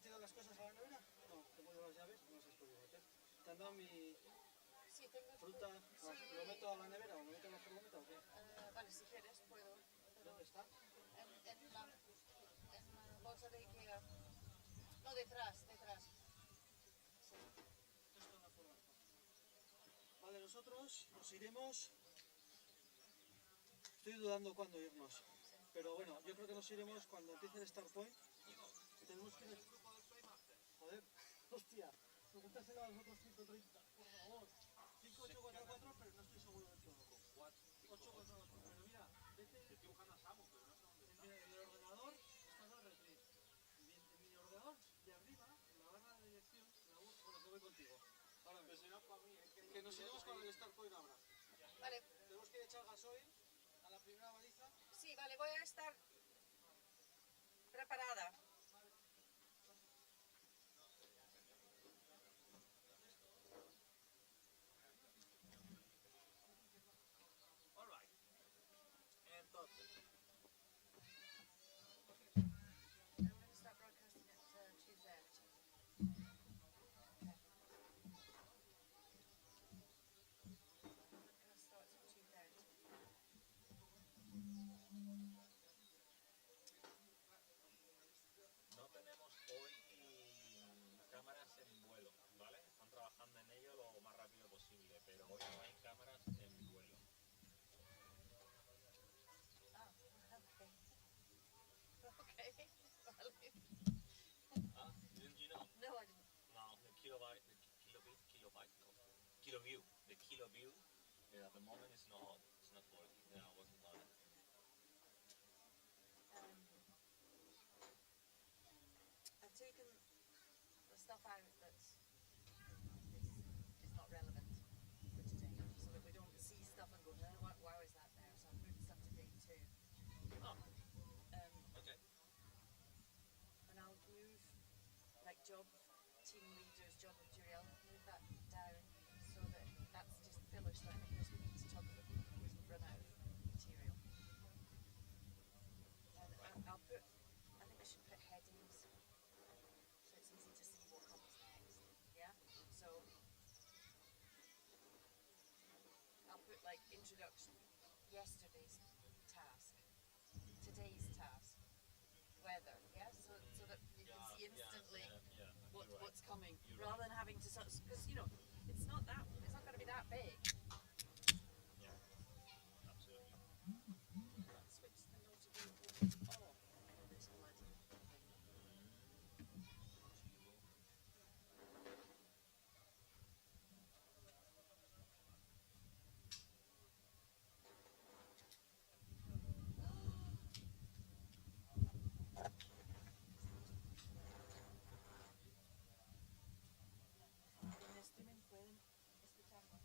metido las cosas a la nevera? No, te pongo las llaves, no las has podido meter. ¿Te han dado mi Sí, tengo fruta? Sí. ¿Lo meto a la nevera o lo meto a la furgoneta o qué? Vale, si quieres puedo. ¿Dónde está? En la bolsa de Ikea. No, detrás. Sí. Esto en la furgoneta. Vale, nosotros nos iremos... Estoy dudando cuándo irnos. Pero bueno, yo creo que nos iremos cuando empiece el Start Point. Tenemos que ir... Joder, hostia. Pregúntaselo a los otros 130, por favor. 5844, pero no estoy seguro del todo. 844, pero mira, vete... Estoy buscando a Samu, pero no sé dónde está. En mi ordenador, está en el retrieve. En mi ordenador, de arriba, en la barra de dirección, bueno, que voy contigo. Ahora pero si no es para mí, es que nos iremos con el Start Point ahora. Vale. Tenemos que echar gasoil a la primera baliza. Sí, vale, voy a estar preparada. Alright. Entonces. I'm going to start broadcasting at 2:30. Okay. Broadcast starts at 2:30. No tenemos hoy cámaras en vuelo, ¿vale? Están trabajando en ello lo más rápido posible, pero hoy no hay cámaras en vuelo. Ah, okay. Okay, vale. Ah, didn't you know? No, I didn't. No, the kilo view, at the moment it's not working. Yeah, I wasn't on it. I've taken the stuff out that's is not relevant for today, so that we don't see stuff and go, why is that there? So I've moved stuff to day 2. Oh, okay. And I'll move, like team leaders, job of Juriel, move that down so that that's just filler stuff in case we need to talk about in case we run out of material. And I think I should put headings so it's easy to see what comes next. Yeah? So I'll put like introduction, yesterday's task, today's task, weather, yeah? So that you can see instantly what's coming, rather than having to because it's not going to be that big. Yeah, absolutely. Let's switch the notification off for this bloody thing. En el streaming pueden escucharlo.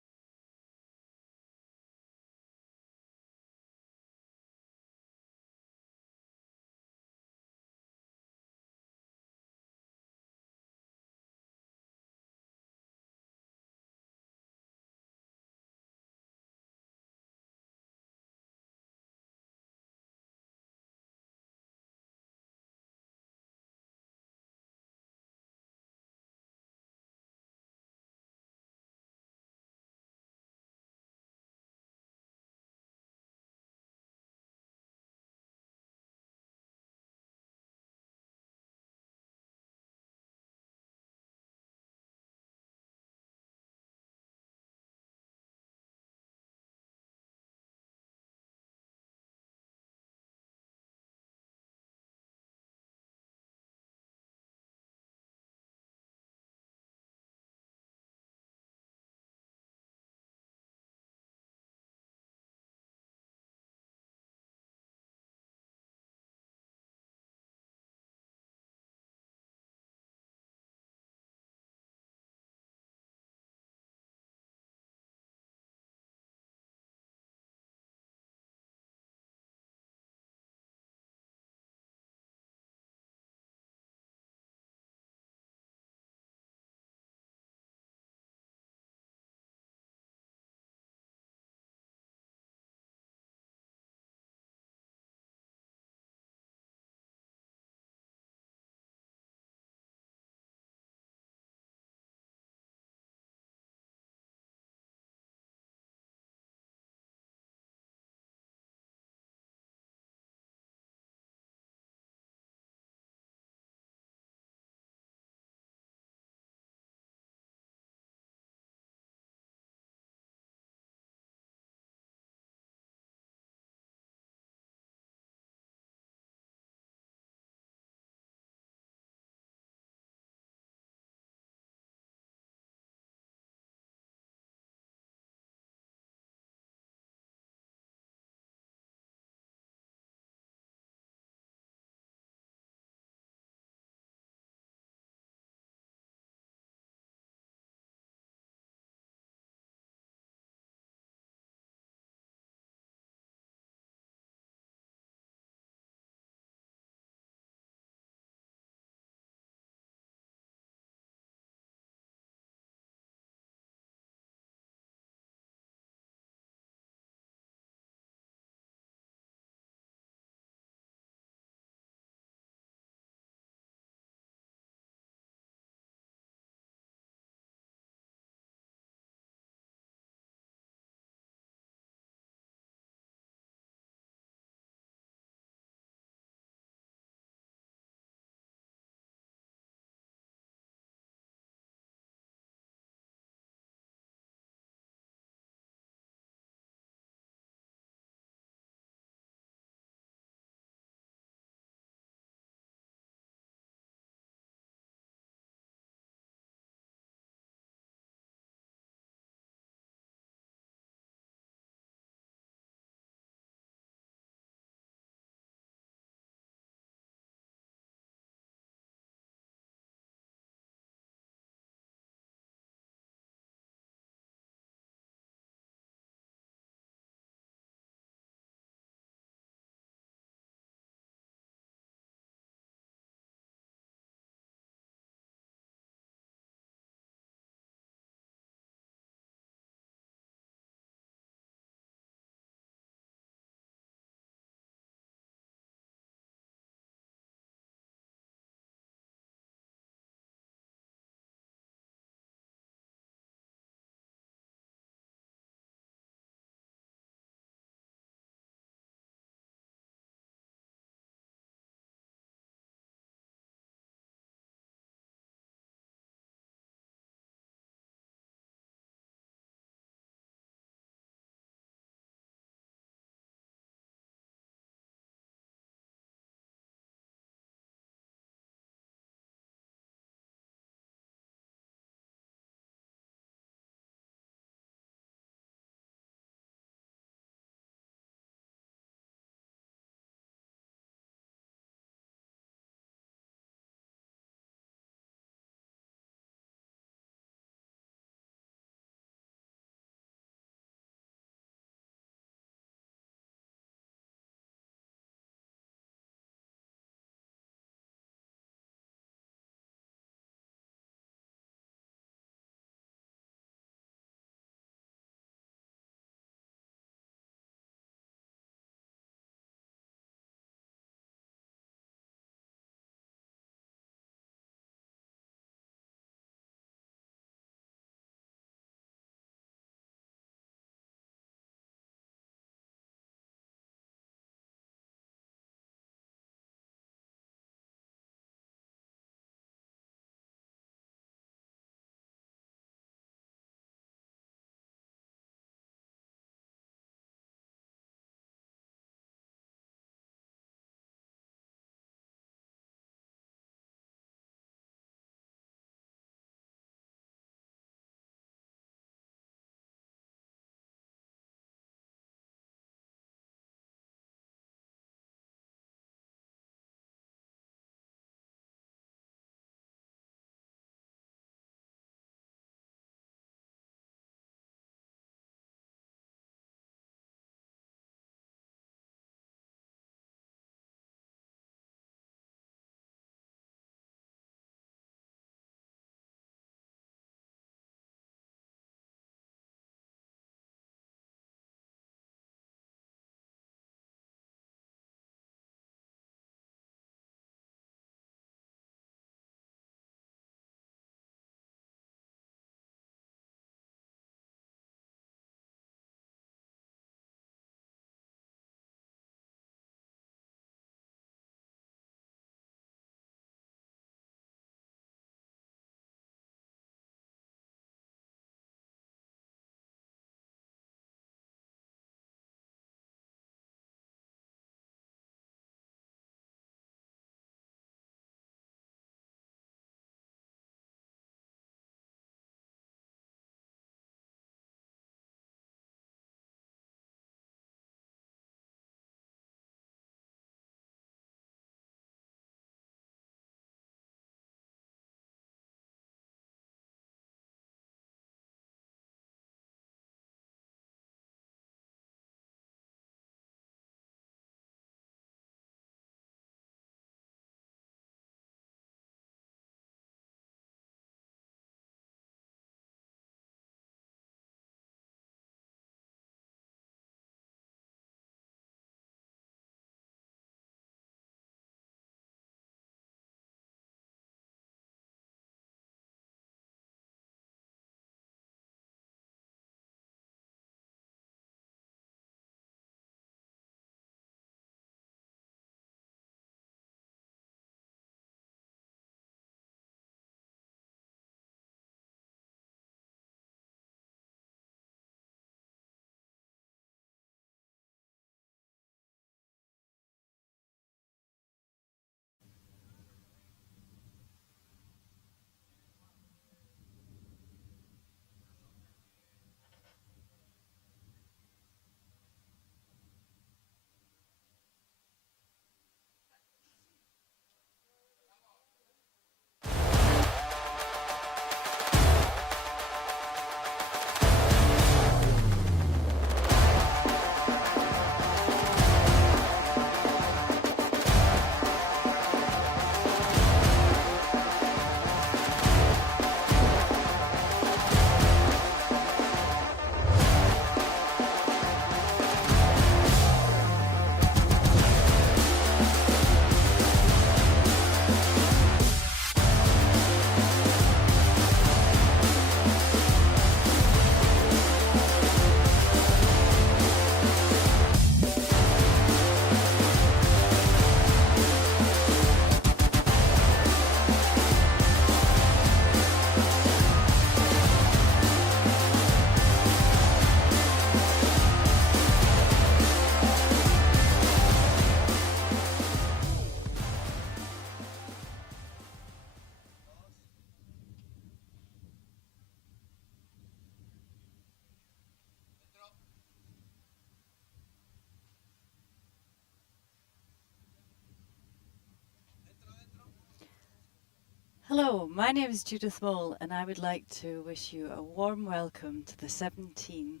Hello, my name is Judith Mole, and I would like to wish you a warm welcome to the 17th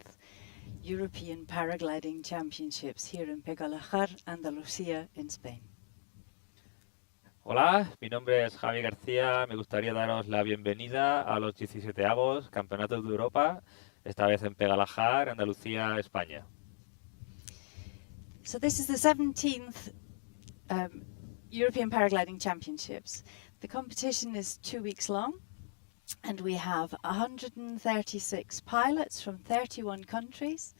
European Paragliding Championships here in Pegalajar, Andalucia, in Spain. Hola, mi nombre es Javi García. Me gustaría daros la bienvenida a los 17avos Campeonatos de Europa, esta vez en Pegalajar, Andalucía, España. So this is the 17th European Paragliding Championships. The competition is 2 weeks long, and we have 136 pilots from 31 countries.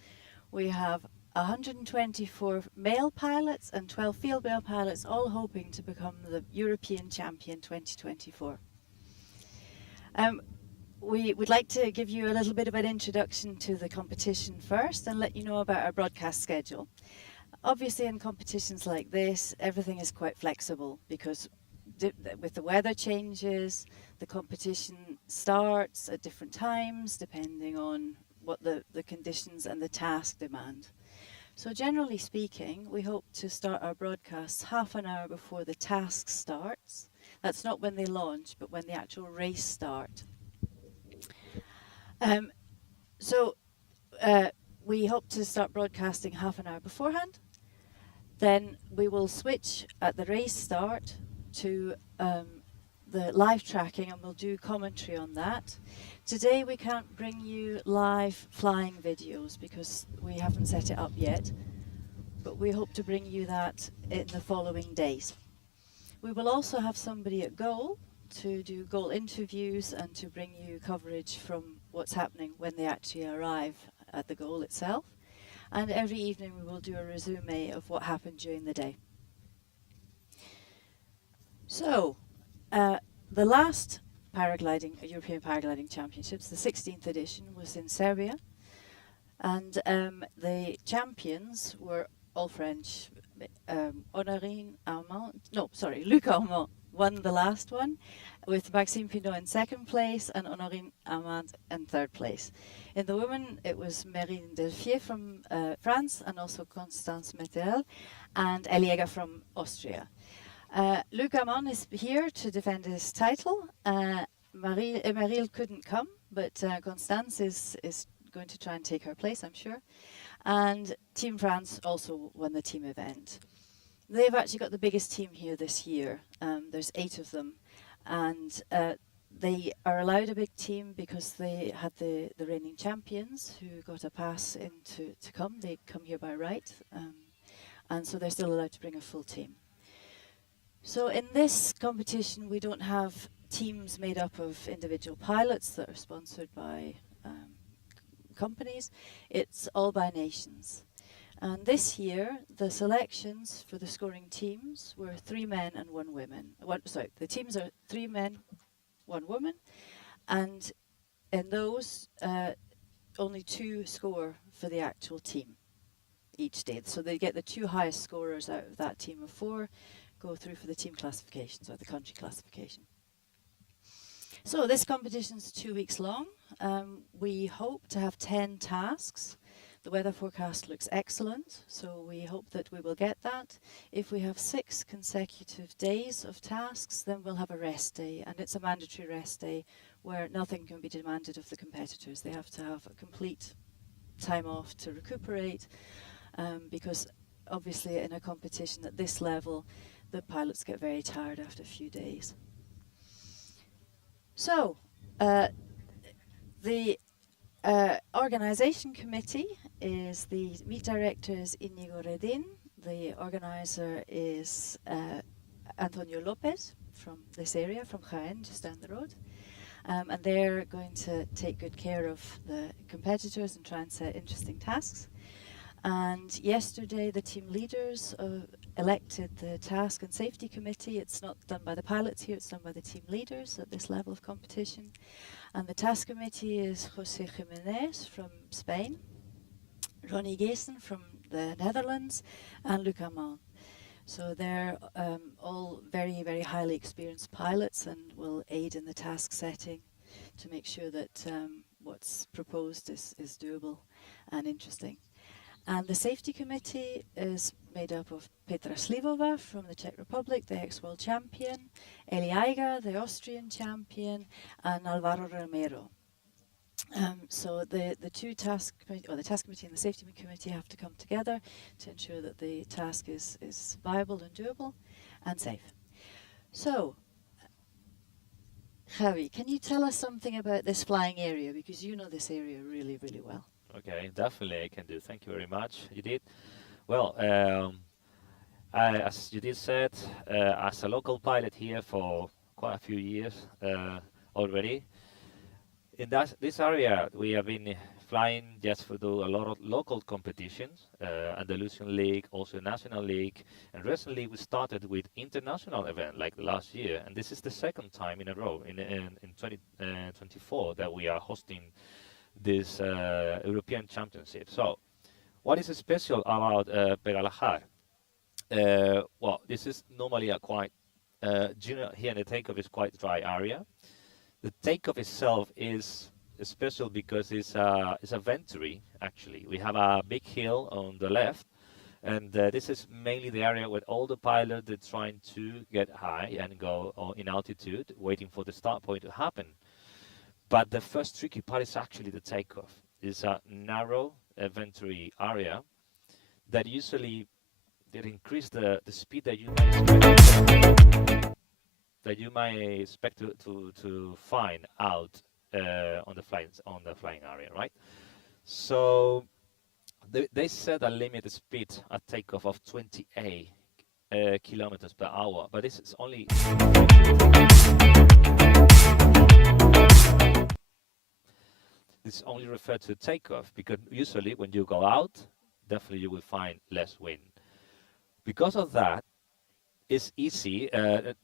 We have 124 male pilots and 12 female pilots, all hoping to become the European champion 2024. We would like to give you a little bit of an introduction to the competition first and let you know about our broadcast schedule. Obviously, in competitions like this, everything is quite flexible because with the weather changes, the competition starts at different times depending on what the conditions and the task demand. So generally speaking, we hope to start our broadcasts half an hour before the task starts. That's not when they launch, but when the actual race start. We hope to start broadcasting half an hour beforehand. Then we will switch at the race start to the live tracking, and we'll do commentary on that. Today we can't bring you live flying videos because we haven't set it up yet, but we hope to bring you that in the following days. We will also have somebody at goal to do goal interviews and to bring you coverage from what's happening when they actually arrive at the goal itself. And every evening we will do a resume of what happened during the day. So, the last European Paragliding Championships, the 16th edition, was in Serbia, and the champions were all French. Luc Armand won the last one, with Maxime Pinot in second place and Honorine Armand in third place. In the women, it was Mérine Delfier from France, and also Constance Mettel and Eliega from Austria. Luc Armand is here to defend his title. Meryl couldn't come, but Constance is going to try and take her place, I'm sure. And Team France also won the team event. They've actually got the biggest team here this year. There's 8 of them, and they are allowed a big team because they had the reigning champions who got a pass in to come. They come here by right, and so they're still allowed to bring a full team. So in this competition, we don't have teams made up of individual pilots that are sponsored by companies. It's all by nations. And this year, the selections for the scoring teams were 3 men and 1 woman. The teams are 3 men, 1 woman, and in those, only 2 score for the actual team each day. So they get the 2 highest scorers out of that team of 4, go through for the team classifications or the country classification. So this competition's 2 weeks long. We hope to have 10 tasks. The weather forecast looks excellent, so we hope that we will get that. If we have 6 consecutive days of tasks, then we'll have a rest day, and it's a mandatory rest day where nothing can be demanded of the competitors. They have to have a complete time off to recuperate, because obviously in a competition at this level, the pilots get very tired after a few days. So, the organization committee is the meet director is Inigo Redin, the organizer is Antonio Lopez from this area, from Jaén, just down the road. And they're going to take good care of the competitors and try and set interesting tasks. And yesterday the team leaders elected the task and safety committee. It's not done by the pilots here, it's done by the team leaders at this level of competition. And the task committee is José Jiménez from Spain, Ronnie Gayson from the Netherlands, and Luc Armand. So they're all very, very highly experienced pilots and will aid in the task setting to make sure that what's proposed is doable and interesting. And the safety committee is made up of Petra Slivova from the Czech Republic, the ex-world champion, Eli Eiger, the Austrian champion, and Alvaro Romero. So the two task committee, or the task committee and the safety committee, have to come together to ensure that the task is viable and doable and safe. So, Javi, can you tell us something about this flying area, because you know this area really, really well? Okay, definitely I can do. Thank you very much, Judith. Well, as Judith said, as a local pilot here for quite a few years already, in this area we have been flying just for do a lot of local competitions, Andalusian League, also National League, and recently we started with international event like last year, and this is the second time in a row in 2024 that we are hosting this European Championship. So, what is special about Pegalajar? Well, this is normally a quite here in the takeoff is quite dry area. The takeoff itself is special because it's a venturi. Actually, we have a big hill on the left, and this is mainly the area where all the pilots are trying to get high and go in altitude, waiting for the start point to happen. But the first tricky part is actually the takeoff. It's a narrow venturi area that usually increase the speed that you might expect to find out on the flying area, right? So they set a limit speed at takeoff of 28 kilometers per hour, but this is only referred to takeoff, because usually when you go out, definitely you will find less wind. Because of that, it's easy.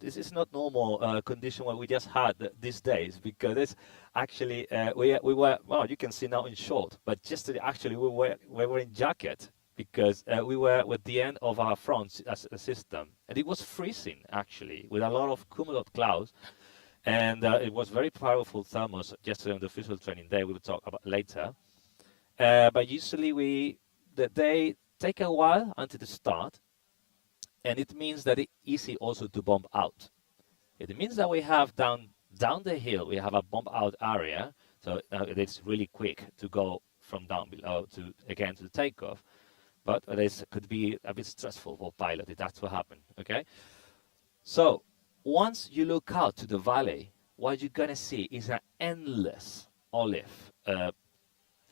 This is not normal condition what we just had these days, because it's actually we were, well, you can see now in short, but just actually we were in jacket, because we were with the end of our front system, and it was freezing actually with a lot of cumulus clouds, and it was very powerful thermals yesterday on the physical training day. We will talk about later. But usually they take a while until the start. And it means that it's easy also to bomb out. It means that we have down the hill, we have a bomb out area, so it's really quick to go from down below to the takeoff. But this could be a bit stressful for pilot if that's what happened. Okay. So once you look out to the valley, what you're gonna see is an endless olive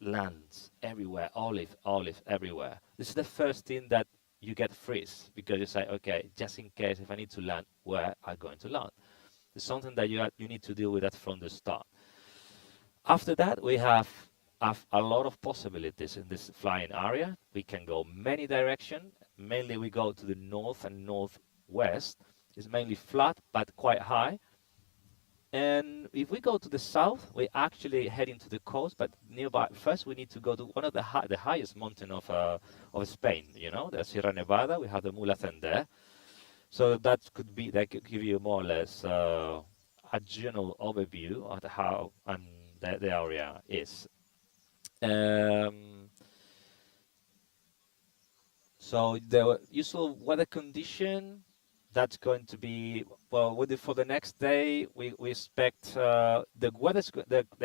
lands everywhere, olive everywhere. This is the first thing that you get freeze, because you say, okay, just in case if I need to land, where am I going to land? It's something that you need to deal with that from the start. After that, we have a lot of possibilities in this flying area. We can go many directions. Mainly we go to the north and northwest. It's mainly flat, but quite high. And if we go to the south, we actually heading to the coast, but nearby. First, we need to go to one of the highest mountain of Spain. You know, the Sierra Nevada. We have the Mulhacén there, so that could give you more or less a general overview of how and the area is. So the usual weather condition, that's going to be, well, for the next day, we expect the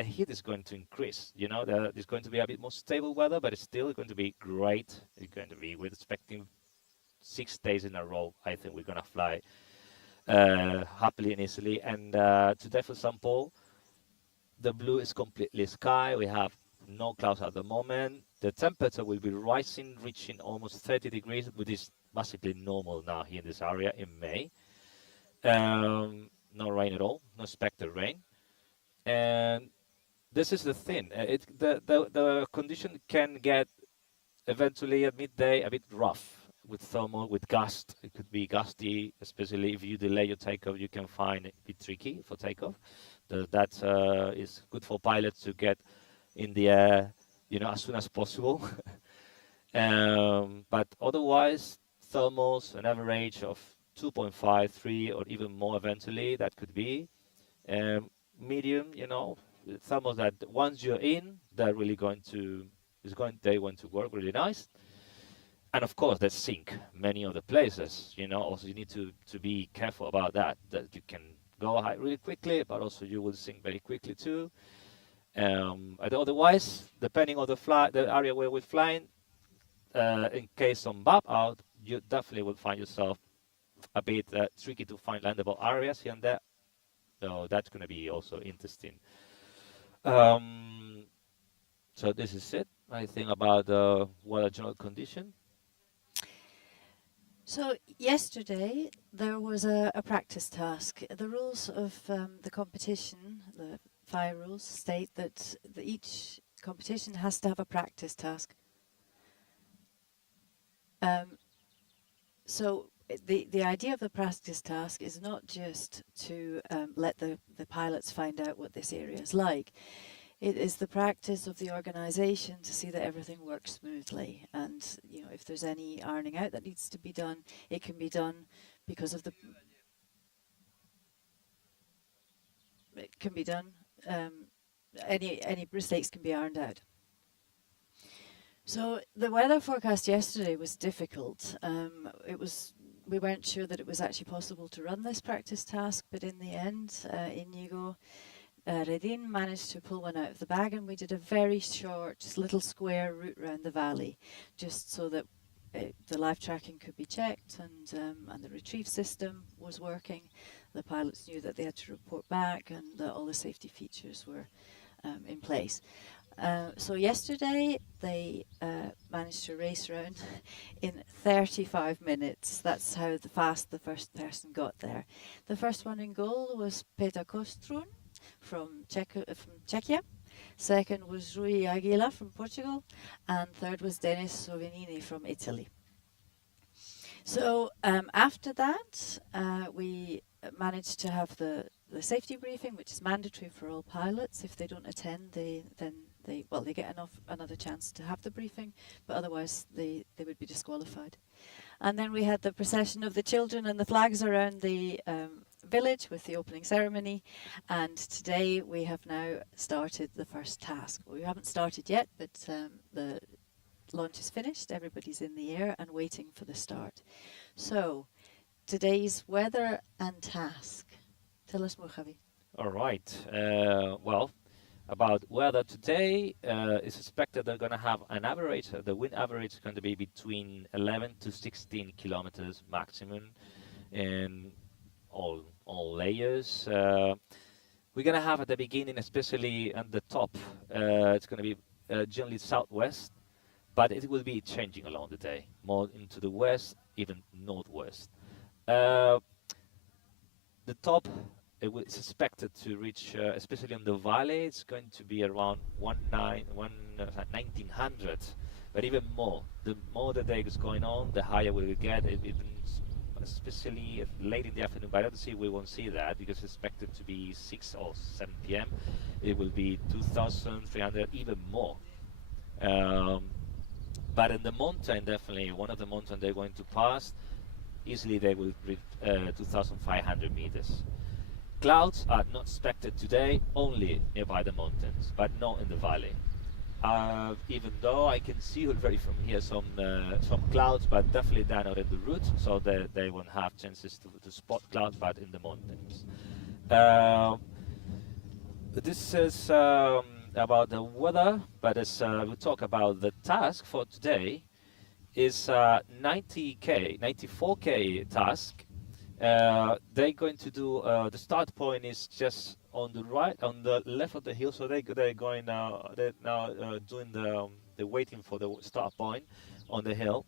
heat is going to increase. You know, there's going to be a bit more stable weather, but it's still going to be great. We're expecting 6 days in a row. I think we're going to fly happily and easily. And today, for example, the blue is completely sky. We have no clouds at the moment. The temperature will be rising, reaching almost 30 degrees, which is basically normal now here in this area in May. No rain at all, no expected rain. And this is the thing. The condition can get eventually at midday a bit rough with thermal, with gust. It could be gusty, especially if you delay your takeoff. You can find it a bit tricky for takeoff. That is good for pilots to get in the air, you know, as soon as possible. But otherwise, thermals, an average of 2.5, 3, or even more eventually, that could be. Medium, you know, thermals that once you're in, they're really they want to work really nice. And of course, they sink many of the places. Also you need to be careful about that you can go high really quickly, but also you will sink very quickly too. And otherwise, depending on the area where we're flying, in case some bump out, you definitely will find yourself a bit tricky to find landable areas here and there. So that's going to be also interesting. So this is it, I think, about the weather general condition. So yesterday there was a practice task. The rules of the competition, the FAI rules, state that each competition has to have a practice task. So the idea of the practice task is not just to let the pilots find out what this area is like. It is the practice of the organisation to see that everything works smoothly, and if there's any ironing out that needs to be done, it can be done because of it can be done. Any mistakes can be ironed out. So the weather forecast yesterday was difficult. We weren't sure that it was actually possible to run this practice task, but in the end, Inigo Redin managed to pull one out of the bag, and we did a very short, little square route around the valley, just so that the live tracking could be checked and the retrieve system was working. The pilots knew that they had to report back, and that all the safety features were in place. So yesterday they managed to race around in 35 minutes. That's how fast the first person got there. The first one in goal was Peter Kostrun from Czechia. Second was Rui Aguila from Portugal, and third was Denis Sovinini from Italy. So after that, we managed to have the safety briefing, which is mandatory for all pilots. If they don't attend, they get another chance to have the briefing, but otherwise they would be disqualified. And then we had the procession of the children and the flags around the village with the opening ceremony, and today we have now started the first task. We haven't started yet, but the launch is finished, everybody's in the air and waiting for the start. So today's weather and task. Tell us more, Javi. All right. Well, about weather today, it's expected they're going to have an average. The wind average is going to be between 11 to 16 kilometers maximum in all layers. We're going to have at the beginning, especially at the top, it's going to be generally southwest, but it will be changing along the day, more into the west, even northwest. The top, it's expected to reach, especially on the valley, it's going to be around 1900, but even more. The more the day is going on, the higher we will get, especially late in the afternoon. But obviously we won't see that because it's expected to be 6 or 7 p.m. It will be 2,300, even more. But in the mountain, definitely, one of the mountains they're going to pass, easily they will reach 2,500 meters. Clouds are not expected today, only nearby the mountains, but not in the valley. Even though I can see already from here some clouds, but definitely they're not in the route, so they won't have chances to spot clouds, but in the mountains. This is about the weather, but as we talk about the task for today, is 94K task. They're going to do the start point is just on the right, on the left of the hill. So they're going now. They're now doing the waiting for the start point on the hill.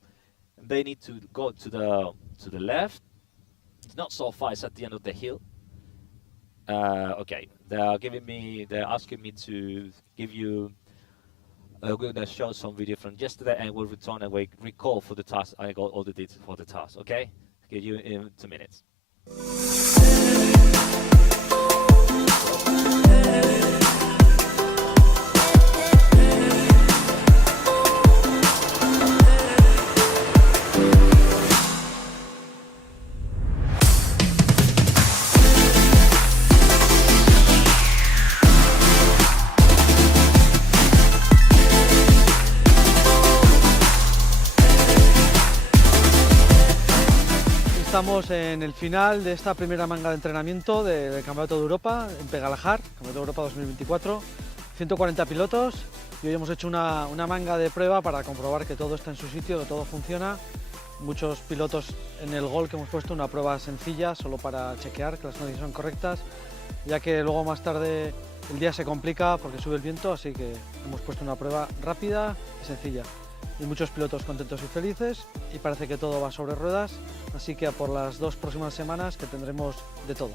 They need to go to the left. It's not so far. It's at the end of the hill. Okay, they're asking me to give you. We're going to show some video from yesterday, and we'll return and we recall for the task. I got all the details for the task. Okay. Give you in 2 minutes. estamos en el final de esta primera manga de entrenamiento del Campeonato de Europa en Pegalajar, Campeonato de Europa 2024. 140 pilotos y hoy hemos hecho una manga de prueba para comprobar que todo está en su sitio, que todo funciona. Muchos pilotos en el gol que hemos puesto una prueba sencilla, solo para chequear que las condiciones son correctas, ya que luego más tarde el día se complica porque sube el viento, así que hemos puesto una prueba rápida y sencilla. Y muchos pilotos contentos y felices y parece que todo va sobre ruedas, así que a por las 2 próximas semanas que tendremos de todo.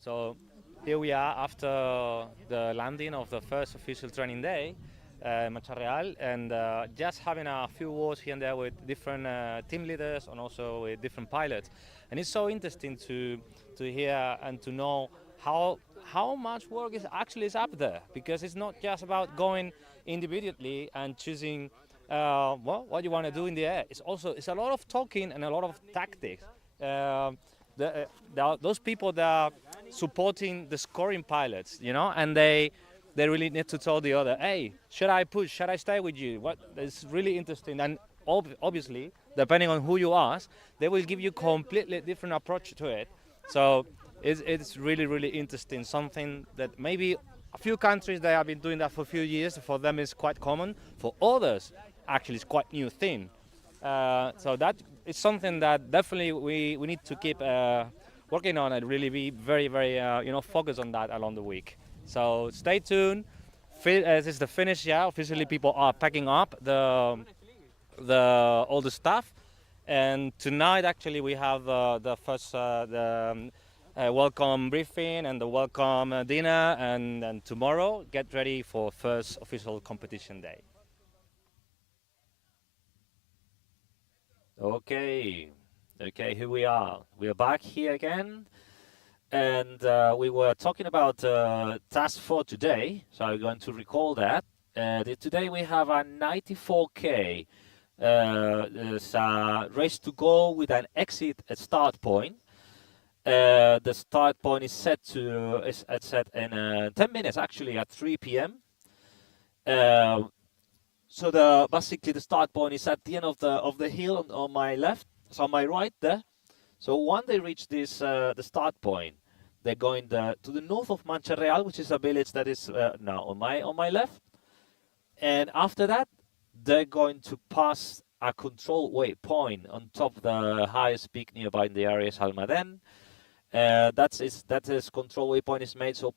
So here we are after the landing of the first official training day, Mancha Real, and just having a few words here and there with different team leaders and also with different pilots. And it's so interesting to hear and to know how much work is up there, because it's not just about going individually and choosing what you want to do in the air. It's a lot of talking and a lot of tactics. Those people that are supporting the scoring pilots, and they really need to tell the other, hey, should I push? Should I stay with you? It's really interesting, and obviously, depending on who you ask, they will give you completely different approach to it. So it's really, really interesting. Something that maybe a few countries they have been doing that for a few years. For them, it's quite common. For others, actually, it's quite new thing. So that is something that definitely we need to keep working on and really be very, very focused on that along the week. So stay tuned. This is the finish. Yeah, officially people are packing up all the stuff, and tonight actually we have the first welcome briefing and the welcome dinner, and tomorrow get ready for first official competition day. Okay, here we are. We are back here again, and we were talking about task for today, so I'm going to recall that. Today we have a 94K. There's a race to go with an exit at start point. The start point is set in 10 minutes, actually at 3 p.m. So basically the start point is at the end of the hill on my left, so on my right there. So once they reach this the start point, they're going to the north of Mancha Real, which is a village that is now on my left. And after that, they're going to pass a control waypoint on top of the highest peak nearby in the area, is Almaden. That is control waypoint is made so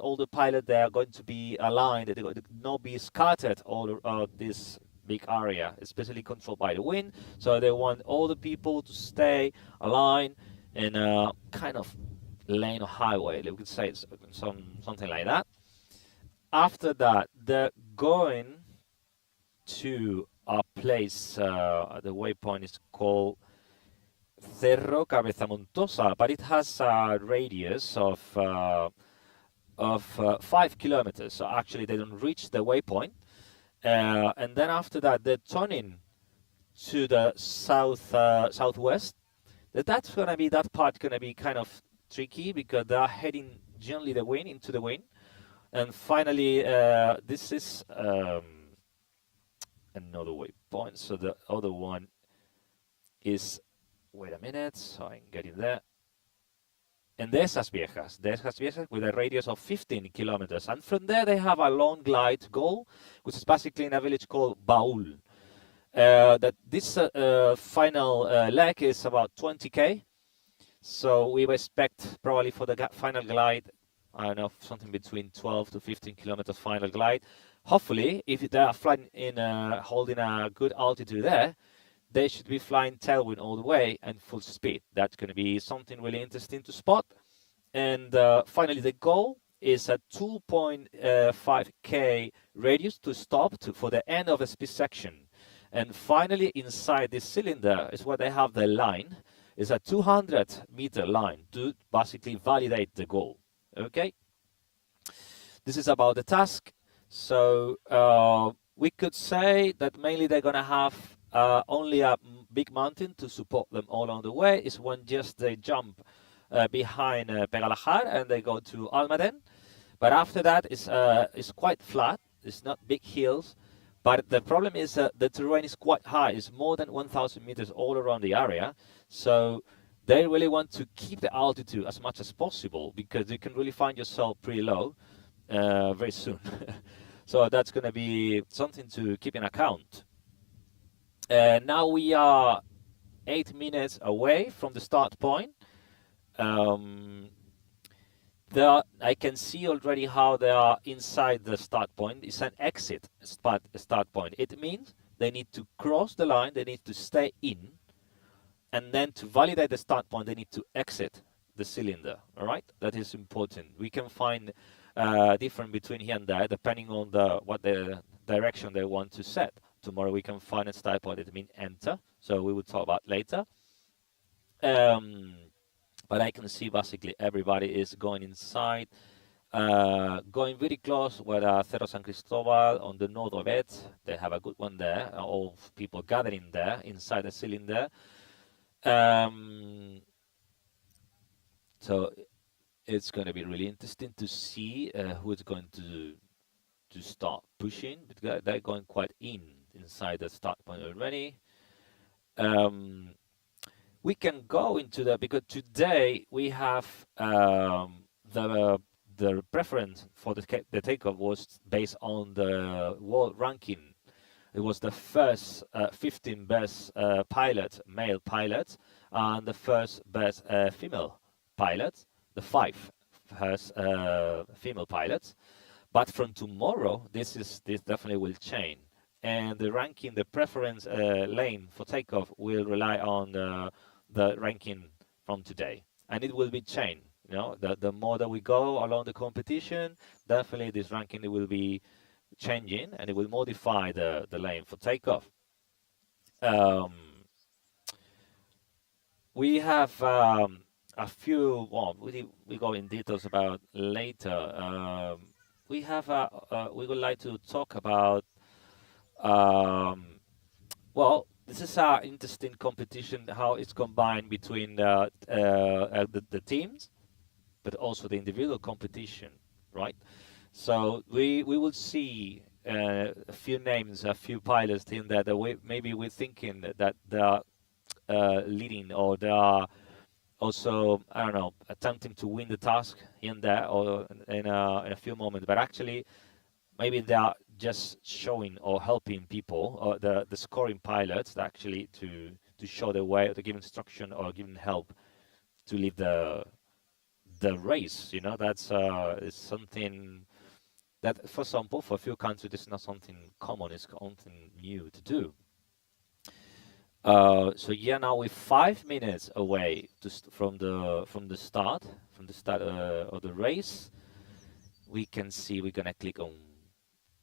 all the pilot, they are going to be aligned. They're going to not be scattered all this big area, especially controlled by the wind. So they want all the people to stay aligned in a kind of lane or highway. We could say it's something like that. After that, they're going to a place. The waypoint is called Cerro Cabeza Montosa, but it has a radius of 5 kilometers. So actually, they don't reach the waypoint, and then after that, they're turning to the southwest. That part gonna be kind of tricky because they are heading gently into the wind, and finally, this is another waypoint. So the other one is. Wait a minute, so I'm getting there. and Dehesas Viejas with a radius of 15 kilometers. And from there, they have a long glide goal, which is basically in a village called Baul. That this final leg is about 20k. So we expect probably for the final glide, I don't know, something between 12 to 15 kilometers final glide. Hopefully, if they are flying in holding a good altitude there, they should be flying tailwind all the way and full speed. That's going to be something really interesting to spot. And finally, the goal is a 2.5k radius to stop for the end of a speed section. And finally, inside this cylinder is where they have the line. It's a 200-meter line to basically validate the goal. Okay? This is about the task. So we could say that mainly they're going to have only a big mountain to support them all on the way. Is when just they jump behind Pegalajar and they go to Almaden. But after that, it's quite flat. It's not big hills. But the problem is the terrain is quite high. It's more than 1,000 meters all around the area. So they really want to keep the altitude as much as possible because you can really find yourself pretty low very soon. So that's going to be something to keep in account. Now we are 8 minutes away from the start point. I can see already how they are inside the start point. It's an exit start point. It means they need to cross the line, they need to stay in, and then to validate the start point, they need to exit the cylinder. All right, that is important. We can find different between here and there depending on what the direction they want to set. Tomorrow we can find a start point that means enter, so we will talk about later. But I can see basically everybody is going inside, going very close with Cerro San Cristobal on the north of it. They have a good one there, all people gathering there inside the cylinder. So it's going to be really interesting to see who is going to start pushing. They're going quite inside the start point already. We can go into that because today we have the preference for the takeoff was based on the world ranking. It was the first 15 best male pilots, and the first best female pilots, the 5 first female pilots. But from tomorrow, this definitely will change, and the ranking, the preference lane for takeoff will rely on the ranking from today, and it will be changed. You know, the more that we go along the competition, definitely this ranking will be changing, and it will modify the lane for takeoff. We have a few. Well, we go in details about later. We have we would like to talk about. Well, this is an interesting competition, how it's combined between the teams, but also the individual competition, right? So we will see a few names, a few pilots in there that maybe we're thinking that they are leading, or they are also, I don't know, attempting to win the task here and there, or in a few moments. But actually, maybe they are just showing or helping people, or the scoring pilots, actually to show the way, to give instruction or giving help to lead the race. You know, that's is something that, for example, for a few countries, it's not something common. It's something new to do. So yeah, now we're 5 minutes away from the start of the race. We can see, we're gonna click on.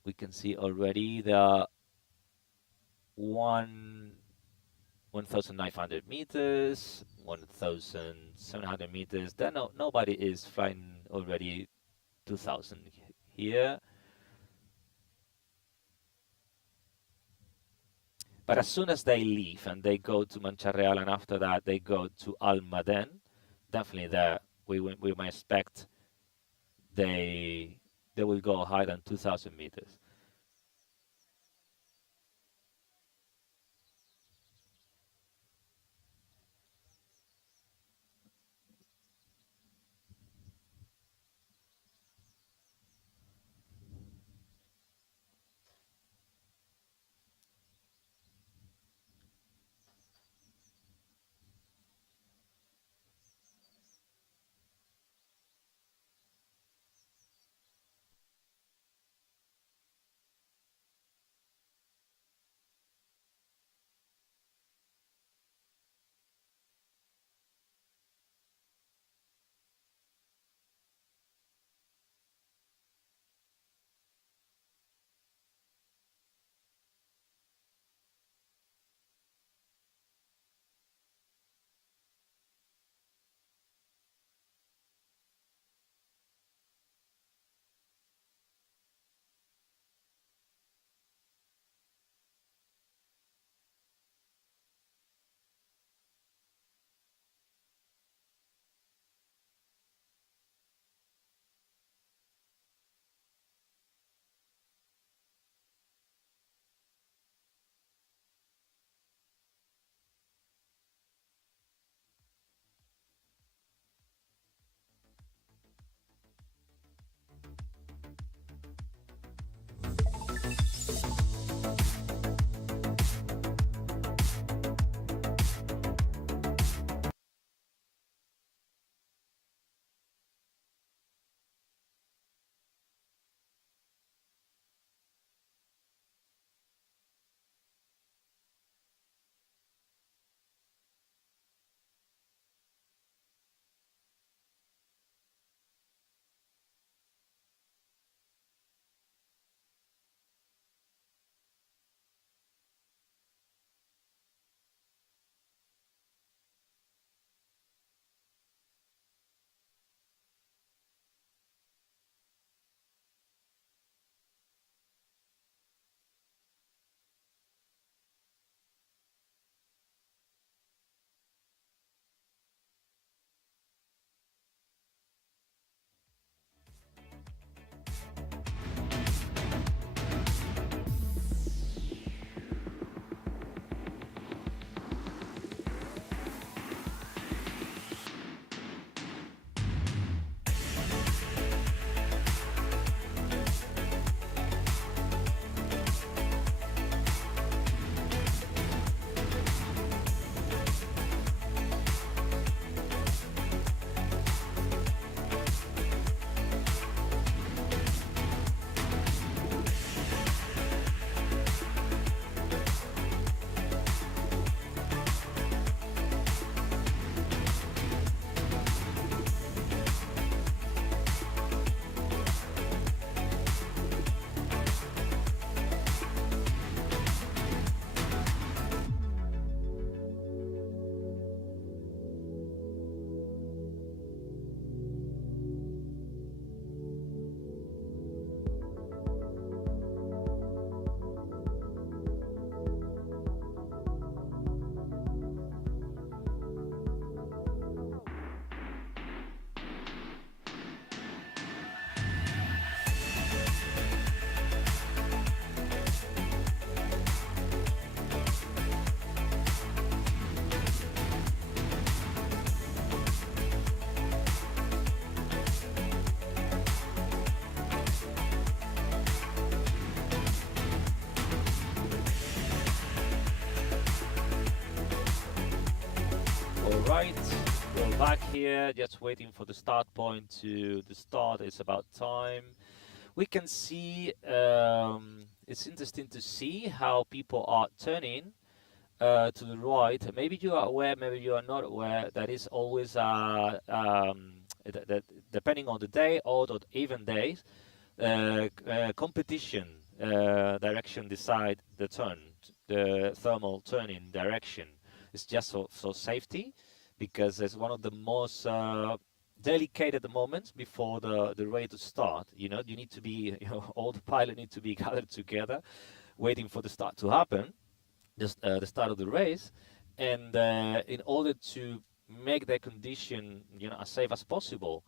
We can see already the 1,900 meters, 1,700 meters. Then nobody is flying already 2,000 here. But as soon as they leave and they go to Mancha-Real, and after that they go to Almaden, definitely there we might expect they will go higher than 2,000 meters. right, go back here, just waiting for the start point to the start. It's about time. We can see, it's interesting to see how people are turning to the right. Maybe you are aware, maybe you are not aware, that is always, depending on the day, odd or even days, competition direction decide the turn, the thermal turning direction. It's just for safety, because it's one of the most delicate moments before the race to start. You know, you need to be, all the pilots need to be gathered together, waiting for the start to happen, just the start of the race, and in order to make the condition, as safe as possible,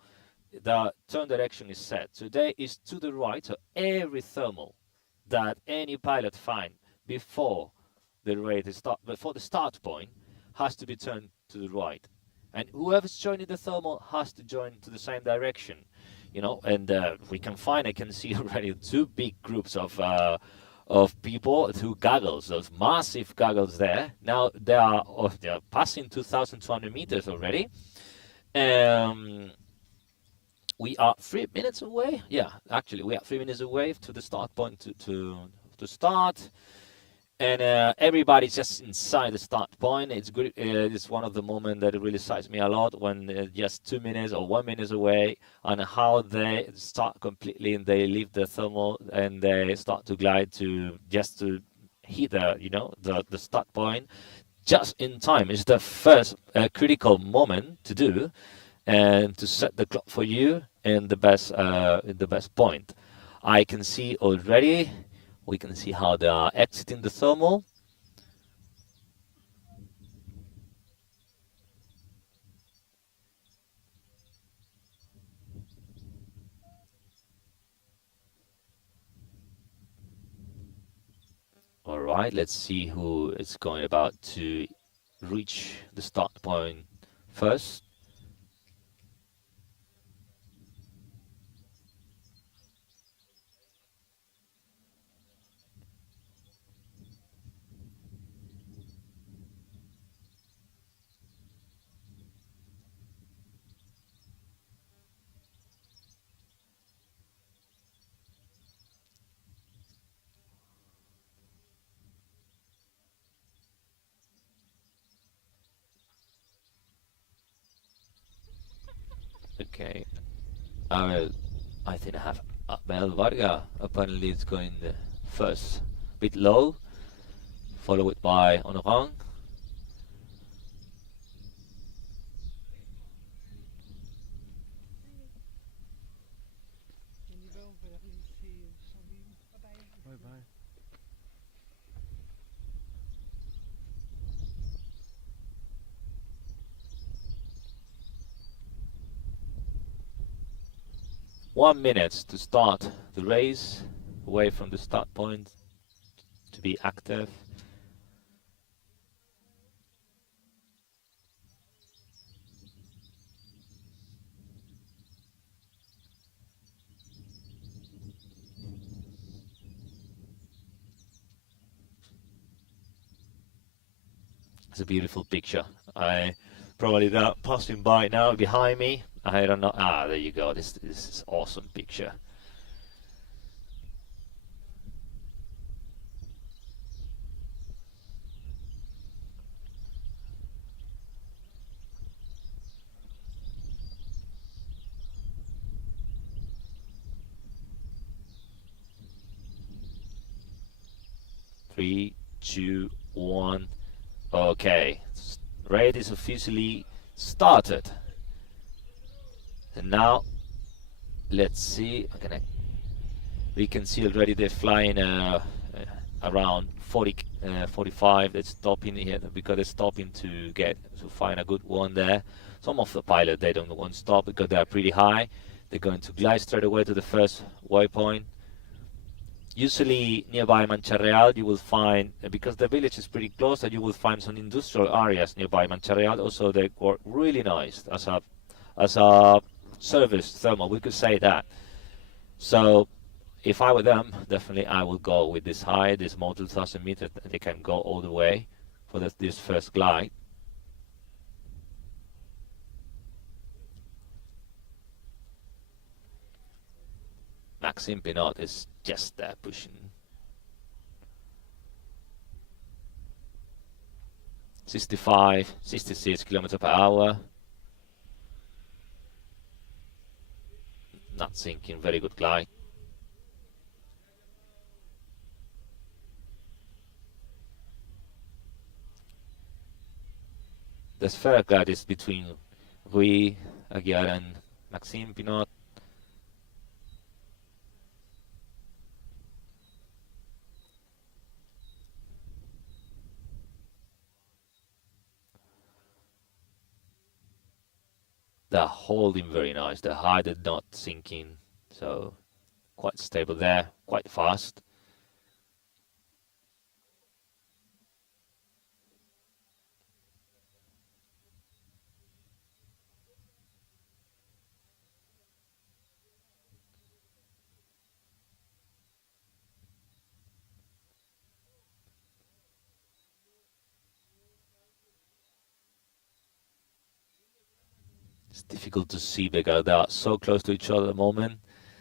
the turn direction is set. Today is to the right, so every thermal that any pilot find before the race start, before the start point, has to be turned to the right, and whoever's joining the thermal has to join to the same direction, and we can find, I can see already two big groups of people, two goggles, those massive goggles there. Now they are passing 2,200 meters already. We are 3 minutes away. Yeah, actually, we are 3 minutes away to the start point to start. And everybody's just inside the start point. It's good. It's one of the moments that really excites me a lot, when just 2 minutes or 1 minute away, and how they start completely and they leave the thermal and they start to glide to hit the start point just in time. It's the first critical moment to do, and to set the clock for you in the best point. I can see already. We can see how they are exiting the thermal. All right, let's see who is going about to reach the start point first. Okay, I think I have Abel Varga. Apparently, it's going first, a bit low, followed by Honorang. Bye bye. One minute to start the race, away from the start point, to be active. It's a beautiful picture. I probably that passing by now behind me. I don't know. Ah, there you go. This is awesome picture. Three, two, one. Okay, race is officially started. And now, let's see. We can see already they're flying around 40, 45. They're stopping here because they're stopping to find a good one there. Some of the pilots, they don't want to stop because they are pretty high. They're going to glide straight away to the first waypoint. Usually nearby Mancha-Real you will find, because the village is pretty close, that you will find some industrial areas nearby Mancha-Real. Also, they work really nice as a service thermal, we could say that. So if I were them, definitely I would go with this high, this more 2,000 meters. They can go all the way for this first glide. Maxime Pinot is just there pushing. 65, 66 kilometers per hour. Not sinking, very good glide. The fair glide is between Rui Aguiar and Maxime Pinot. They're holding very nice. The height is not sinking, so quite stable there, quite fast. It's difficult to see because they are so close to each other at the moment.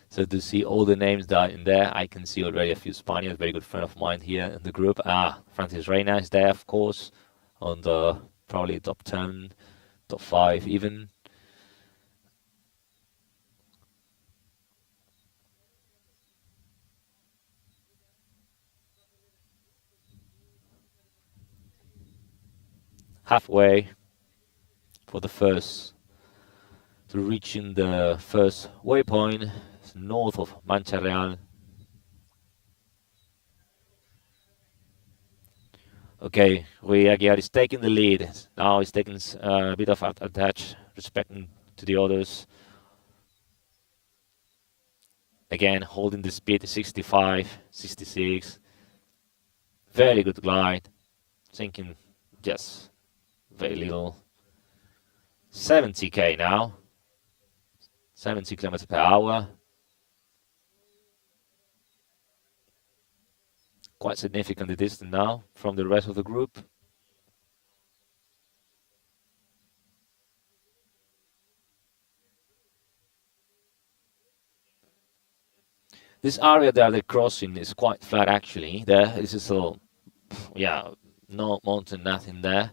So to see all the names that are in there, I can see already a few Spaniards, very good friend of mine here in the group. Francis Reina is there, of course, on the probably top 10, top 5 even. Halfway for the first, to reaching the first waypoint, north of Mancha Real. Okay, Rui Aguiar is taking the lead. Now he's taking a bit of attach, respecting to the others. Again, holding the speed 65, 66. Very good glide. Sinking just very little. 70k now. 70 kilometers per hour. Quite significantly distant now from the rest of the group. This area that they're crossing is quite flat actually. This is all, yeah, no mountain, nothing there.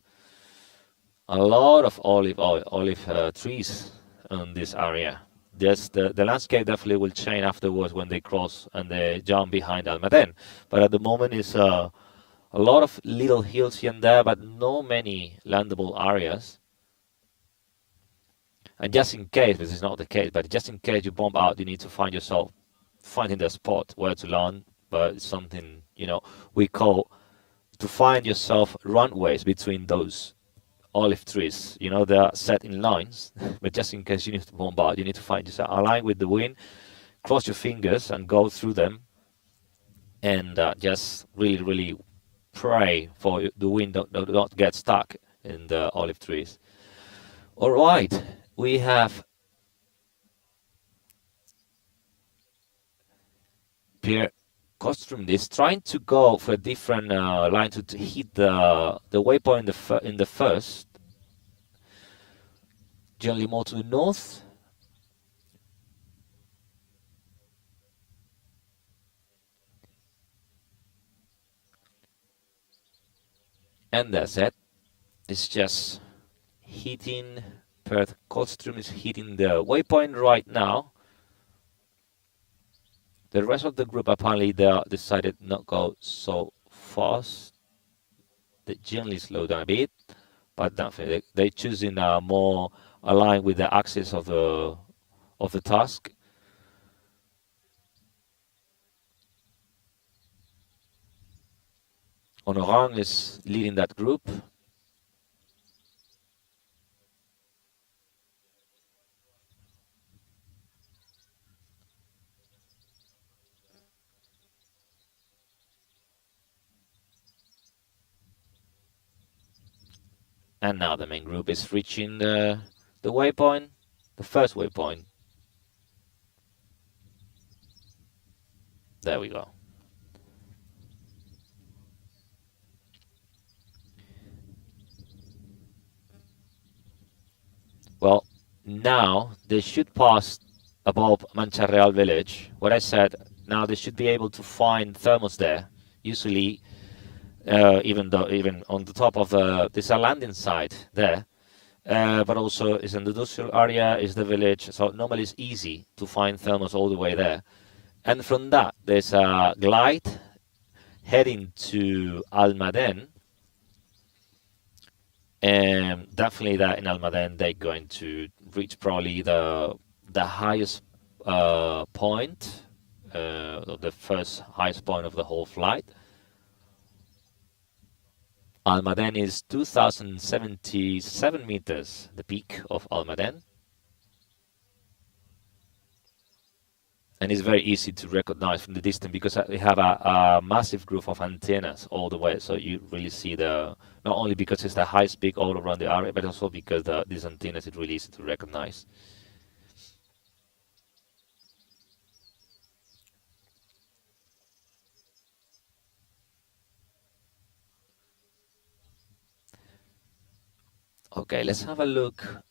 A lot of olive trees in this area. Just the landscape definitely will change afterwards when they cross and they jump behind Almaden. But at the moment it's a lot of little hills here and there, but no many landable areas. And just in case, this is not the case, but just in case you bump out, you need to find yourself finding the spot where to land. But it's something, we call to find yourself runways between those olive trees. They are set in lines, but just in case you need to bombard, you need to find yourself aligned with the wind, cross your fingers and go through them, and just really, really pray for the wind not get stuck in the olive trees. All right, we have Pierre Kostrom is trying to go for a different line to hit the waypoint in the first, generally more to the north. And that's it. It's just hitting, Perth Kostrom is hitting the waypoint right now. The rest of the group apparently they decided not go so fast. They generally slow down a bit, but definitely they're choosing more aligned with the axis of the task. Honorang is leading that group. And now the main group is reaching the waypoint, the first waypoint. There we go. Well, now they should pass above Mancha-Real village, what I said, now they should be able to find thermals there. Usually, even on the top of there's a landing site there, but also is an industrial area, is the village. So normally it's easy to find thermals all the way there. And from that, there's a glide heading to Almaden. And definitely that in Almaden, they're going to reach probably the highest point, the first highest point of the whole flight. Almaden is 2,077 meters, the peak of Almaden. And it's very easy to recognize from the distance because we have a massive group of antennas all the way. So you really see not only because it's the highest peak all around the area, but also because these antennas is really easy to recognize. Okay, let's have a look.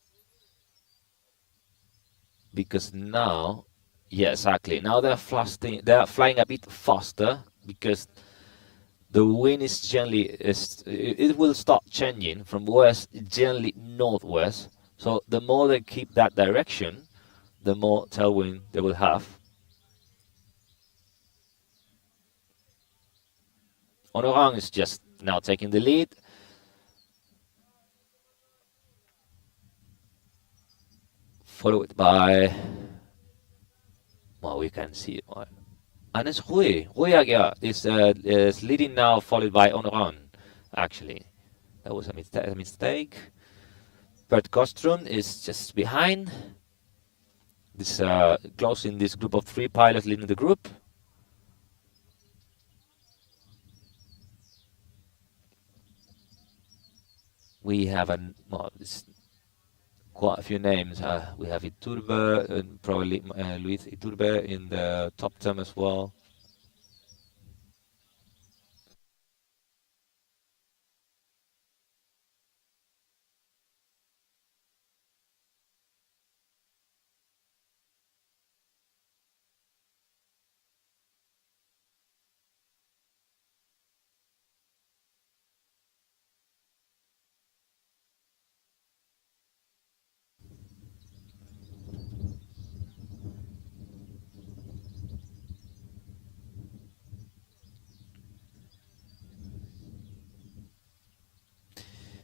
Because now, yeah, exactly. Now they're flying a bit faster because the wind is generally it will start changing from west, generally northwest. So the more they keep that direction, the more tailwind they will have. Onoran is just now taking the lead. Followed by, well, we can see, and it's Rui Aguiar is leading now, followed by Onoran, actually. That was a mistake. Bert Kostrom is just behind. This closing this group of 3 pilots leading the group. We have quite a few names. We have Iturbe and probably Luis Iturbe in the top 10 as well.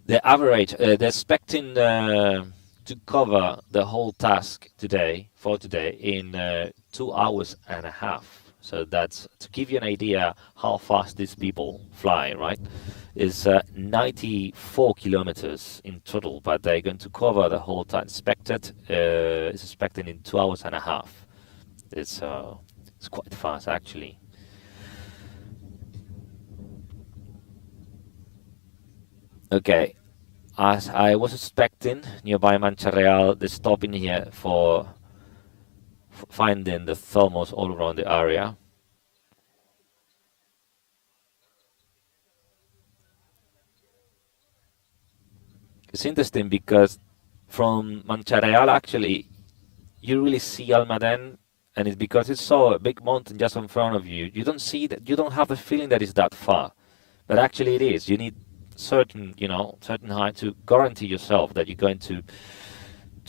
The average, they're expecting to cover the whole task for today in 2 hours and a half. So that's to give you an idea how fast these people fly, right? Is 94 kilometers in total, but they're going to cover the whole time. Is expected in 2 hours and a half. It's quite fast actually. Okay, as I was expecting, nearby Mancha-Real, they're stopping here for finding the thermals all around the area. It's interesting because from Mancha-Real, actually, you really see Almaden, and it's because it's so a big mountain just in front of you. You don't see that. You don't have the feeling that it's that far, but actually it is. You need certain height to guarantee yourself that you're going to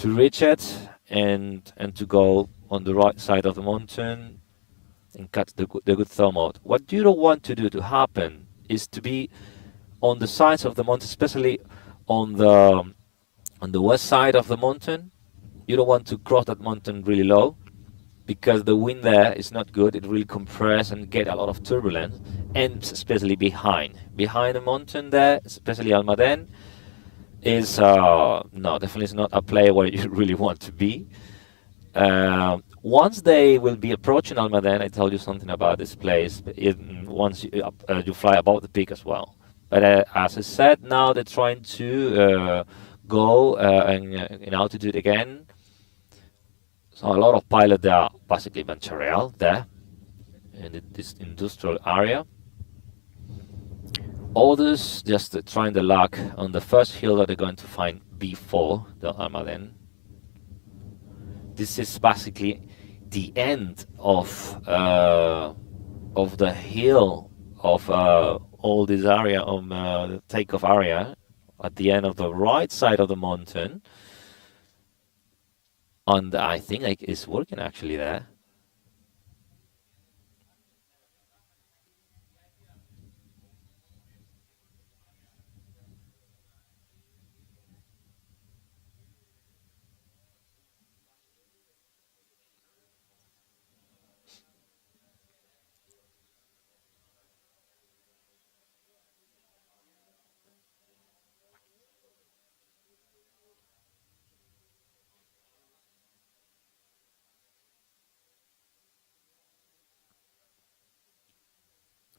reach it and to go on the right side of the mountain and catch the good thermal. What you don't want to happen is to be on the sides of the mountain, especially on the west side of the mountain. You don't want to cross that mountain really low because the wind there is not good. It will compress and get a lot of turbulence, and especially behind the mountain there, especially Almaden, is no, definitely is not a place where you really want to be. Once they will be approaching Almaden, I told you something about this place. Once you fly above the peak as well. But as I said, now they're trying to go in altitude again. So a lot of pilots there are basically Mancha-Real there in this industrial area. Others just trying the luck on the first hill that they're going to find before the Almaden. This is basically the end of the hill of all this area of the takeoff area, at the end of the right side of the mountain, and I think it's working actually there.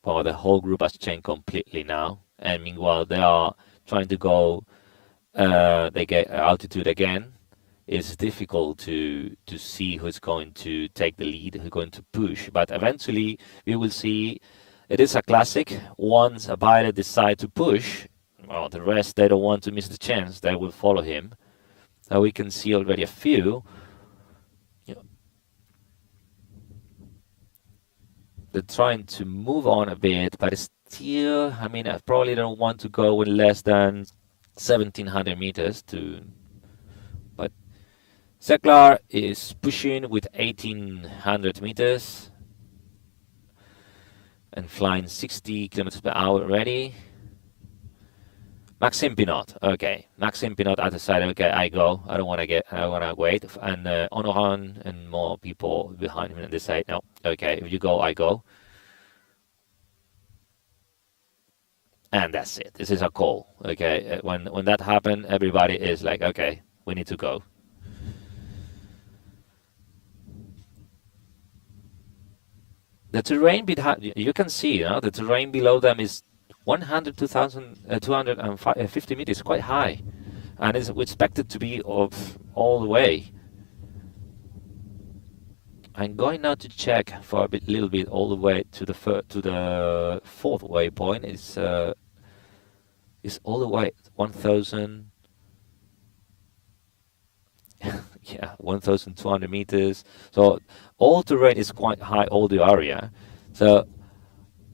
Well, the whole group has changed completely now, and meanwhile they are trying to go. They get altitude again. It's difficult to see who's going to take the lead, who's going to push. But eventually, we will see. It is a classic. Once a pilot decides to push, well, the rest they don't want to miss the chance. They will follow him. We can see already a few. They're trying to move on a bit, but it's still, I mean, I probably don't want to go with less than 1,700 meters to, but Pegalar is pushing with 1,800 meters and flying 60 kilometers per hour already. Maxime Pinot, okay. Maxime Pinot, I decided, okay, I go. I don't want to wait. And Honoran and more people behind him, and they say, no, okay, if you go, I go. And that's it. This is a call, okay. When that happened, everybody is like, okay, we need to go. The terrain behind, you can see, the terrain below them is 250 meters, quite high, and it's expected to be of all the way. I'm going now to check for a little bit all the way to the fourth waypoint. It's all the way 1,000. Yeah, 1,200 meters. So all terrain is quite high, all the area. So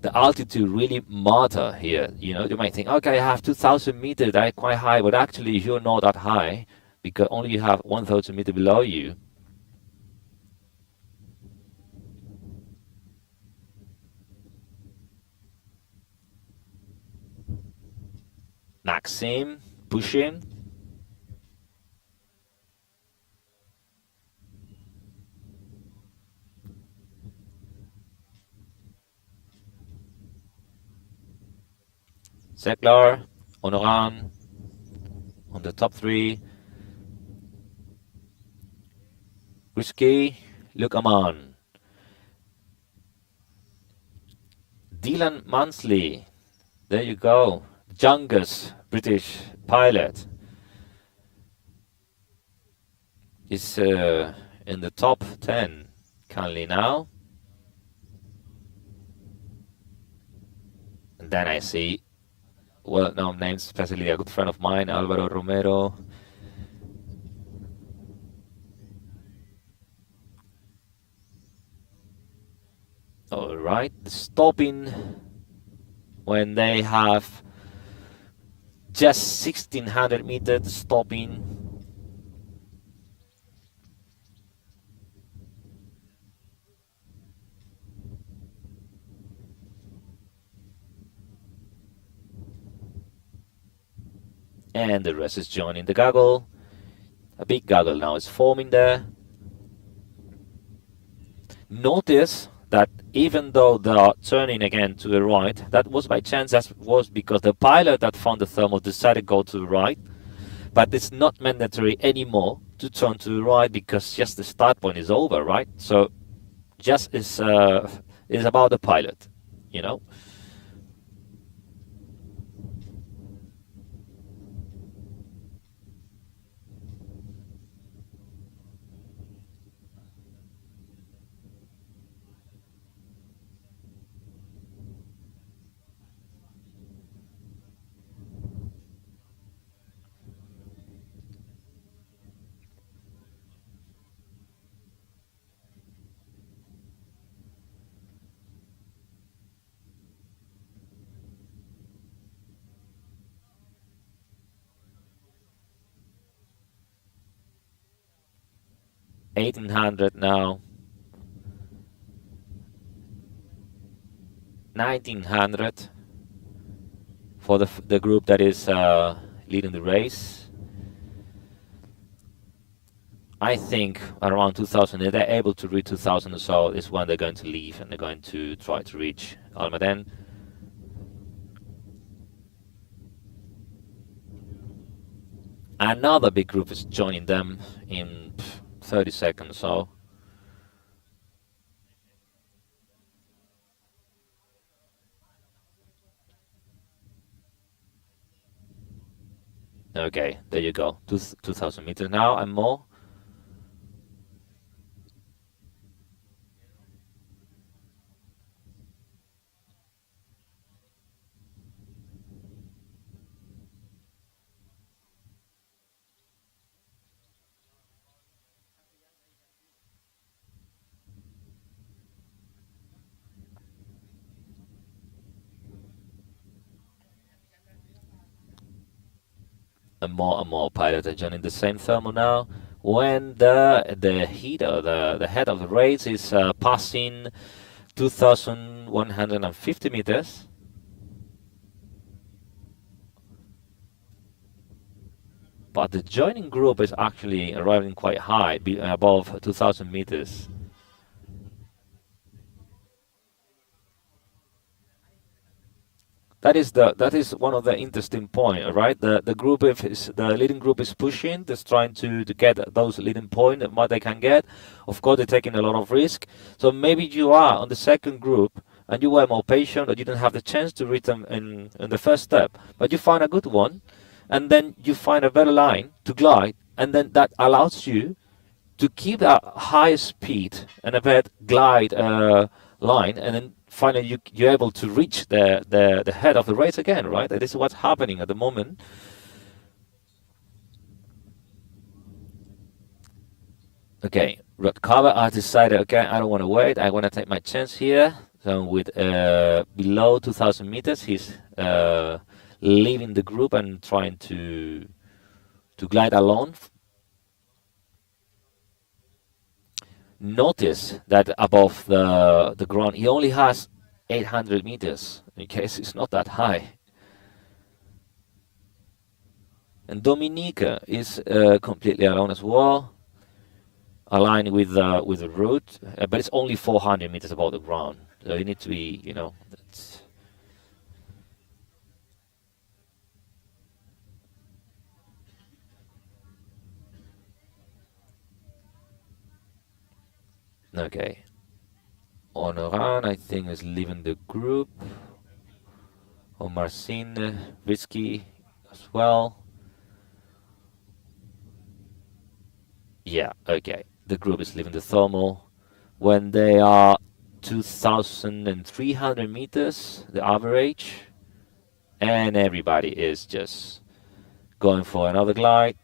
the altitude really matter here. You might think, okay, I have 2,000 meters, that's quite high, but actually you're not that high because only you have 1,000 meters below you. Maxime pushing. Pegalar, Honoran on the top three. Risky, Luc Aman. Dylan Mansley, there you go. Youngest British pilot is in the top 10 currently now. And then I see well-known names, especially a good friend of mine, Alvaro Romero. All right, stopping when they have just 1,600 meters, stopping. And the rest is joining the goggle. A big goggle now is forming there. Notice that even though they are turning again to the right, that was by chance, that was because the pilot that found the thermal decided to go to the right, but it's not mandatory anymore to turn to the right because just the start point is over, right? So just is about the pilot, 1800 now. 1900 for the group that is leading the race. I think around 2000, if they're able to reach 2000 or so, is when they're going to leave and they're going to try to reach Almaden. Another big group is joining them in 30 seconds or so. Okay, there you go. 2000 meters now and more. And more pilots are joining the same thermal now. When the heater, the head of the race is passing 2,150 meters. But the joining group is actually arriving quite high, above 2,000 meters. That is one of the interesting point, right? The leading group is pushing, just trying to get those leading point what they can get. Of course, they're taking a lot of risk. So maybe you are on the second group and you were more patient, or you didn't have the chance to reach them in the first step, but you find a good one, and then you find a better line to glide, and then that allows you to keep that high speed and a better glide line, and then finally you're able to reach the head of the race again, right? This is what's happening at the moment. Okay, road cover, I decided, okay, I don't want to wait, I want to take my chance here. So with below 2,000 meters, he's leaving the group and trying to glide alone. Notice that above the ground, he only has 800 meters, in case it's not that high. And Dominica is completely alone as well, aligned with the route, but it's only 400 meters above the ground. So you need to be, that's... Okay. Honoran, I think, is leaving the group. Omarcin, risky as well. Yeah, okay. The group is leaving the thermal. When they are 2,300 meters, the average, and everybody is just going for another glide.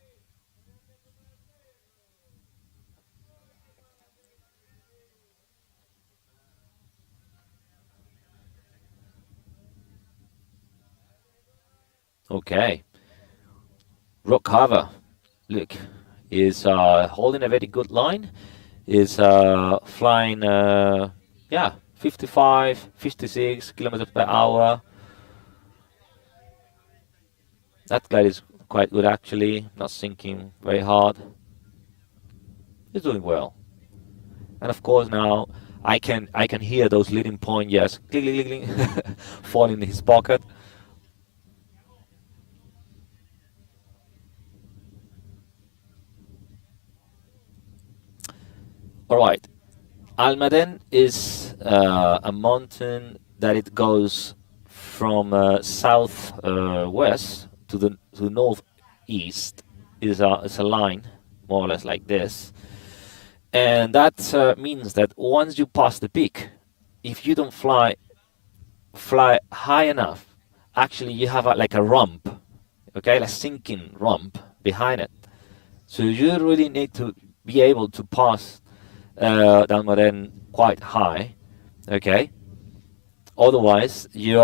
Okay. Rock cover, look, is holding a very good line. Is flying, yeah, 55, 56 kilometers per hour. That glide is quite good actually, not sinking very hard. He's doing well. And of course now I can hear those leading point, yes, click, click, click, click, falling in his pocket. All right, Almaden is a mountain that it goes from south west to the northeast. Is a line more or less like this, and that means that once you pass the peak, if you don't fly high enough, actually you have like a rump, okay, like sinking rump behind it. So you really need to be able to pass Almaden quite high, okay. Otherwise, you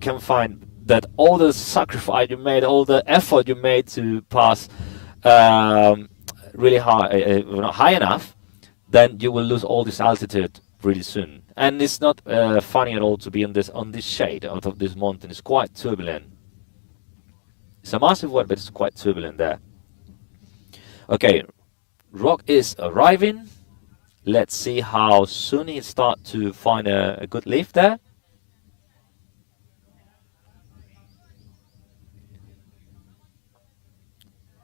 can find that all the sacrifice you made, all the effort you made to pass really high, high enough, then you will lose all this altitude pretty soon. And it's not funny at all to be on this shade out of this mountain. It's quite turbulent. It's a massive one, but it's quite turbulent there. Okay, Rock is arriving. Let's see how soon he start to find a good lift there.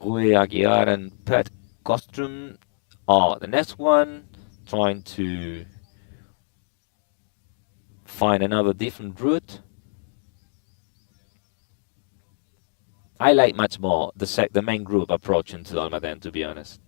Pegalajar and Pet Costume are the next one, trying to find another different route. I like much more the main group approaching to Almaden, to be honest.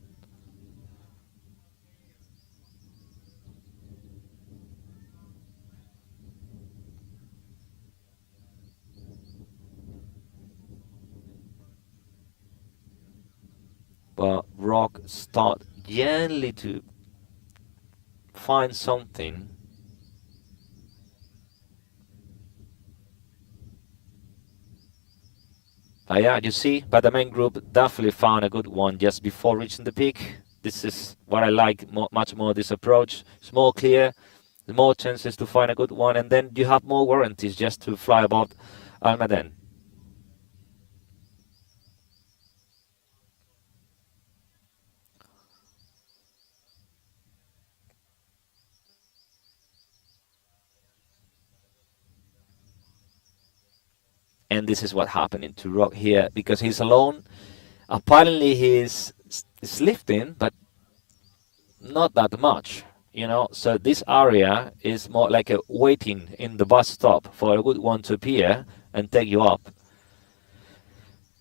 But Rock start gently to find something. Yeah, you see, but the main group definitely found a good one just before reaching the peak. This is what I like much more, this approach. It's more clear, more chances to find a good one, and then you have more warranties just to fly above Almaden. And this is what happening to Rock here, because he's alone. Apparently he's lifting, but not that much, you know. So this area is more like a waiting in the bus stop for a good one to appear and take you up.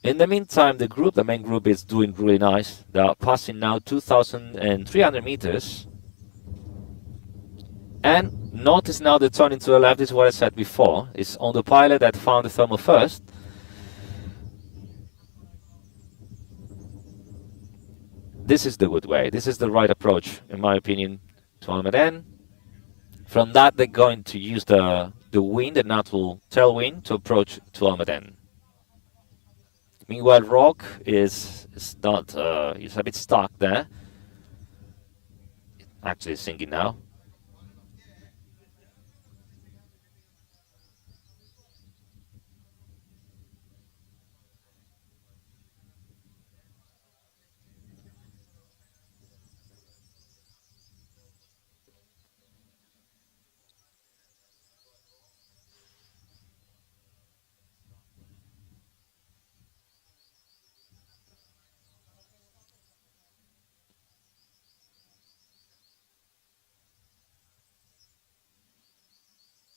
In the meantime, the main group is doing really nice. They are passing now 2,300 meters. And notice now the turning to the left. This is what I said before. It's on the pilot that found the thermal first. This is the good way. This is the right approach, in my opinion, to Almaden. From that, they're going to use the wind, the natural tailwind, to approach to Almaden. Meanwhile, Rock is not, he's a bit stuck there. Actually sinking now.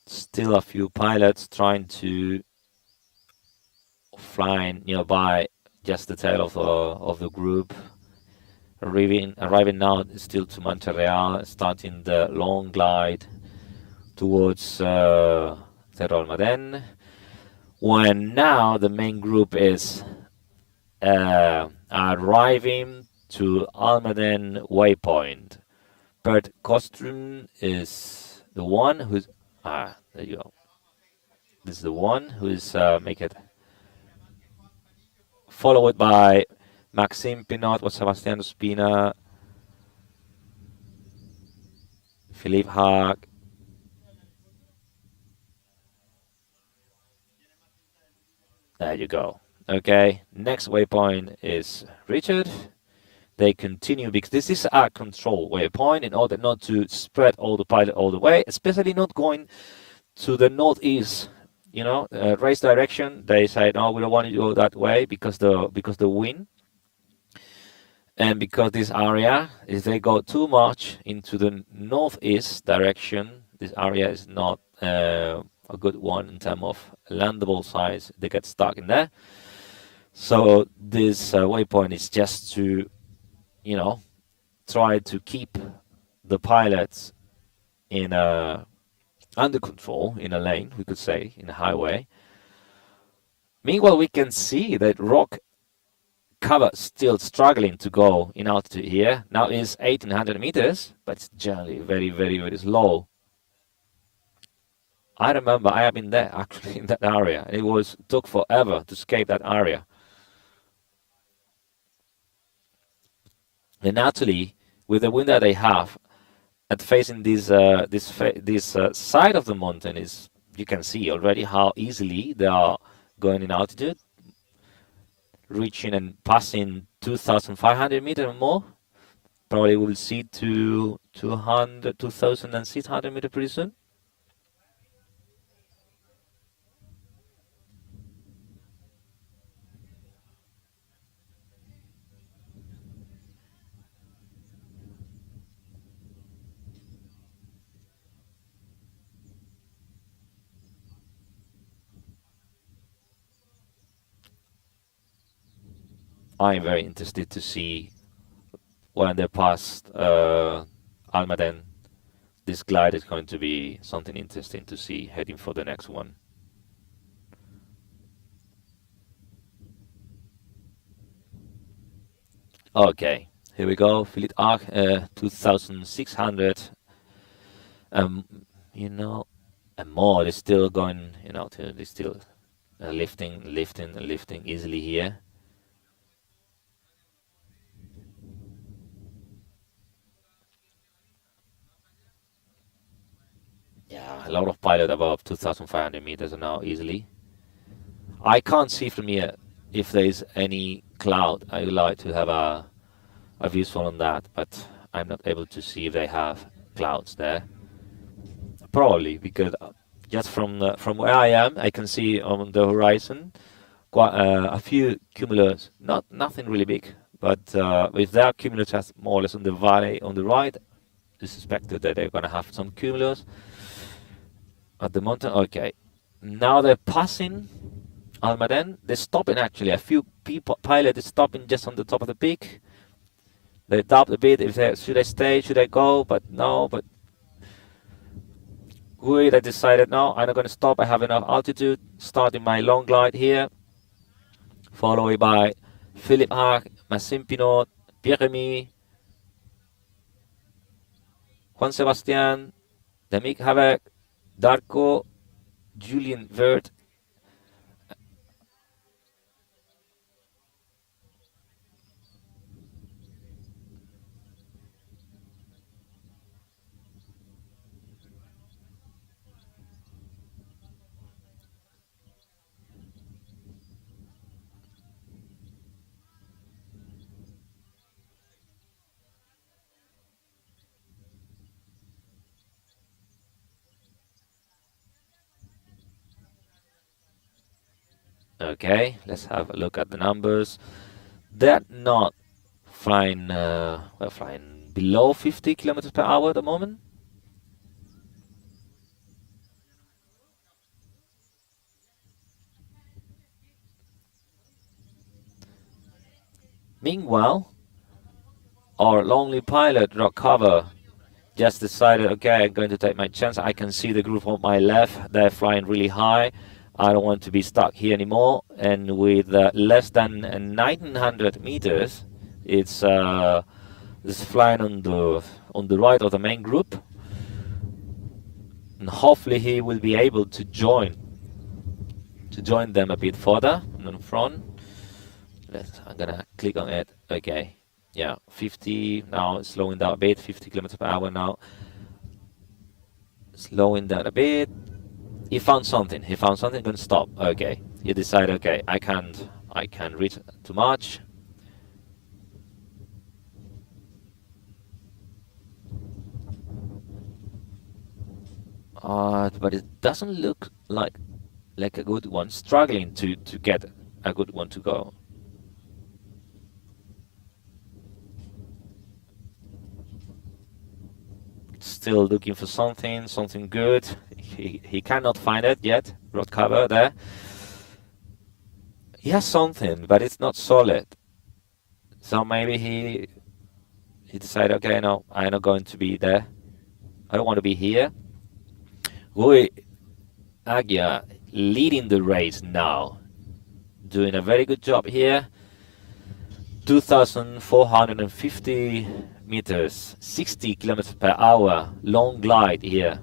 Still a few pilots trying to fly nearby, just the tail of the group. Arriving now still to Montreal, starting the long glide towards Cerro Almaden. When now the main group is arriving to Almaden waypoint. Bert Kostrom is the one who's there you go. This is the one who is make it. Followed by Maxime Pinot or Sebastian Spina, Philippe Haag, there you go. Okay, next waypoint is Richard. They continue because this is a control waypoint in order not to spread all the pilot all the way, especially not going to the northeast. You know, race direction. They say no, we don't want to go that way because the wind. And because this area, if they go too much into the northeast direction, this area is not a good one in terms of landable size. They get stuck in there. So this waypoint is just to, you know, try to keep the pilots in under control in a lane, we could say, in a highway. Meanwhile, we can see that Rock cover still struggling to go in altitude here. Now is 1,800 meters, but it's generally very, very, very slow. I remember I have been there actually in that area. It took forever to escape that area. And actually, with the wind that they have, at facing this side of the mountain, is you can see already how easily they are going in altitude, reaching and passing 2,500 meters or more. Probably we'll see to 2,600 meters pretty soon. I'm very interested to see when they pass Almaden. This glide is going to be something interesting to see heading for the next one. Okay, here we go. Philippe Arc, 2,600. You know, and more. They're still going. You know, they're still lifting easily here. Yeah, a lot of pilot above 2,500 meters now easily. I can't see from here if there is any cloud. I would like to have a visual on that, but I'm not able to see if they have clouds there. Probably because just from where I am, I can see on the horizon quite a few cumulus. Nothing really big, but if there are cumulus just more or less on the valley on the right, it's suspected that they're gonna have some cumulus at the mountain. Okay, now they're passing Almaden. They're stopping actually. A few people pilot is stopping just on the top of the peak. They doubt a bit if they should I stay, should I go, but no. But I decided no, I'm not going to stop. I have enough altitude. Starting my long glide here, followed by Philippe Haag, Maxime Pinot, Pierre-Remy, Juan Sebastian, Demick Havek, Darko, Julien Vert. Okay, let's have a look at the numbers. They're not flying, flying below 50 kilometers per hour at the moment. Meanwhile, our lonely pilot, Rock Cover, just decided, okay, I'm going to take my chance. I can see the group on my left. They're flying really high. I don't want to be stuck here anymore. And with less than 1,900 meters, it's flying on the right of the main group. And hopefully he will be able to join them a bit further in front. I'm gonna click on it. Okay, yeah, 50 now, slowing down a bit. 50 kilometers per hour now, slowing down a bit. He found something. Gonna stop. Okay, he decided. Okay, I can't reach too much. But it doesn't look like a good one. Struggling to get a good one to go. Still looking for something good. He cannot find it yet. Rod cover there. He has something, but it's not solid. So maybe he decided, okay, no, I'm not going to be there. I don't want to be here. Rui Agia leading the race now, doing a very good job here. 2,450 meters, 60 kilometers per hour, long glide here.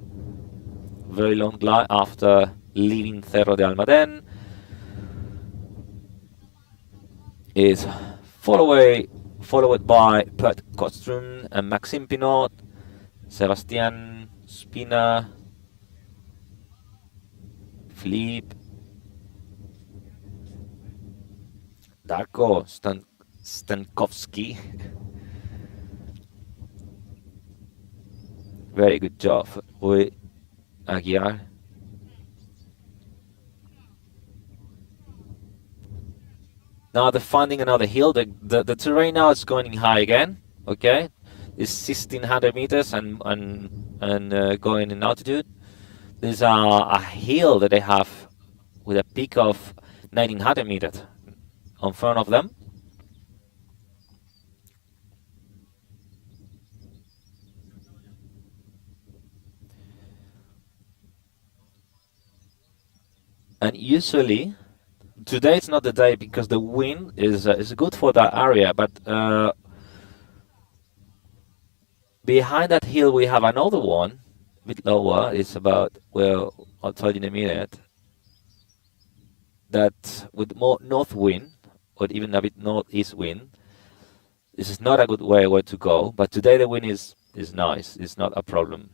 Very long glide after leaving Cerro de Almaden. Is followed followed by Pert Kostrum and Maxime Pinot, Sebastian Spina, Philippe, Darko Stankowski. Very good job, Rui Aguiar. Now they're finding another hill. The terrain now is going high again. Okay, it's 1600 meters and going in altitude. There's a hill that they have with a peak of 1900 meters in front of them. And usually, today it's not the day because the wind is good for that area. But behind that hill we have another one, a bit lower. It's about, well, I'll tell you in a minute. That with more north wind, or even a bit northeast wind, this is not a good way where to go. But today the wind is nice. It's not a problem.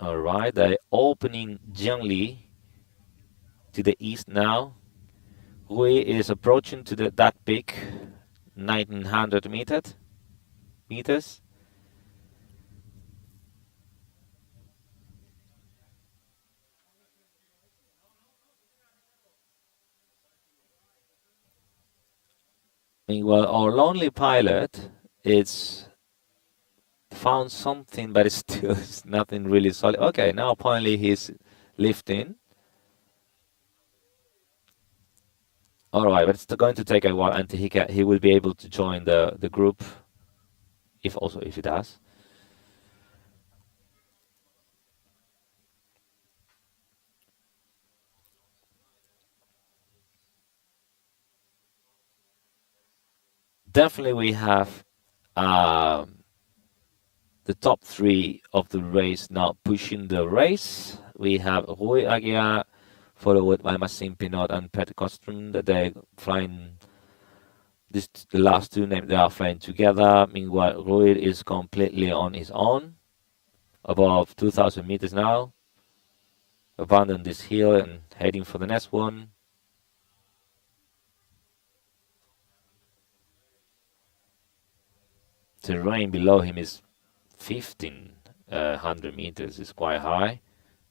All right, they're opening gently to the east now. Rui is approaching to that peak, 1900 meters. Meanwhile, our lonely pilot is found something, but it's still nothing really solid. Okay, now apparently he's lifting. All right, but it's going to take a while until he will be able to join the group, if he does. Definitely, we have the top three of the race now pushing the race. We have Rui Aguiar, followed by Maxime Pinot and Pert Kostrum, that they're flying. The last two names, they are flying together. Meanwhile, Rui is completely on his own, above 2,000 meters now. Abandoned this hill and heading for the next one. Terrain below him is 1,500 meters. It's quite high.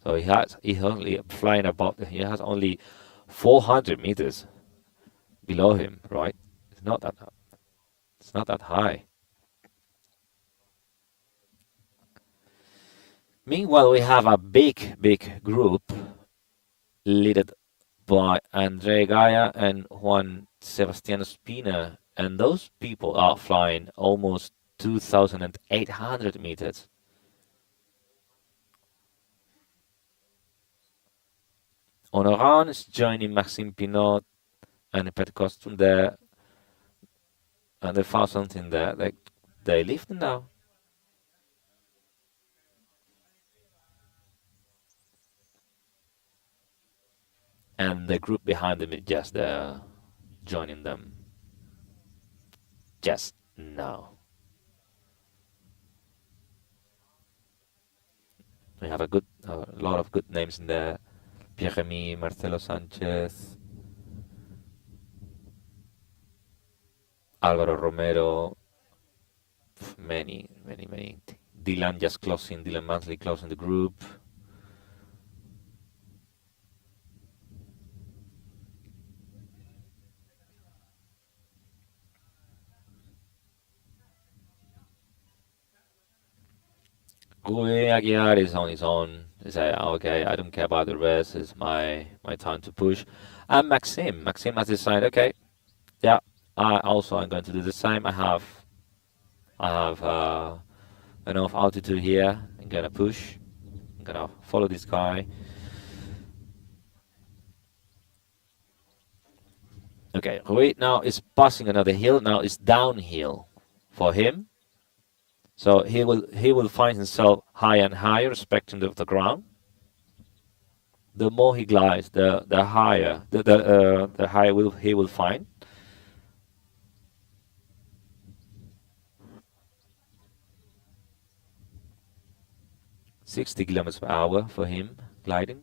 So he's only flying above. He has only 400 meters below him, right? It's not that high. Meanwhile, we have a big group led by Andre Gaia and Juan Sebastian Spina, and those people are flying almost 2,800 meters. Honoran is joining Maxime Pinot and Pert Kostrum there, and they found something there. Like they lift now. And the group behind them is just joining them just now. We have a lot of good names in there. Pierre-Remy, Marcelo Sanchez, Álvaro Romero, many. Dylan Mansley closing the group. Rui Aguiar is on his own. He say, okay, I don't care about the rest. It's my time to push. And Maxime has decided, okay, yeah, I also am going to do the same. I have enough altitude here. I'm gonna push. I'm gonna follow this guy. Okay, Rui now is passing another hill. Now it's downhill for him. So he will find himself higher and higher, respecting the ground. The more he glides, the higher the higher he will find. 60 kilometers per hour for him gliding.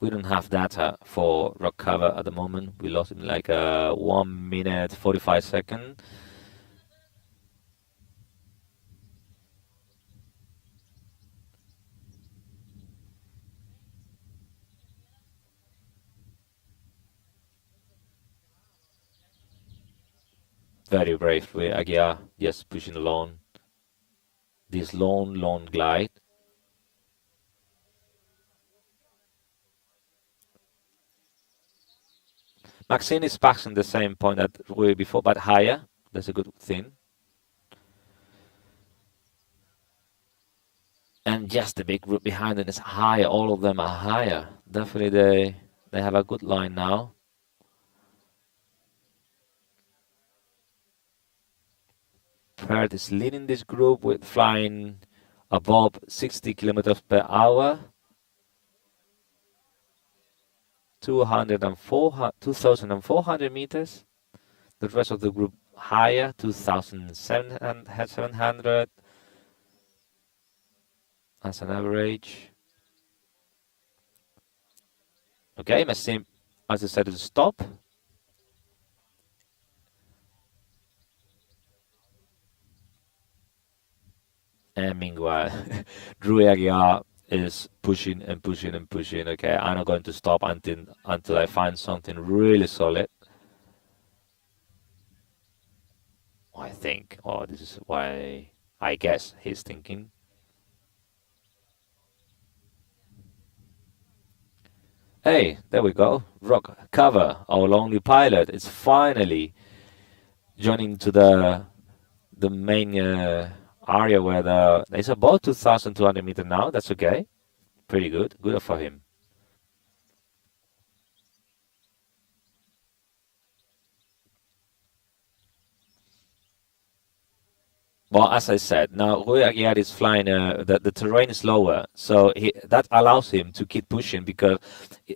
We don't have data for rock cover at the moment. We lost in like 1 minute 45 seconds. Very brave with Aguiar, just pushing along this long glide. Maxine is passing the same point that we before, but higher. That's a good thing. And just the big group behind it is higher. All of them are higher. Definitely they have a good line now. Perth is leading this group with flying above 60 kilometers per hour. 2,400 meters. The rest of the group higher, 2,700 as an average. Okay, Massim has decided to stop. And meanwhile, Drew Aguiar is pushing and pushing and pushing. Okay, I'm not going to stop until I find something really solid. I think, oh, this is why I guess he's thinking. Hey, there we go. Rock cover, our lonely pilot, is finally joining to the main area where it's about 2,200 meters now. That's okay. Pretty good. Good for him. Well, as I said, now Rui Aguiar is flying, the terrain is lower, so that allows him to keep pushing because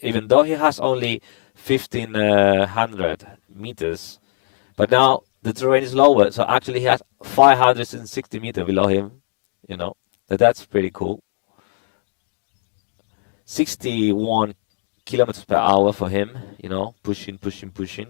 even though he has only 1,500 meters, but now the terrain is lower, so actually he has 560 meters below him, you know, that's pretty cool. 61 kilometers per hour for him, you know, pushing, pushing, pushing.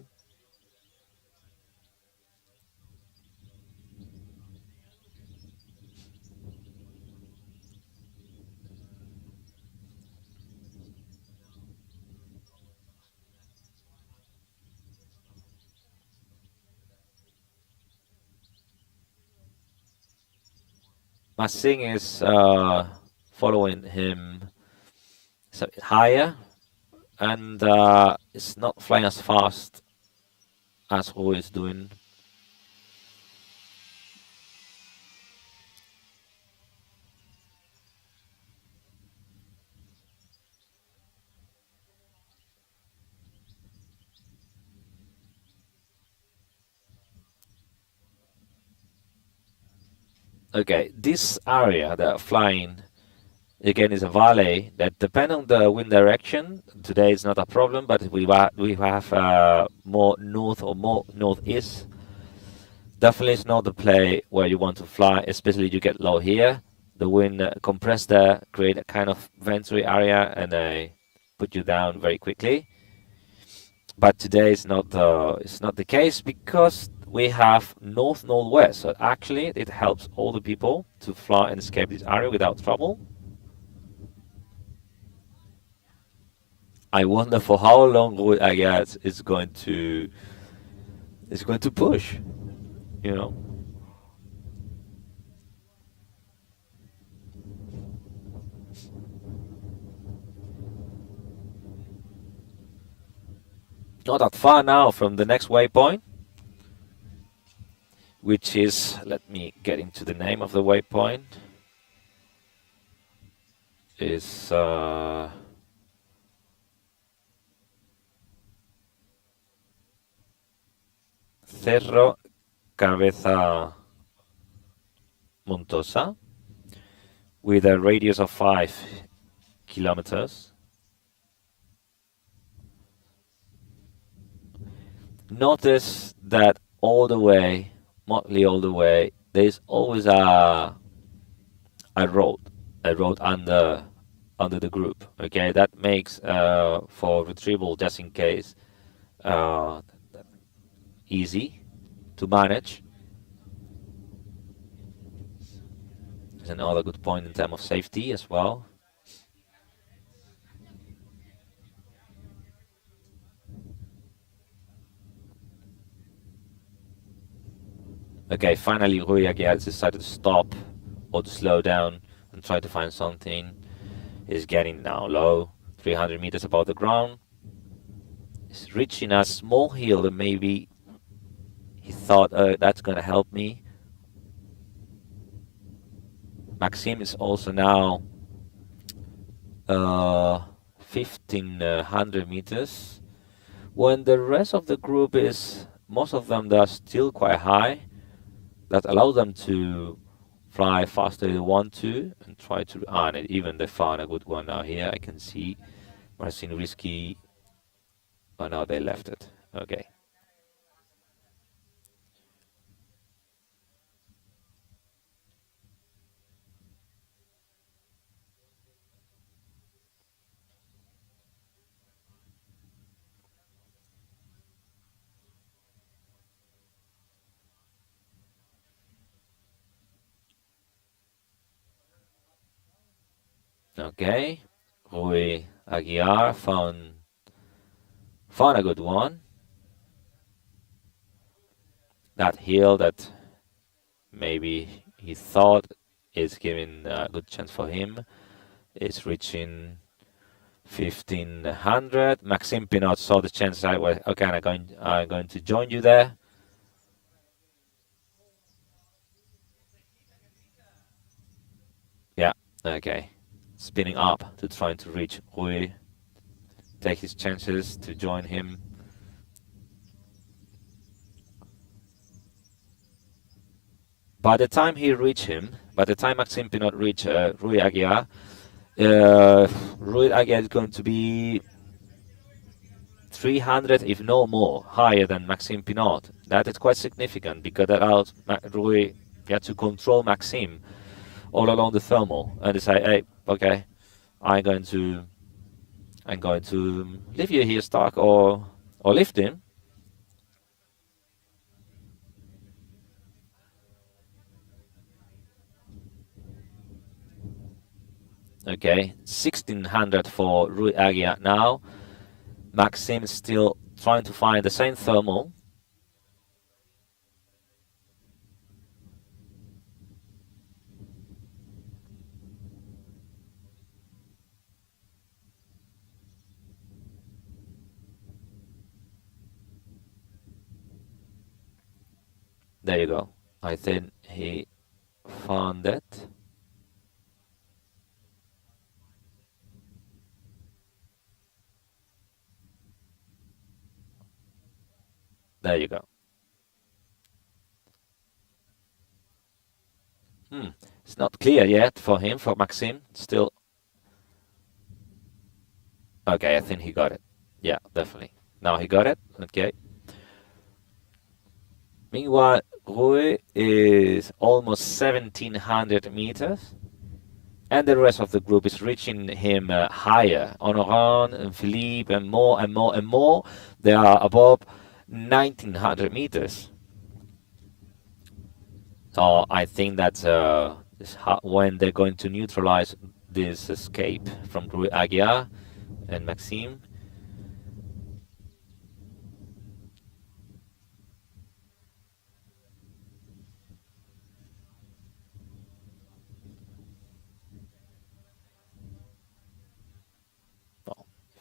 Masing is following him a bit higher, and it's not flying as fast as Wu is doing. Okay, this area that are flying again is a valley that depend on the wind direction. Today is not a problem, but we have more north or more northeast. Definitely it's not the play where you want to fly, especially you get low here. The wind compress there, create a kind of venturi area, and they put you down very quickly. But today it's not the case because we have north-northwest. So actually it helps all the people to fly and escape this area without trouble. I wonder for how long Rui Aguiar is going to push, you know. Not that far now from the next waypoint, which is, let me get into the name of the waypoint, is Cerro Cabeza Montosa, with a radius of 5 kilometers. Notice that mostly all the way, there's always a road under the group. Okay, that makes for retrieval, just in case, easy to manage. It's another good point in terms of safety as well. Okay, finally Rui Aguiar decided to stop or to slow down and try to find something. He's getting now low, 300 meters above the ground. He's reaching a small hill that maybe he thought, oh, that's going to help me. Maxime is also now 1500 meters. When the rest of the group is, most of them, they're still quite high. That allows them to fly faster than they want to and try to earn it. Even they found a good one now here. I can see Marcin Risky. Oh, no, they left it. Okay. Okay, Rui Aguiar found a good one. That hill that maybe he thought is giving a good chance for him is reaching 1500. Maxime Pinot saw the chance. I was okay. I'm going to join you there. Yeah. Okay. Spinning up to trying to reach Rui, take his chances to join him. By the time Maxime Pinot reached Rui Aguiar, Rui Aguiar is going to be 300, if no more, higher than Maxime Pinot. That is quite significant because that allows Rui to control Maxime all along the thermal and decide, hey, okay, I'm going to leave you here stuck or lift him. Okay, 1600 for Rui Aguiar now. Maxime is still trying to find the same thermal. There you go. I think he found it. There you go. It's not clear yet for him, for Maxime. Still. Okay, I think he got it. Yeah, definitely. Now he got it. Okay. Meanwhile, Rui is almost 1700 meters. And the rest of the group is reaching him higher. Honoran and Philippe and more and more and more. They are above 1900 meters. So I think that's when they're going to neutralize this escape from Rui Aguiar and Maxime.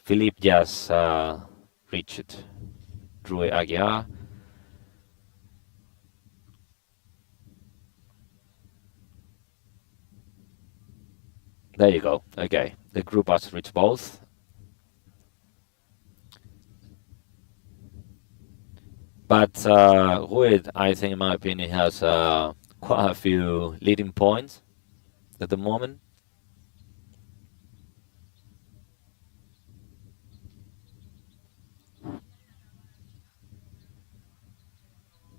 Philippe just reached Rue Aguiar. There you go. Okay, the group has reached both. But Ruud, I think, in my opinion, has quite a few leading points at the moment.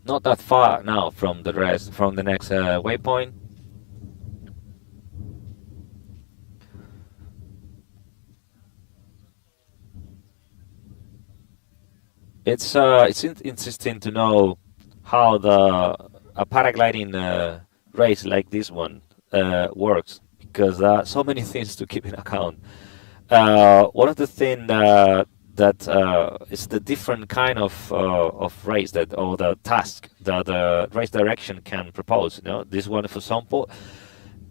Not that far now from the rest, from the next waypoint. It's interesting to know how a paragliding race like this one works, because there are so many things to keep in account. One of the things that is the different kind of race that, or the task that the race direction can propose. You know, this one, for example,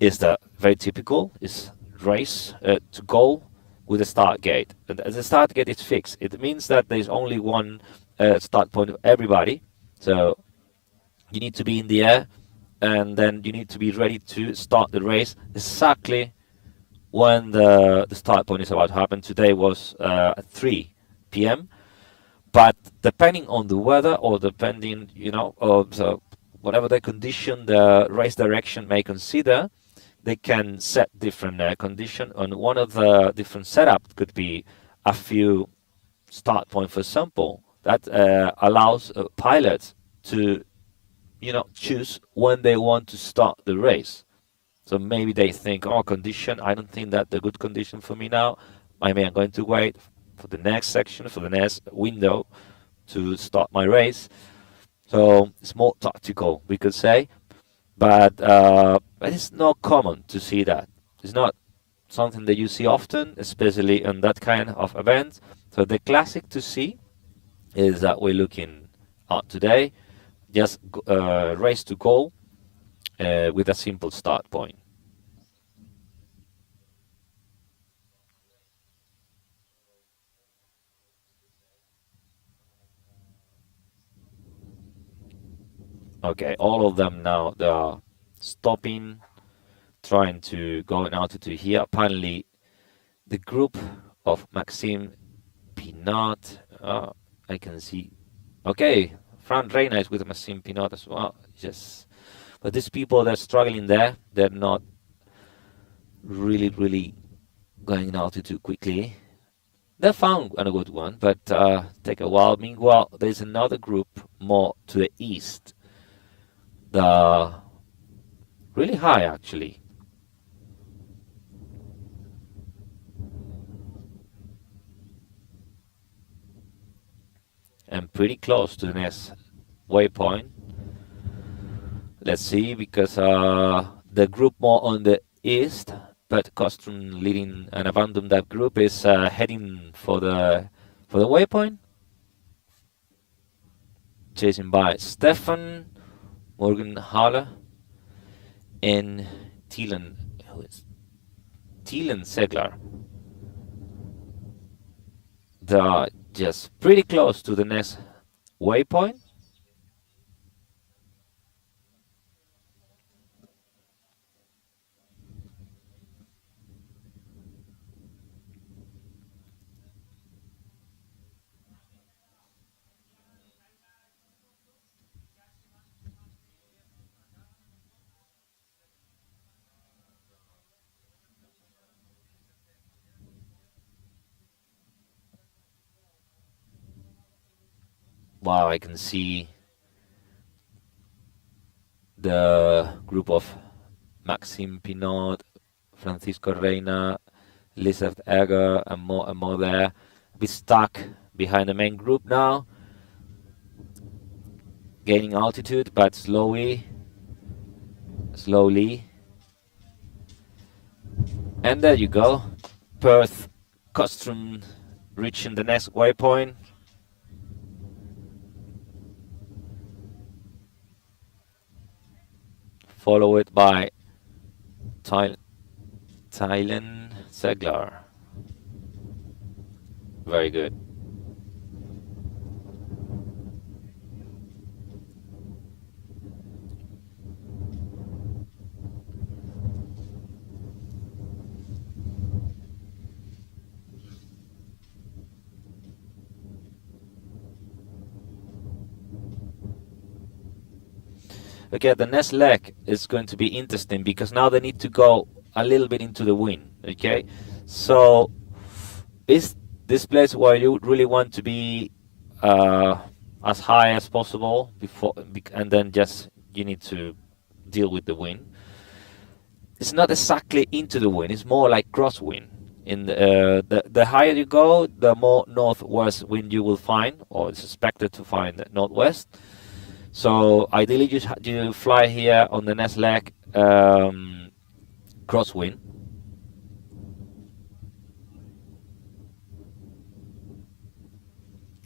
is the very typical is race to goal with a start gate. And the start gate is fixed. It means that there's only one start point of everybody. So you need to be in the air, and then you need to be ready to start the race exactly when the start point is about to happen. Today was at 3 p.m. But depending on the weather, or depending, you know, of whatever the condition the race direction may consider, they can set different condition. And one of the different setup could be a few start point, for example, that allows pilots to, you know, choose when they want to start the race. So maybe they think, oh, condition, I don't think that the good condition for me now. Maybe I'm going to wait for the next section, for the next window to start my race. So it's more tactical, we could say. But it's not common to see that. It's not something that you see often, especially in that kind of event. So the classic to see is that we're looking at today, just race to goal with a simple start point. Okay, all of them now, they are stopping, trying to go in altitude here. Apparently, the group of Maxime Pinot, I can see. Okay, Fran Reina is with Maxime Pinot as well. Yes, but these people, they're struggling there. They're not really going in altitude quickly. They found a good one, but take a while. Meanwhile, there's another group more to the east. The really high, actually. And pretty close to the next waypoint. Let's see, because the group more on the east, but Costrum leading and abandon that group, is heading for the waypoint. Chasing by Stefan, Morgan Haller, and Thielen Segler. They are just pretty close to the next waypoint. Wow, I can see the group of Maxime Pinot, Francisco Reina, Lizard Egger, and more there. We stuck behind the main group now, gaining altitude, but slowly. And there you go, Perth Costrum reaching the next waypoint. Followed by Thailand Segler. Very good. Okay, the next leg is going to be interesting because now they need to go a little bit into the wind. Okay, so is this place where you really want to be as high as possible before, and then just you need to deal with the wind. It's not exactly into the wind; it's more like crosswind. In the higher you go, the more northwest wind you will find, or it's expected to find northwest. So ideally, you fly here on the next leg crosswind.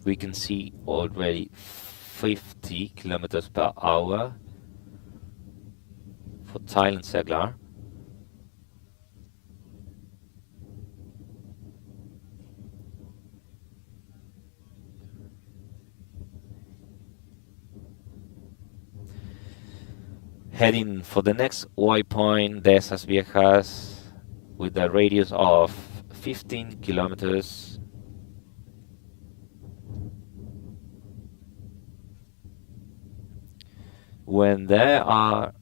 We can see already 50 kilometers per hour for Thailand Seglar. Heading for the next waypoint de Esas Viejas with a radius of 15 kilometers. When they are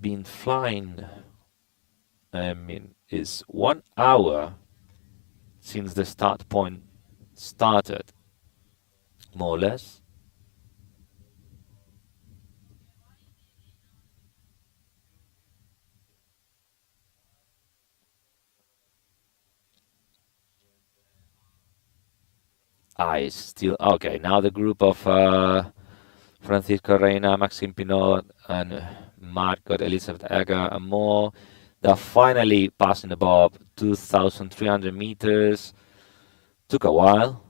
been flying, I mean, it's 1 hour since the start point started, more or less. I still okay. Now the group of Francisco Reina, Maxime Pinot, and Margot Elizabeth Egger and more. They're finally passing above 2,300 meters. Took a while.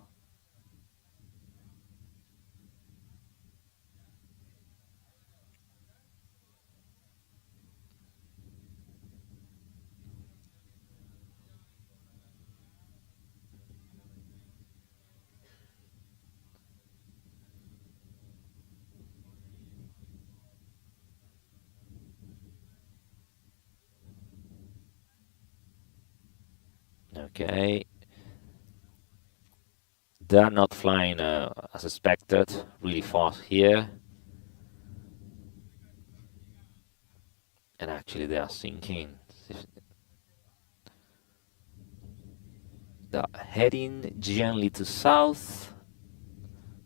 Okay. They're not flying as expected, really fast here. And actually they are sinking. They're heading gently to south.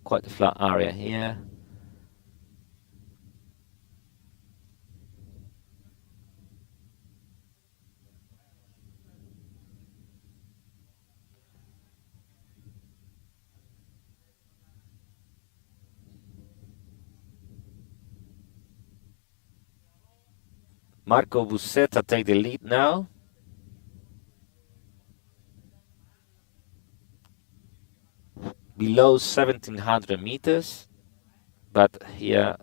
Quite a flat area here. Marco Busetta take the lead now. Below 1,700 meters. But here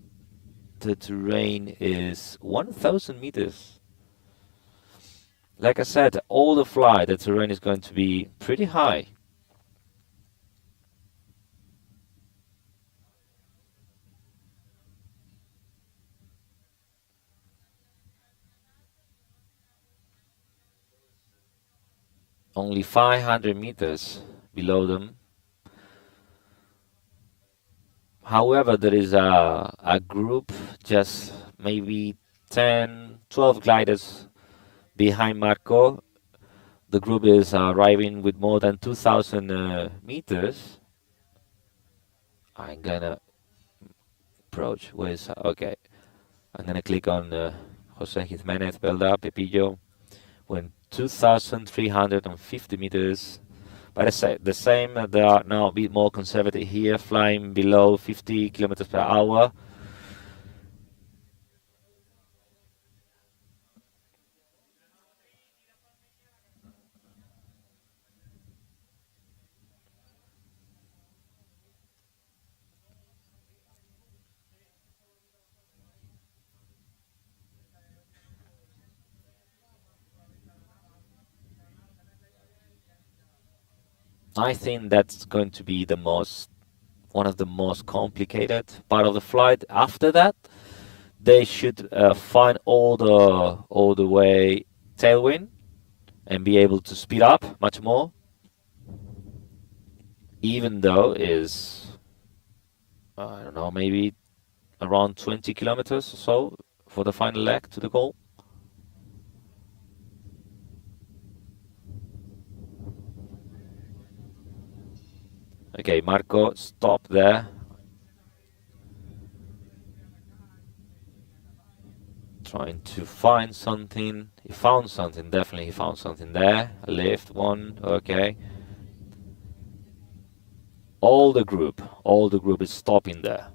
the terrain is 1,000 meters. Like I said, all the fly, the terrain is going to be pretty high. Only 500 meters below them. However, there is a group, just maybe 10, 12 gliders behind Marco. The group is arriving with more than 2,000 meters. I'm gonna approach with, okay. I'm gonna click on Jose Jimenez, Belda, Pepillo, when 2,350 meters. But I say the same, they are now a bit more conservative here, flying below 50 kilometers per hour. I think that's going to be one of the most complicated part of the flight. After that, they should find all the way tailwind and be able to speed up much more, even though is I don't know, maybe around 20 kilometers or so for the final leg to the goal. Okay, Marco, stop there. Trying to find something. He found something, definitely he found something there. A lift, one, okay. All the group is stopping there.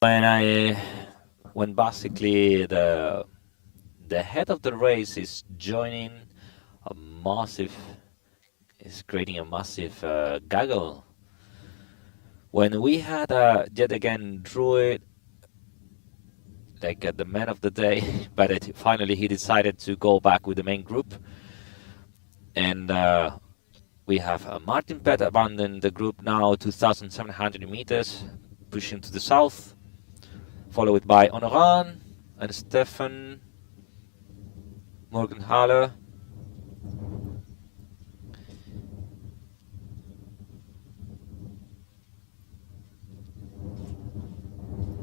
when basically the head of the race is joining a massive, is creating a massive gaggle. When we had yet again Druid, like the man of the day, but finally he decided to go back with the main group. And we have Martin Pett abandoned the group now, 2,700 meters, pushing to the south, followed by Honoran and Stefan Morgenhaler.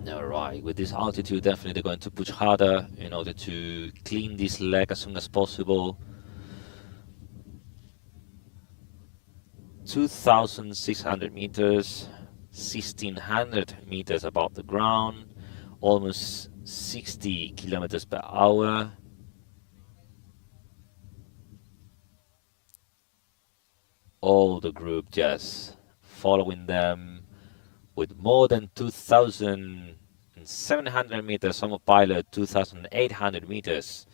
Alright, with this altitude, definitely they're going to push harder in order to clean this leg as soon as possible. 2,600 meters, 1,600 meters above the ground, almost 60 kilometers per hour. All the group just following them with more than 2,700 meters, some pilot 2,800 meters.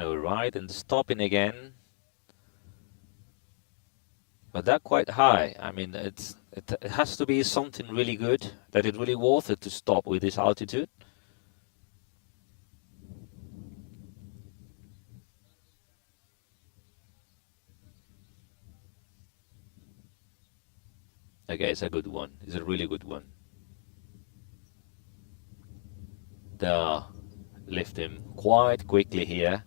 Alright, and stopping again. But they're quite high. I mean, it has to be something really good, that it's really worth it to stop with this altitude. Okay, it's a good one. It's a really good one. They're lifting quite quickly here.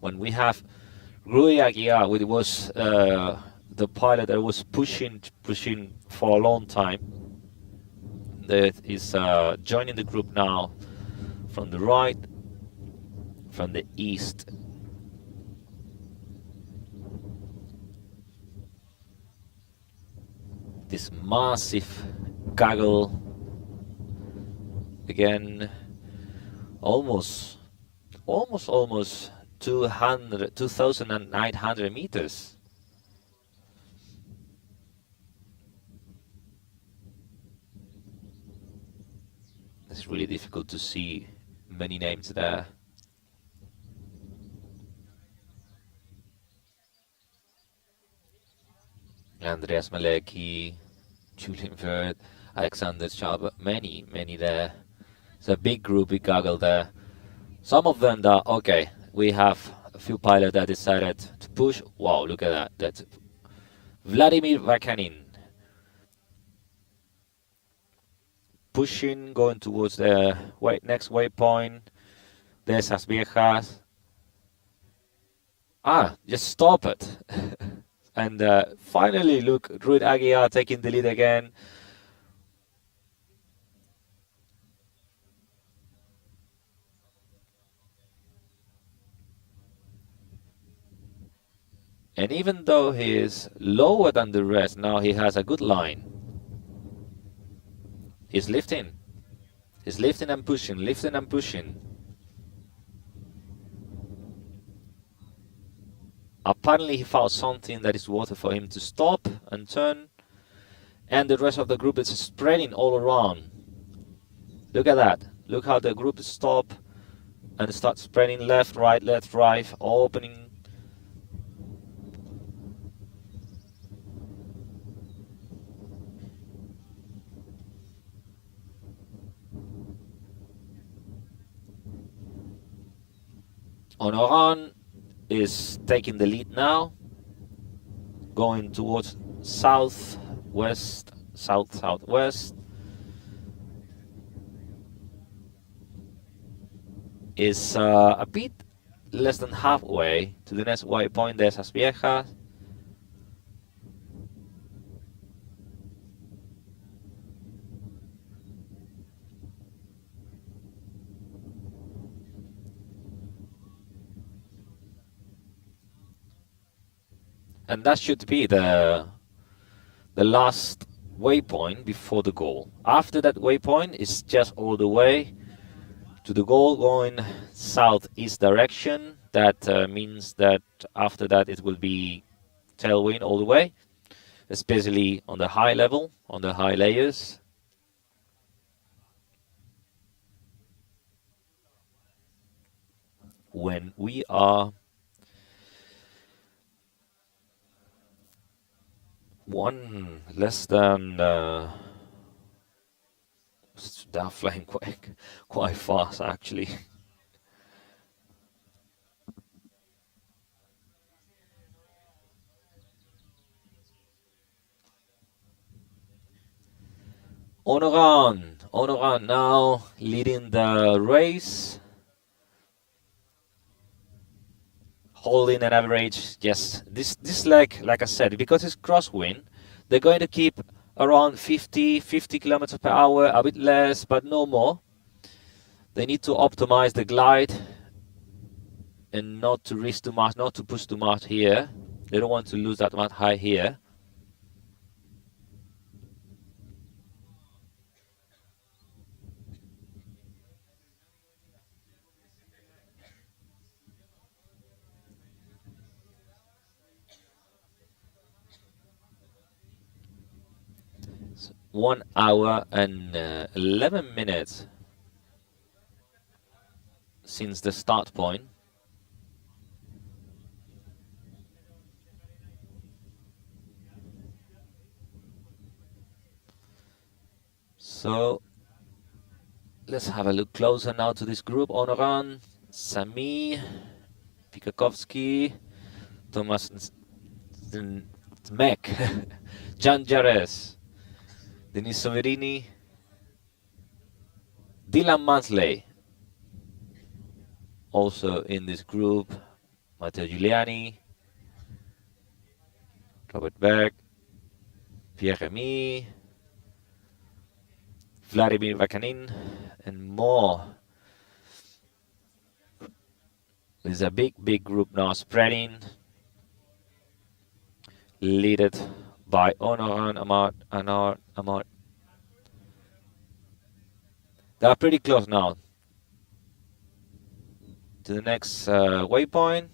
When we have Rui Aguiar, which was the pilot that was pushing for a long time, that is joining the group now from the right, from the east. This massive gaggle again, almost 2,900 meters. It's really difficult to see many names there. Andreas Malecki, Julian Vert, Alexander Schaber, many there. It's a big group, big gaggle there. Some of them that, okay, we have a few pilots that decided to push. Wow, look at that. That's Vladimir Vakanin. Pushing, going towards the next waypoint. There's As Viejas. Just stop it. And finally, look, Ruud Aguiar taking the lead again. And even though he is lower than the rest, now he has a good line. He's lifting. He's lifting and pushing, lifting and pushing. Apparently he found something that is worth it for him to stop and turn. And the rest of the group is spreading all around. Look at that. Look how the group stop and start spreading left, right, opening. Honoran is taking the lead now, going towards southwest, southwest. Is a bit less than halfway to the next waypoint de Esas Viejas. And that should be the last waypoint before the goal. After that waypoint, it's just all the way to the goal going southeast direction. That means that after that it will be tailwind all the way, especially on the high level, on the high layers. When we are one less than they're flying quite fast actually. Honoran now leading the race, holding an average. Yes, this like I said, because it's crosswind, they're going to keep around 50 kilometers per hour, a bit less, but no more. They need to optimize the glide and not to risk too much, not to push too much here. They don't want to lose that much high here. So 1 hour and 11 minutes since the start point. So let's have a look closer now to this group. Honoran, Sami, Pikakovsky, Thomas Zmek, Jan Jares, Denis Soverini, Dylan Mansley, also in this group, Matteo Giuliani, Robert Berg, Pierre Remy, Vladimir Vakanin, and more. There's a big group now spreading, led by Honoran, Amar. They are pretty close now to the next waypoint.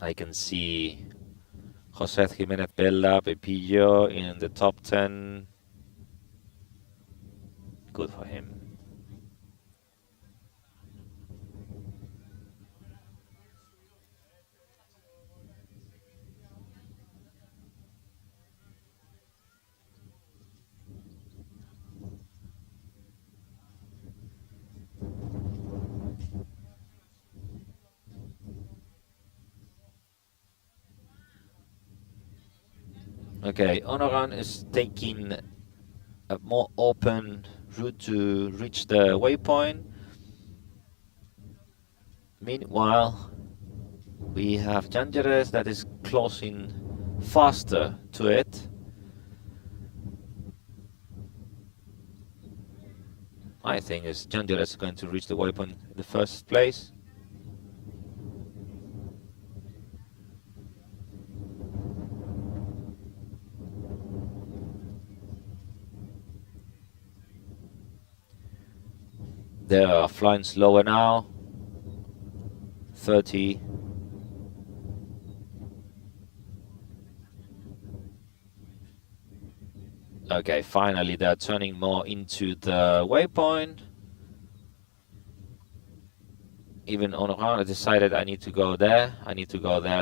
I can see Jose Jimenez Bella, Pepillo in the top 10. Good for him. Okay, Honoran is taking a more open route to reach the waypoint. Meanwhile, we have Jangeres that is closing faster to it. I think is Jangeres going to reach the waypoint in the first place. They are flying slower now. 30. Okay, finally they're turning more into the waypoint. Even Honoran decided I need to go there,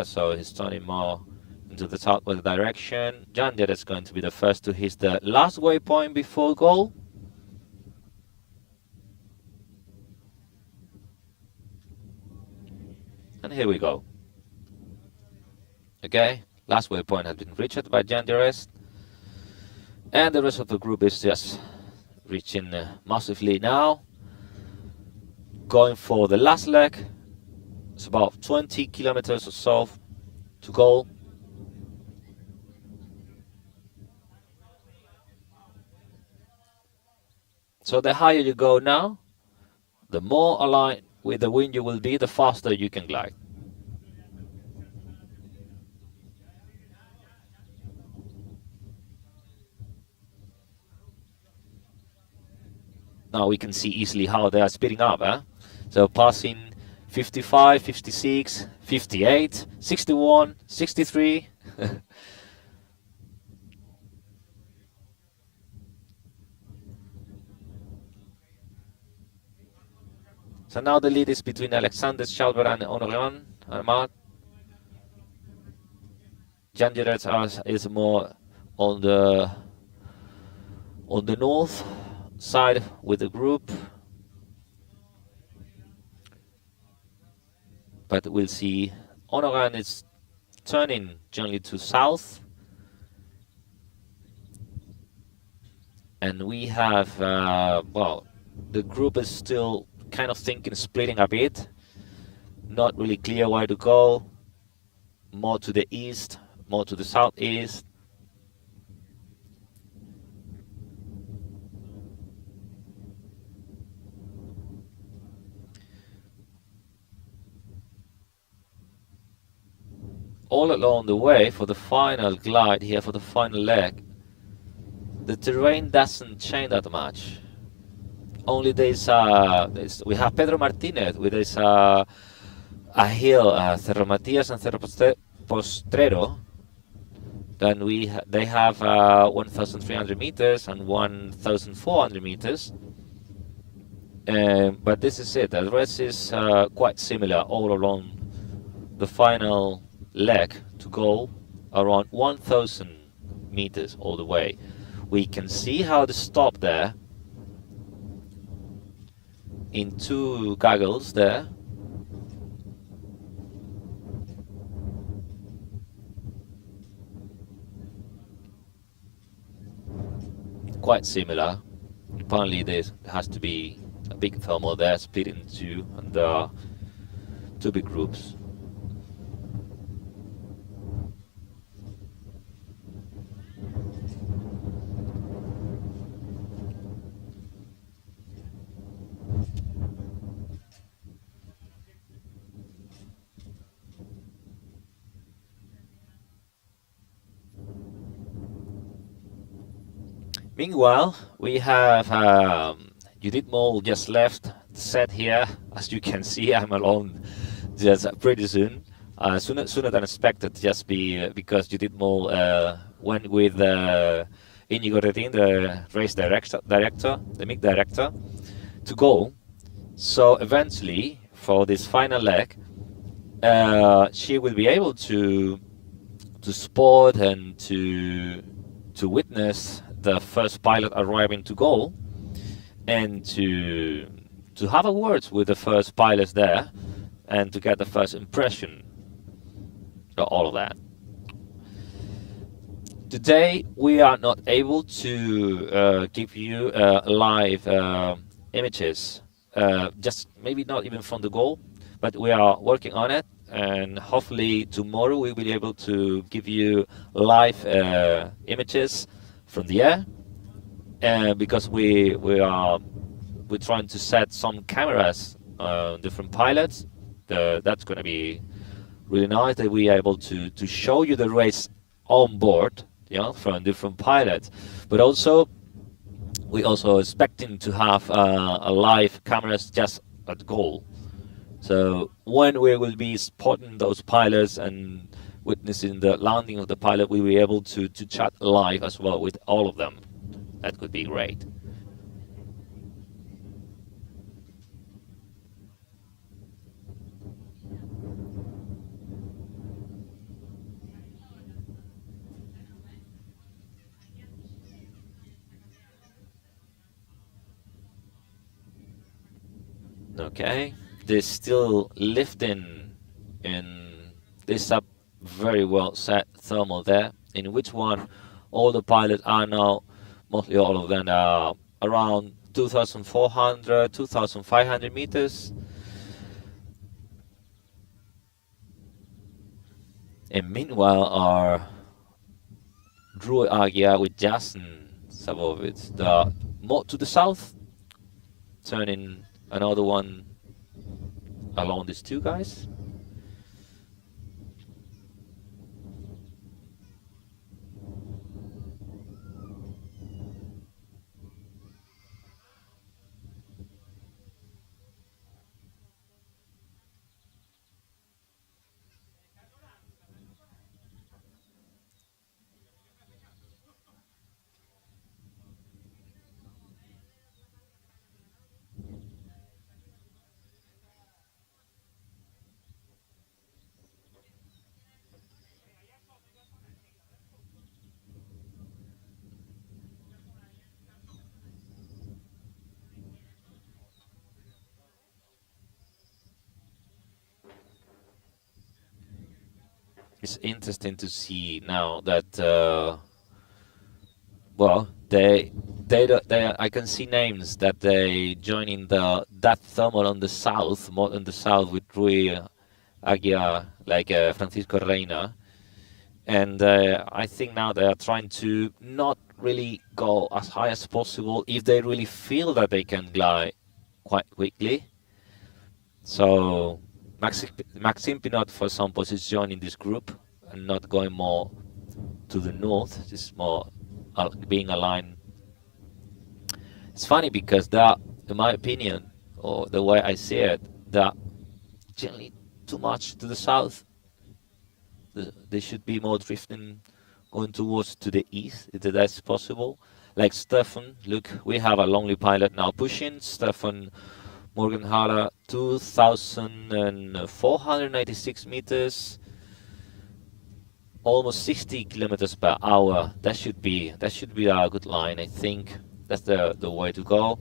so he's turning more into the southwest direction. Jandir is going to be the first to hit the last waypoint before goal. And here we go. Okay, last waypoint has been reached by Jandir, and the rest of the group is just reaching massively now. Going for the last leg. It's about 20 kilometers or so to go. So the higher you go now, the more aligned with the wind you will be, the faster you can glide. Now we can see easily how they are speeding up. So passing 55, 56, 58, 61, 63. So now the lead is between Alexander Schalber and Honoran Armad. Jandiret is more on the north side with the group. But we'll see Honoran is turning generally to south. And we have, well, the group is still kind of thinking, splitting a bit. Not really clear where to go. More to the east, more to the southeast. All along the way for the final glide here, for the final leg, the terrain doesn't change that much. Only we have Pedro Martinez with this a hill, Cerro Matias and Cerro Postrero. Then they have 1,300 meters and 1,400 meters. But this is it. The rest is quite similar all along the final leg to go around 1,000 meters all the way. We can see how the stop there in two goggles there. Quite similar. Apparently there has to be a big thermal there split into two, and there are two big groups. Meanwhile, we have Judith Moll just left the set here. As you can see, I'm alone just pretty soon. Sooner than expected, just because Judith Moll went with Inigo Redin, the race director, the MIG director, to go. So eventually, for this final leg, she will be able to spot and to witness the first pilot arriving to goal, and to have a word with the first pilots there, and to get the first impression of all of that. Today we are not able to give you live images, just maybe not even from the goal, but we are working on it, and hopefully tomorrow we will be able to give you live images from the air, because we're trying to set some cameras on different pilots. That's going to be really nice that we are able to show you the race on board, from different pilots. But also we also expecting to have a live cameras just at goal. So when we will be spotting those pilots and witnessing the landing of the pilot, we will be able to chat live as well with all of them. That could be great. Okay, they're still lifting in this up very well set thermal there, in which one all the pilots are now, mostly all of them are around 2,400, 2,500 meters. And meanwhile, our Drew Agia with Jason Sabovitz, the more to the south, turning another one along these two guys. It's interesting to see now that well, I can see names that they joining that thermal on the south, more on the south with Rui Aguiar, like Francisco Reina, and I think now they are trying to not really go as high as possible if they really feel that they can glide quite quickly. So Maxime Pinot, for example, is joining this group and not going more to the north, just more being aligned. It's funny because that, in my opinion, or the way I see it, that generally too much to the south. They should be more drifting, going towards to the east, if that's possible. Like Stefan, look, we have a lonely pilot now pushing. Stefan Morgenhaler, 2,496 meters, almost 60 kilometers per hour. That should be a good line. I think that's the way to go.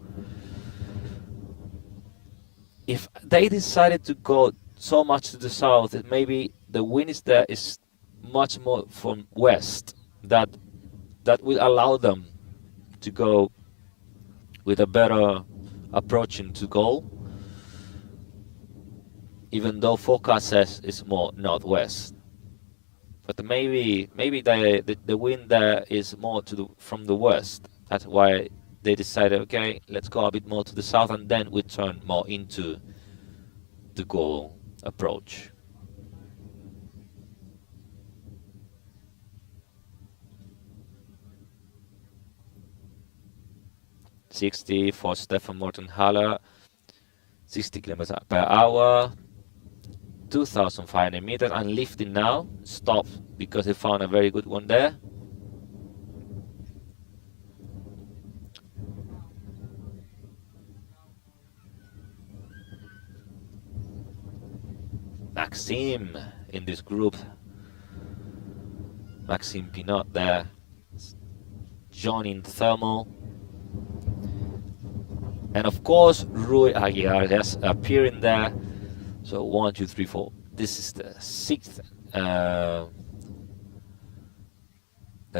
If they decided to go so much to the south, maybe the wind is there is much more from west. That will allow them to go with a better approaching to goal, even though forecast says it's more northwest. But maybe the wind there is more from the west. That's why they decided, okay, let's go a bit more to the south, and then we turn more into the goal approach. .60 for Stefan Mortenhaler, 60 kilometers per hour, 2,500 meters, and lifting now. Stop because they found a very good one there. Maxime in this group. Maxime Pinot there, joining thermal. And of course, Rui Aguiar has appearing there. So 1, 2, 3, 4. This is the sixth that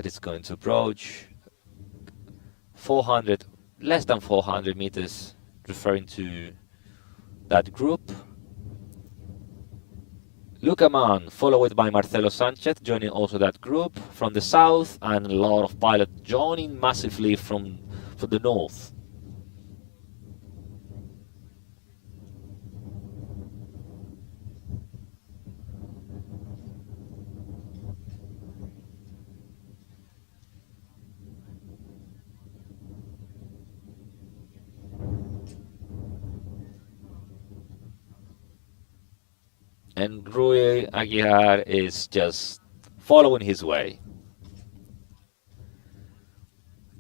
is going to approach. 400, less than 400 meters, referring to that group. Lucaman, followed by Marcelo Sanchez, joining also that group from the south, and a lot of pilots joining massively from the north. And Rui Aguiar is just following his way.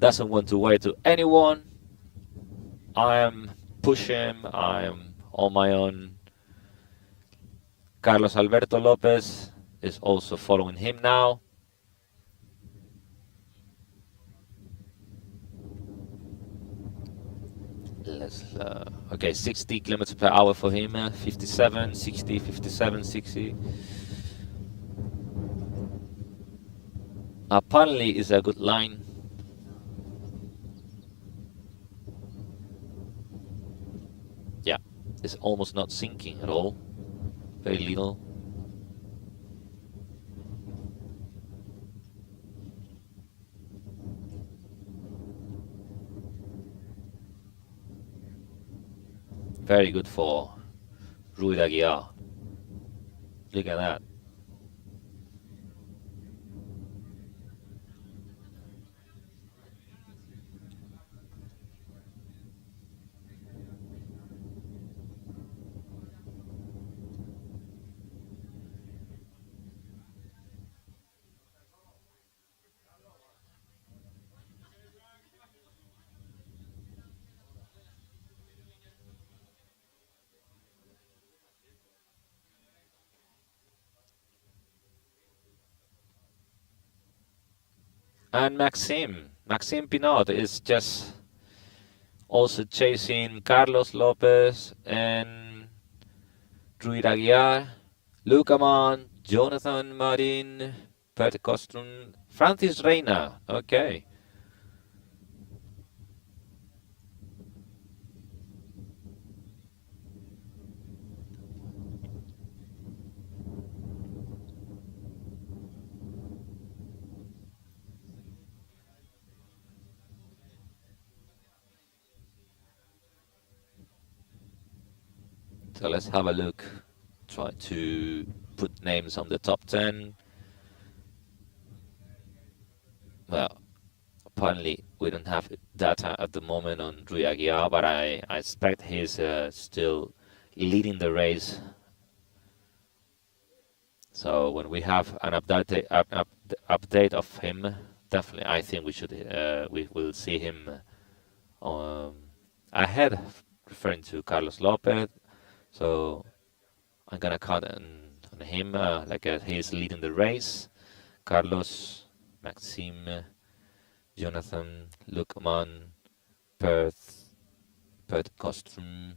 doesn't want to wait to anyone. I am pushing, I am on my own. Carlos Alberto Lopez is also following him now. Okay, 60 kilometers per hour for him, 57, 60, 57, 60. Apparently is a good line. Yeah, it's almost not sinking at all. Very little. Very good for Ruiz Aguiar. Look at that. And Maxime Pinot is just also chasing Carlos Lopez and Ruiz Aguiar, Lucaman, Jonathan Marin, Pert Costrum, Francis Reina. Okay. So let's have a look. Try to put names on the top 10. Well, apparently we don't have data at the moment on Ruiz Aguiar, but I expect he's still leading the race. So when we have an update of him, definitely I think we will see him ahead, referring to Carlos Lopez. So I'm gonna count on him like he's leading the race. Carlos, Maxime, Jonathan, Luckman, Pert Costrum,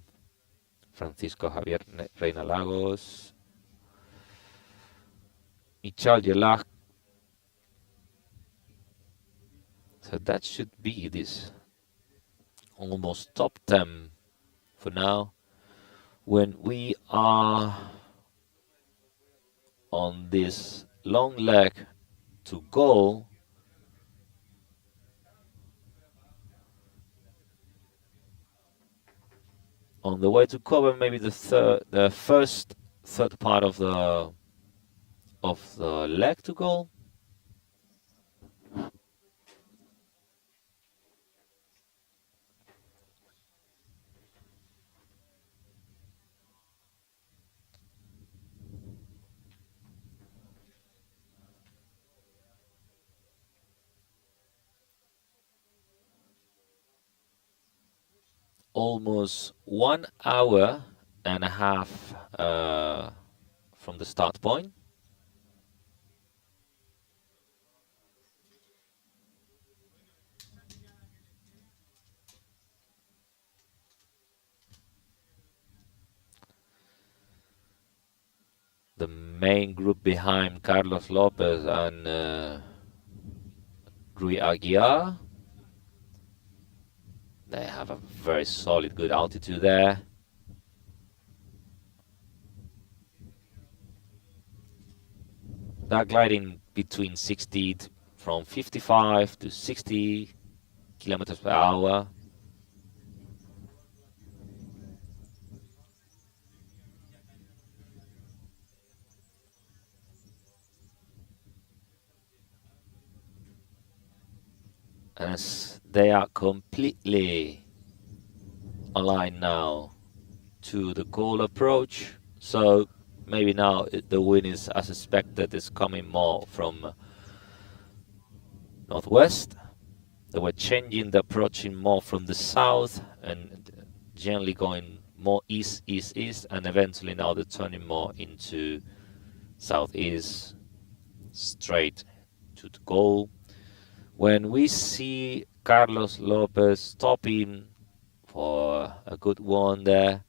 Francisco Javier Reina Lagos, Michal Gelach. So that should be this almost top 10 for now. When we are on this long leg to go, on the way to cover maybe the first third part of the leg to go. Almost 1 hour and a half from the start point. The main group behind Carlos Lopez and Ruiz Aguiar. They have a very solid, good altitude there. They're gliding between from 55 to 60 kilometers per hour. And as they are completely aligned now to the goal approach, so maybe now the wind is, as expected, is coming more from northwest. They were changing the approaching more from the south and generally going more east, east, east, and eventually now they're turning more into southeast, straight to the goal. When we see Carlos Lopez stopping for a good one there,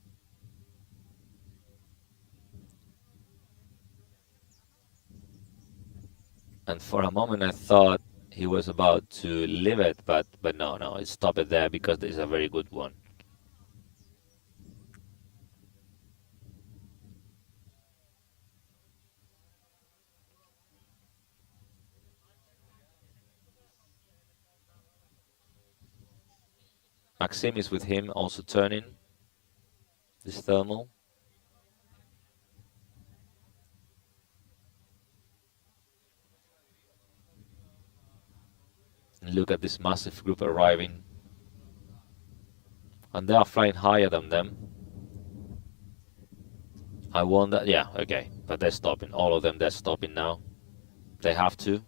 and for a moment I thought he was about to leave it, but no, he stopped it there because it's a very good one. Maxim is with him, also turning this thermal. And look at this massive group arriving. And they are flying higher than them. I wonder, yeah, okay, but they're stopping. All of them, they're stopping now. They have to.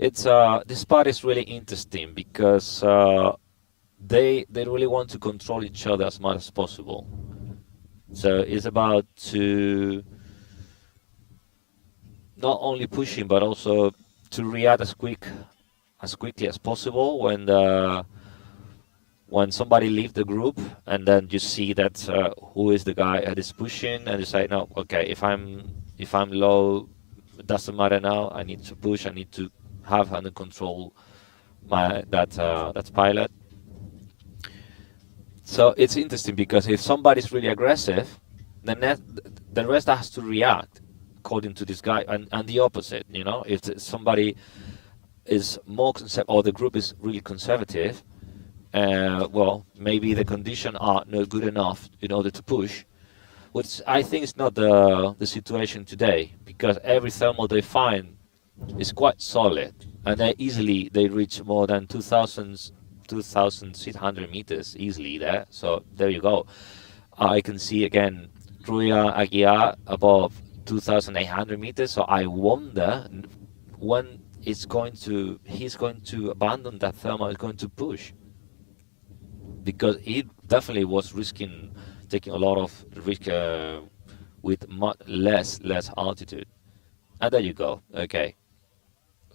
It's this part is really interesting because they really want to control each other as much as possible. So it's about to not only pushing but also to react as quickly as possible when somebody leaves the group, and then you see that who is the guy that is pushing, and you say, no, okay, if I'm low, it doesn't matter now. I need to push. I need to have under control that pilot. So it's interesting because if somebody's really aggressive, then the rest has to react according to this guy, and the opposite. You know, if somebody is more conservative or the group is really conservative, well, maybe the conditions are not good enough in order to push, which I think is not the situation today, because every thermal they find is quite solid, and they reach more than 2,600 meters easily there. So there you go. I can see again Ruya Aguiar above 2,800 meters. So I wonder when he's going to abandon that thermal, is going to push, because he definitely was taking a lot of risk with much less altitude. And there you go. Okay.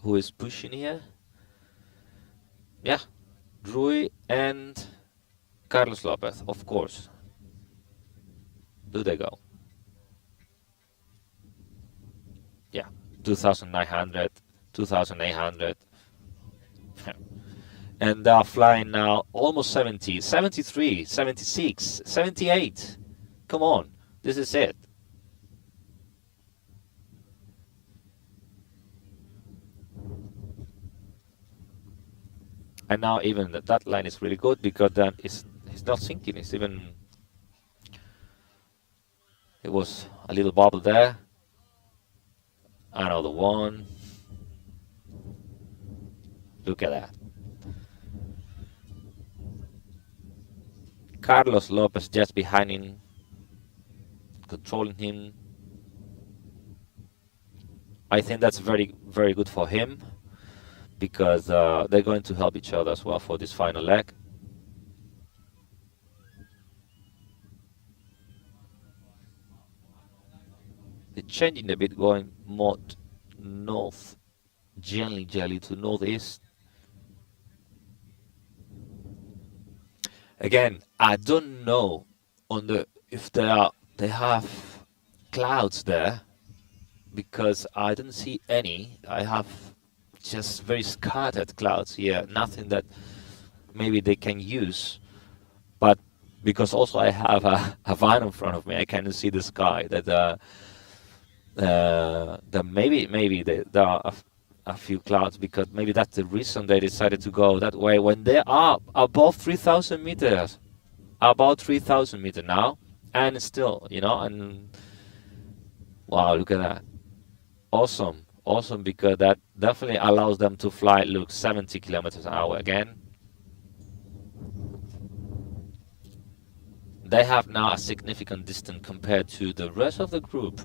Who is pushing here? Yeah, Rui and Carlos Lopez, of course. Do they go? Yeah, 2,900, 2,800. And they are flying now almost 70, 73, 76, 78. Come on, this is it. And now even that line is really good, because then it's not sinking. It's even, it was a little bubble there. Another one. Look at that. Carlos Lopez just behind him, controlling him. I think that's very, very good for him, because they're going to help each other as well for this final leg. They're changing a bit, going more north, gently to northeast. Again, I don't know if they have clouds there, because I don't see any. I have just very scattered clouds here, nothing that maybe they can use. But because also I have a van in front of me, I can see the sky. That maybe there are a few clouds, because maybe that's the reason they decided to go that way when they are above 3,000 meters, about 3,000 meters now, and still, and wow, look at that, awesome. awesome because that definitely allows them to fly, look, 70 kilometers an hour again. They have now a significant distance compared to the rest of the group.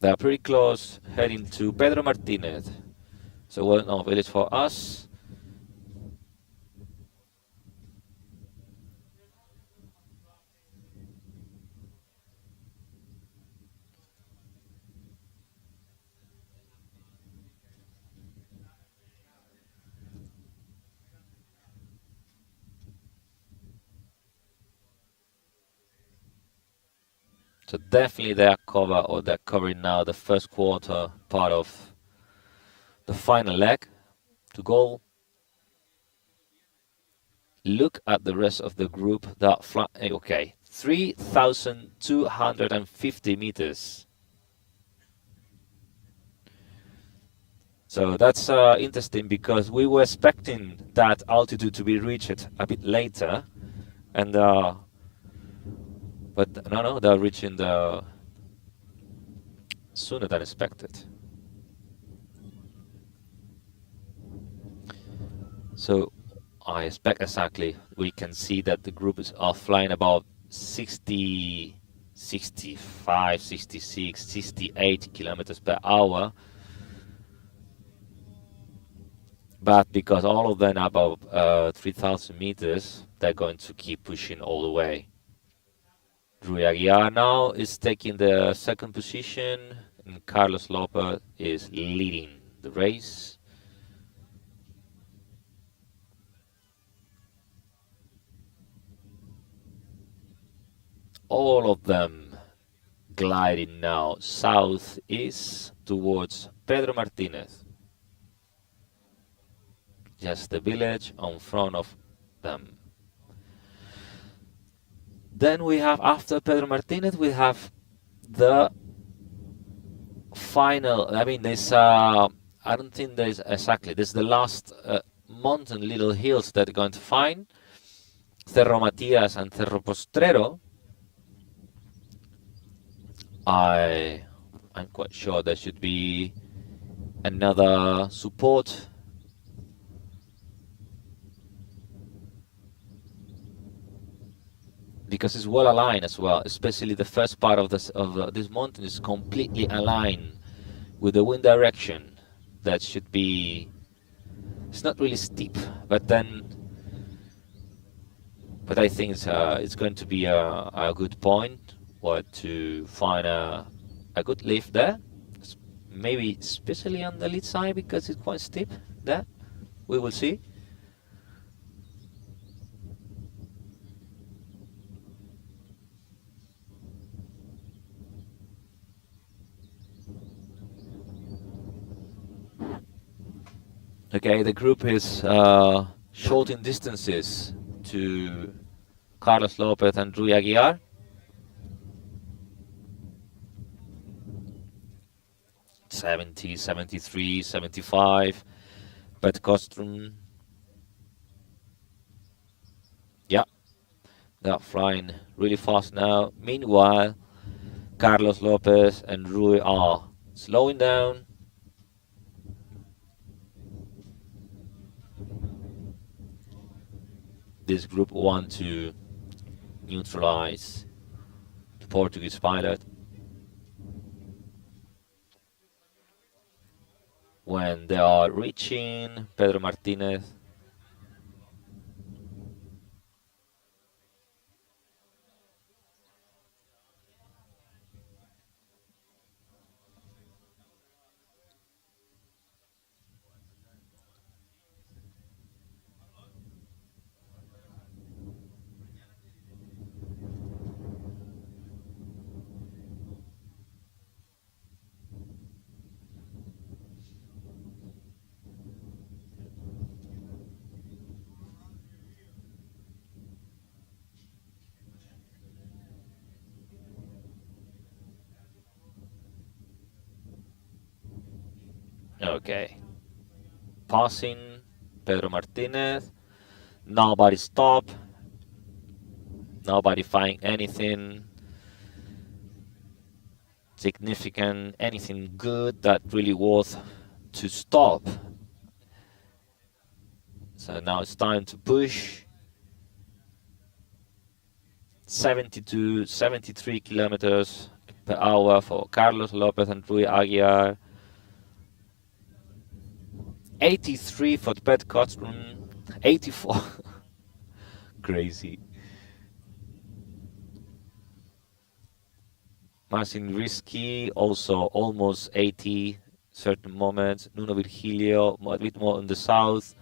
They're pretty close, heading to Pedro Martinez. So well-known village for us. So definitely they are cover, or they're covering now the first quarter part of the final leg to go. Look at the rest of the group that fly. Okay, 3,250 meters. So that's interesting because we were expecting that altitude to be reached a bit later, and but no, they're reaching the sooner than expected. So I expect exactly we can see that the groups are flying about 60, 65, 66, 68 kilometers per hour. But because all of them are above 3,000 meters, they're going to keep pushing all the way. Rui Aguiar now is taking the second position, and Carlos Lopez is leading the race. All of them gliding now southeast towards Pedro Martinez. Just the village in front of them. Then we have, after Pedro Martinez, we have the final, I mean, there's, I don't think there's exactly, this is the last mountain, little hills that they're going to find. Cerro Matias and Cerro Postrero. I'm quite sure there should be another support. Because it's well aligned as well, especially the first part of this mountain is completely aligned with the wind direction. That should be, it's not really steep, but I think it's going to be a good point, or to find a good lift there. Maybe especially on the lead side because it's quite steep there. We will see. Okay, the group is shorting distances to Carlos Lopez and Rui Aguiar. '70, '73, '75. But Costrum, yeah, they're flying really fast now. Meanwhile, Carlos Lopez and Rui are slowing down. This group want to neutralize the Portuguese pilot. When they are reaching Pedro Martinez, okay, passing Pedro Martinez, nobody stop, Nobody find anything significant, anything good that really worth to stop. So now it's time to push. 72, 73 kilometers per hour for Carlos Lopez and Rui Aguiar. 83 for Pet Costrum. 84. Crazy. Marcin Risky also almost 80 certain moments. Nuno Virgilio a bit more in the south.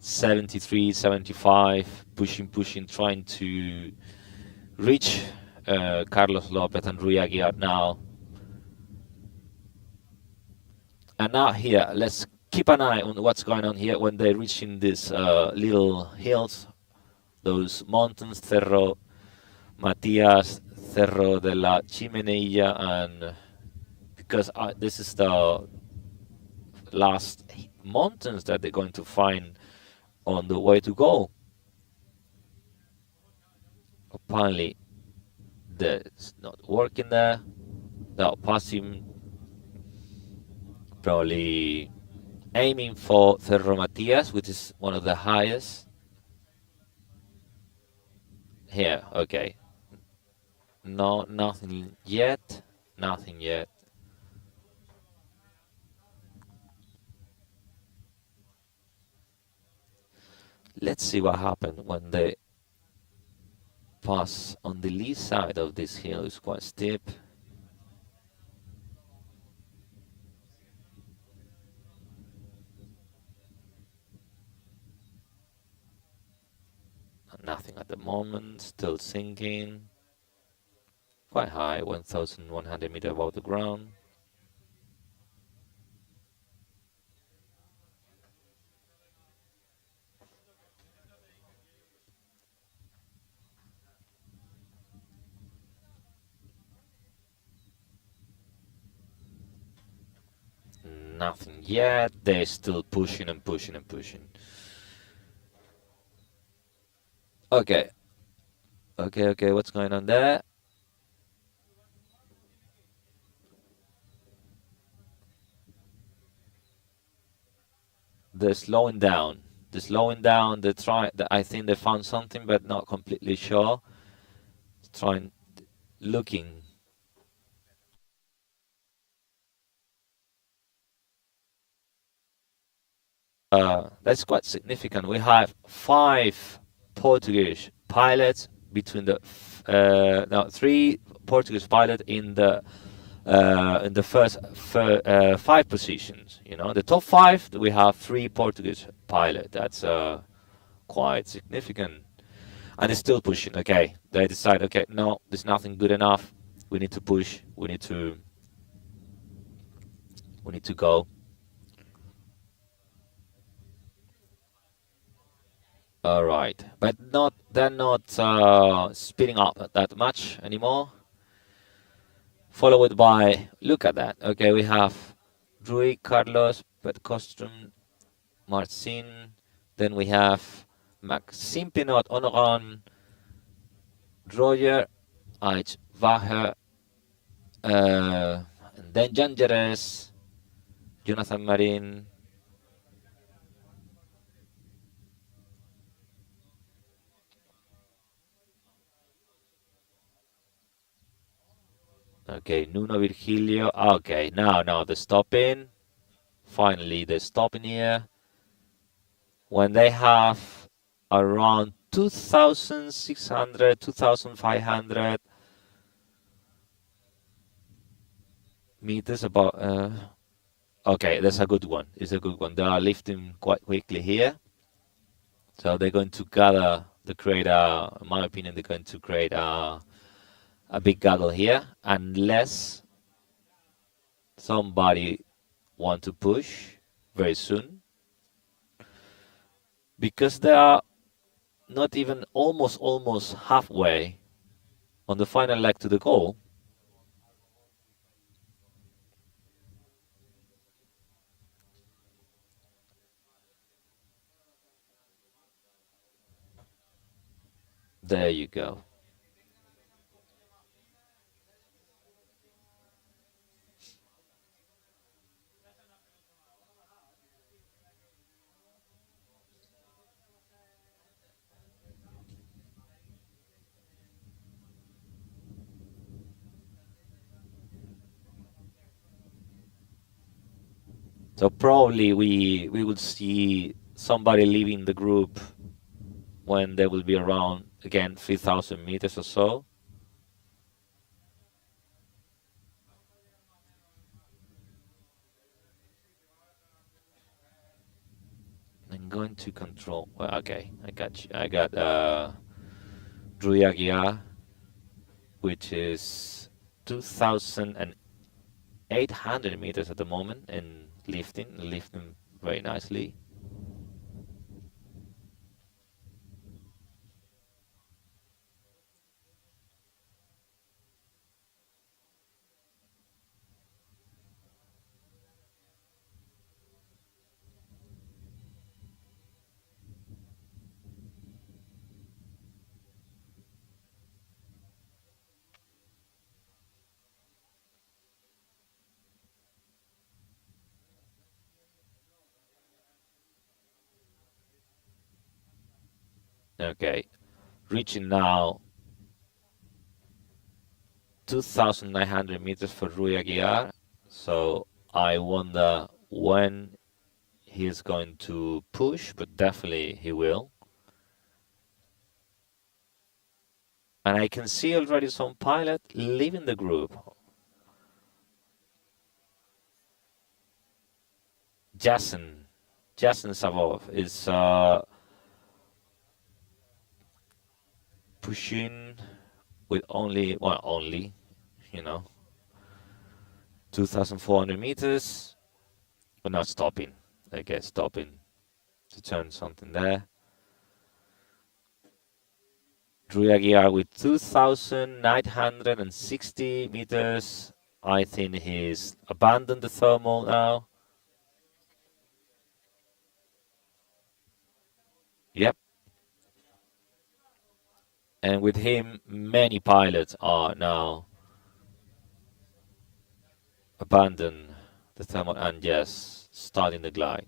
73, 75, pushing, trying to reach Carlos Lopez and Rui Aguiar now. And now here, let's keep an eye on what's going on here when they're reaching these little hills, those mountains, Cerro Matias, Cerro de la Chimenea, and because this is the last mountains that they're going to find on the way to go. Apparently, it's not working there. They're passing, probably aiming for Cerro Matias, which is one of the highest. Here, okay. No, nothing yet. Nothing yet. Let's see what happened when they pass on the lee side of this hill. It's quite steep. Nothing at the moment, still sinking. Quite high, 1,100 meters above the ground. Nothing yet. They're still pushing and pushing and pushing. Okay. Okay, what's going on there? They're slowing down. They try. I think they found something, but not completely sure. Trying, looking. That's quite significant. We have 5 Portuguese pilots between the 3 Portuguese pilots in the first 5 positions. You know, the top 5 we have 3 Portuguese pilots. That's quite significant, and they're still pushing. Okay, they decide. Okay, no, there's nothing good enough. We need to push. We need to go. All right, but they're not speeding up that much anymore. Followed by, look at that. Okay, we have Rui, Carlos, Petcostrum, Marcin. Then we have Maxime Pinot, Honoran, Roger, Aich Vaher, and then Jangeres, Jonathan Marin. Okay, Nuno Virgilio. Okay, now they're stopping. Finally, they're stopping here. When they have around 2,600, 2,500 meters about. Okay, that's a good one. It's a good one. They are lifting quite quickly here. So they're going to gather, in my opinion, they're going to create a big gaggle here, unless somebody want to push very soon, because they are not even almost halfway on the final leg to the goal. There you go. So probably we will see somebody leaving the group when they will be around, again, 3,000 meters or so. I'm going to control. Well, okay, I got you. I got Rui Aguiar, which is 2,800 meters at the moment, and lifting very nicely. Okay, reaching now 2,900 meters for Rui Aguiar. So I wonder when he's going to push, but definitely he will. And I can see already some pilot leaving the group. Jason Savov is pushing with only, you know, 2,400 meters, but not stopping. I guess stopping to turn something there. Rui Aguiar with 2,960 meters. I think he's abandoned the thermal now. Yep. And with him, many pilots are now abandon the thermal and yes, starting the glide.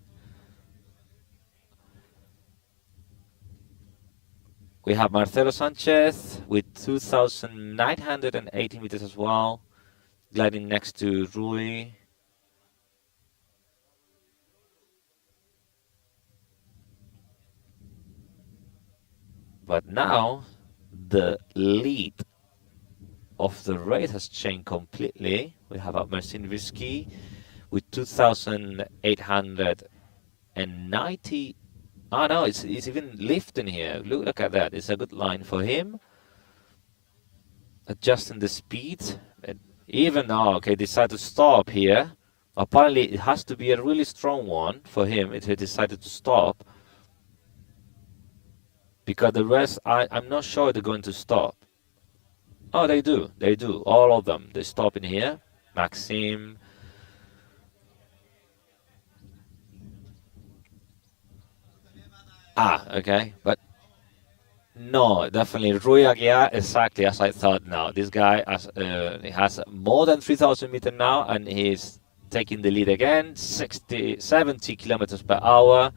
We have Marcelo Sanchez with 2,980 meters as well, gliding next to Rui. But now the lead of the race has changed completely. We have Marcin Risky with 2,890. Oh no, it's even lifting here. Look at that. It's a good line for him. Adjusting the speed. And even now, okay, decide to stop here. Apparently, it has to be a really strong one for him if he decided to stop. Because the rest, I'm not sure they're going to stop. Oh, they do. They do. All of them. They stop in here. Maxime. Ah, okay. But no, definitely Rui Aguiar, exactly as I thought now. This guy he has more than 3,000 meters now, and he's taking the lead again, 70 kilometers per hour.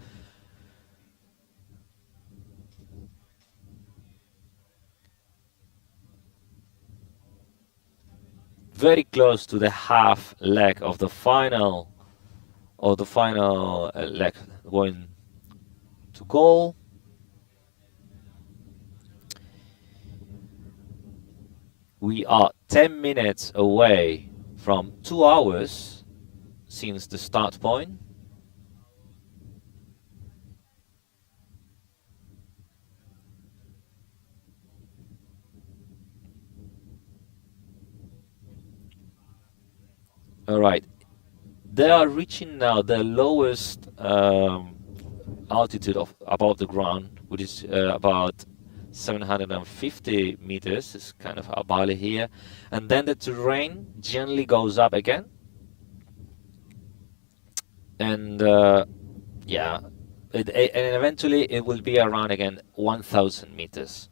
Very close to the half leg of the final, leg going to goal. We are 10 minutes away from 2 hours since the start point. All right, they are reaching now the lowest altitude of above the ground, which is about 750 meters. It's kind of a valley here, and then the terrain gently goes up again, and yeah, and eventually it will be around again 1,000 meters.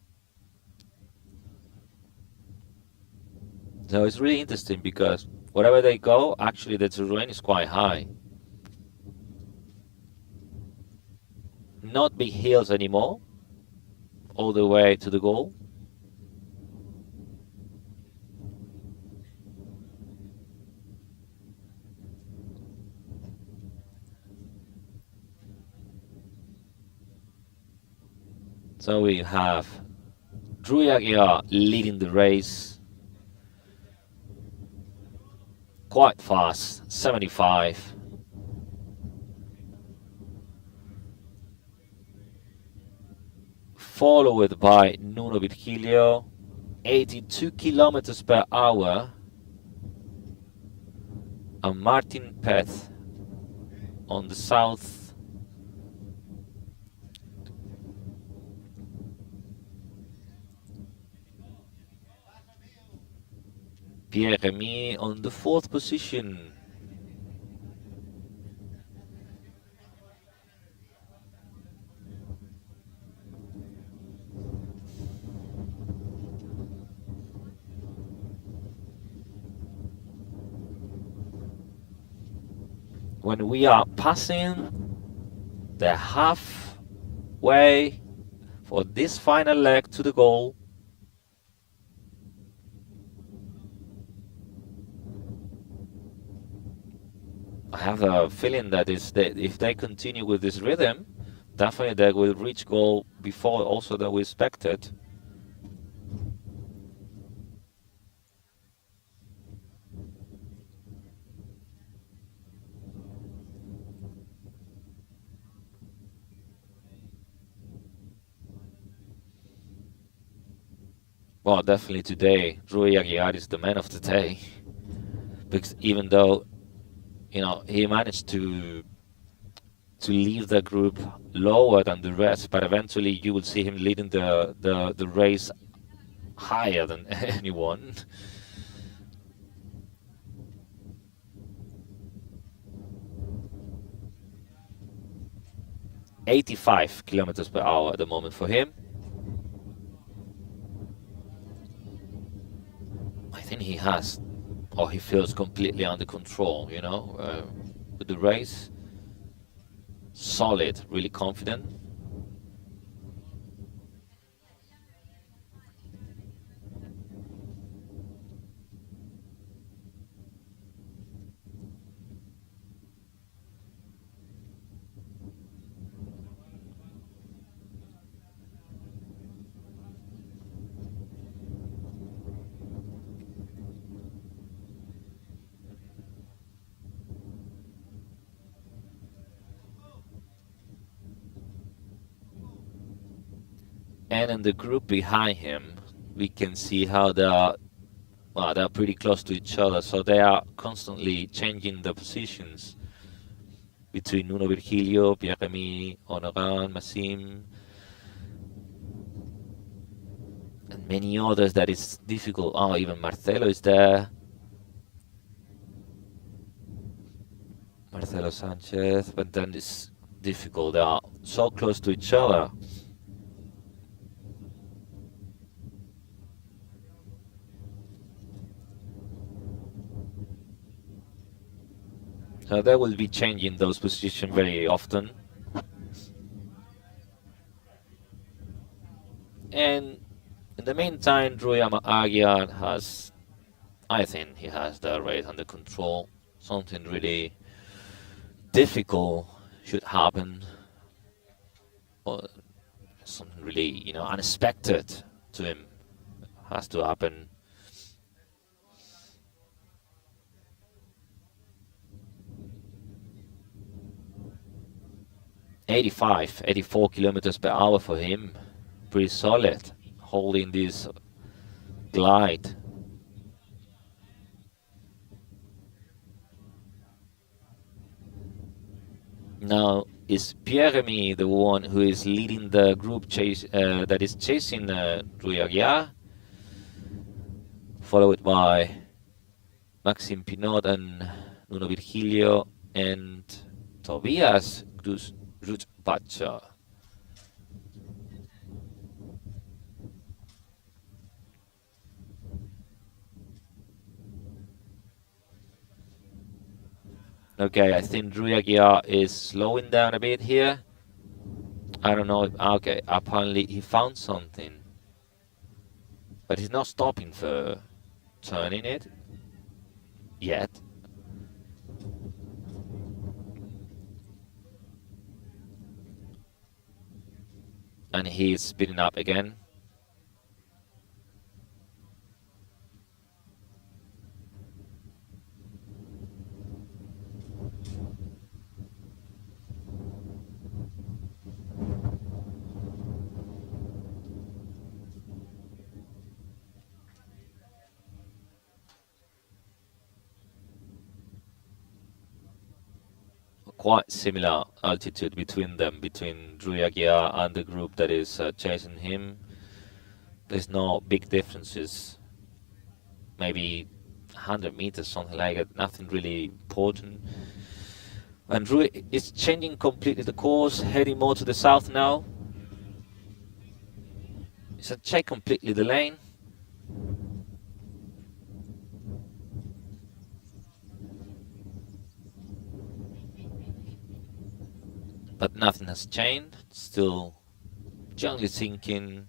So it's really interesting because wherever they go, actually the terrain is quite high. Not big hills anymore, all the way to the goal. So we have Rui Aguiar leading the race. Quite fast, 75. Followed by Nuno Virgilio, 82 kilometers per hour. And Martin Peth on the south. Pierre-Remy on the fourth position. When we are passing the halfway for this final leg to the goal, I have a feeling that if they continue with this rhythm, definitely they will reach goal before also than we expected. Well, definitely today, Rui Aguiar is the man of the day. Because even though, he managed to leave the group lower than the rest, but eventually you will see him leading the race higher than anyone. .85 kilometers per hour at the moment for him. I think he has, or he feels completely under control, with the race. Solid, really confident. And in the group behind him, we can see how they're pretty close to each other, so they are constantly changing the positions between Nuno Virgilio, Pierre-Remy, Honoran, Massim, and many others that is difficult. Oh, even Marcelo is there. Marcelo Sanchez, but then it's difficult. They are so close to each other. So they will be changing those positions very often. And in the meantime, Rui Aguiar I think he has the race under control. Something really difficult should happen, or something really, unexpected to him has to happen. .84 kilometers per hour for him. Pretty solid, holding this glide. Now, is Pierre-Remy the one who is leading the group chase that is chasing Rui Aguiar, followed by Maxime Pinot and Nuno Virgilio and Tobias Grutbacher. Okay, I think Ruyagia is slowing down a bit here. I don't know if, okay, apparently he found something. But he's not stopping for turning it yet. And he's speeding up again. Quite similar altitude between them, between Druyagia and the group that is chasing him. There's no big differences. Maybe 100 meters, something like that. Nothing really important. And Drew is changing completely the course, heading more to the south now. He's check completely the lane. But nothing has changed. Still gently sinking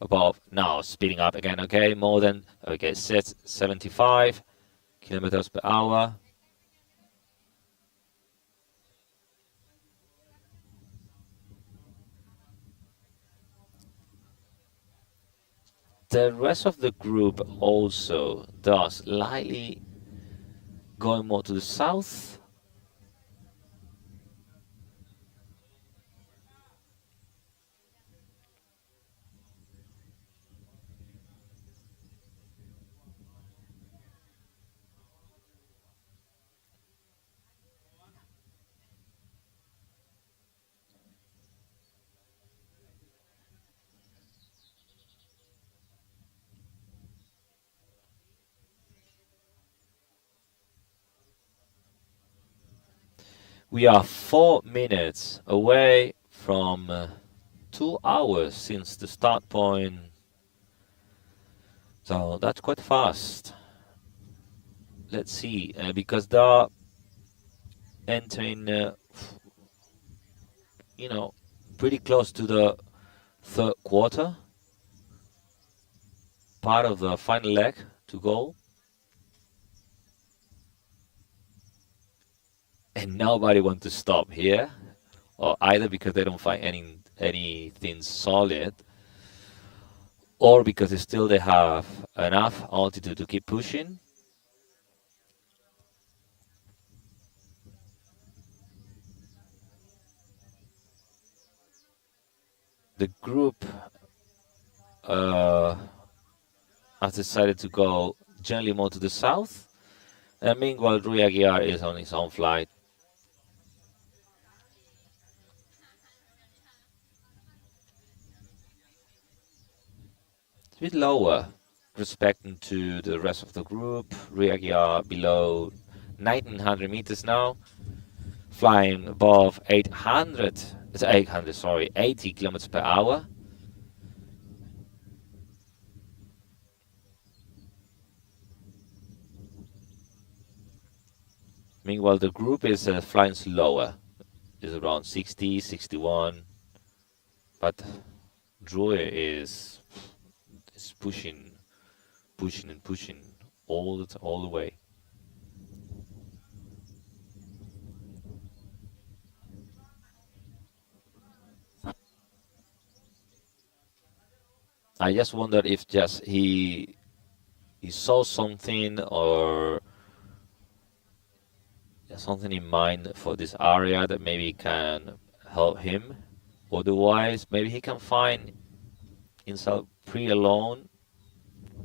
above. Now speeding up again. Okay, more than, okay, 75 kilometers per hour. The rest of the group also does slightly going more to the south. We are 4 minutes away from 2 hours since the start point. So that's quite fast. Let's see, because they're entering, you know, pretty close to the third quarter, part of the final leg to go. And nobody wants to stop here, or either because they don't find anything solid, or because still they have enough altitude to keep pushing. The group has decided to go gently more to the south, and meanwhile Ruyagiar is on his own flight. It's a bit lower, respecting to the rest of the group. Ruyagiar below 1900 meters now, flying above 80 kilometers per hour. Meanwhile, the group is flying slower, is around 60, 61, but Drew is pushing and pushing all the way. I just wonder if just he saw something or something in mind for this area that maybe can help him. Otherwise, maybe he can find himself pretty alone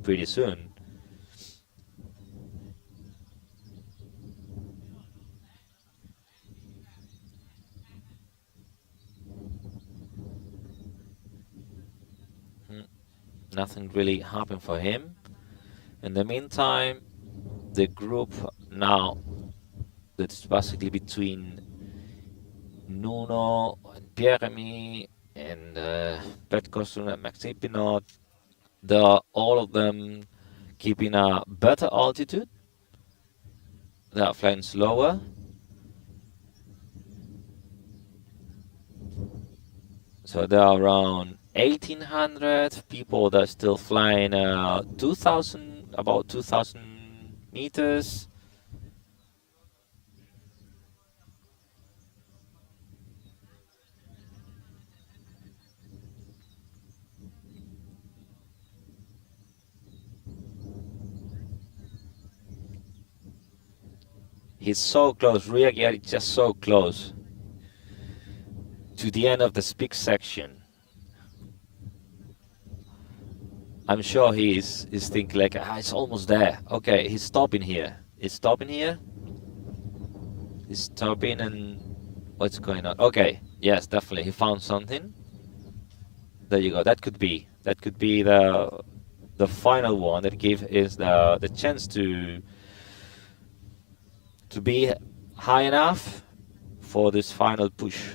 pretty soon. Nothing really happened for him. In the meantime, the group now that's basically between Nuno and Pierre-Remy and Bert Kostun and Maxime Pinot, they're all of them keeping a better altitude. They are flying slower. So there are around 1,800 people that are still flying 2,000, about 2,000 meters. He's so close, Riagiar is just so close to the end of the speak section. I'm sure he's thinking like, it's almost there. Okay, he's stopping here. He's stopping here. He's stopping, and what's going on? Okay, yes, definitely, he found something. There you go. That could be the final one that gives is the chance to be high enough for this final push,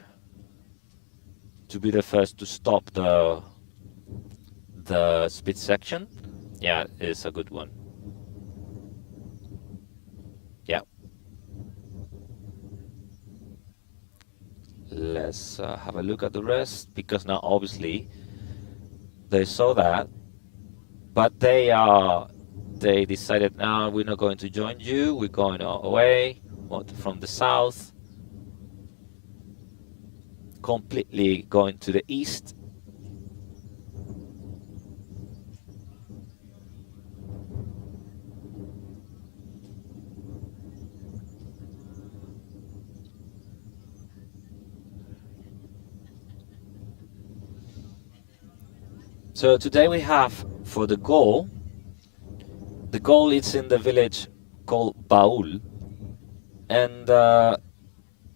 to be the first to stop the speed section. Yeah, it's a good one. Yeah. Let's have a look at the rest, because now obviously they saw that, but they decided, now we're not going to join you, we're going away from the south, completely going to the east. So today we have, for the goal is in the village called Baul, and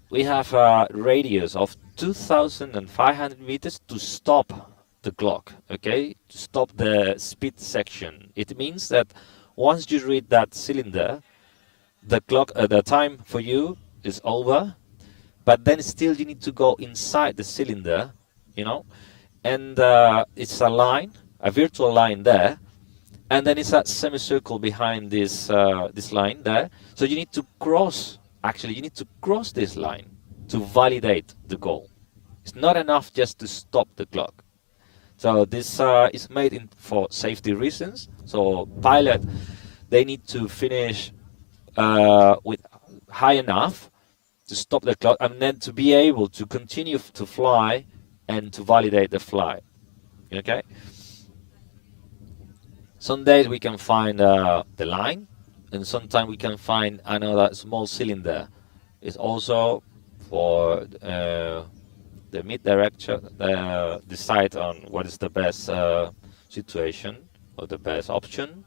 we have a radius of 2,500 meters to stop the clock, okay, to stop the speed section. It means that once you read that cylinder, the clock, the time for you is over, but then still you need to go inside the cylinder, you know, and it's a line, a virtual line there, and then it's a semicircle behind this this line there. So you need to cross, actually you need to cross this line to validate the goal. It's not enough just to stop the clock. So this is made for safety reasons. So pilot, they need to finish with high enough to stop the clock, and then to be able to continue to fly and to validate the flight. Okay. Some days we can find the line, and sometimes we can find another small cylinder. It's also for the mid-director decide on what is the best situation or the best option.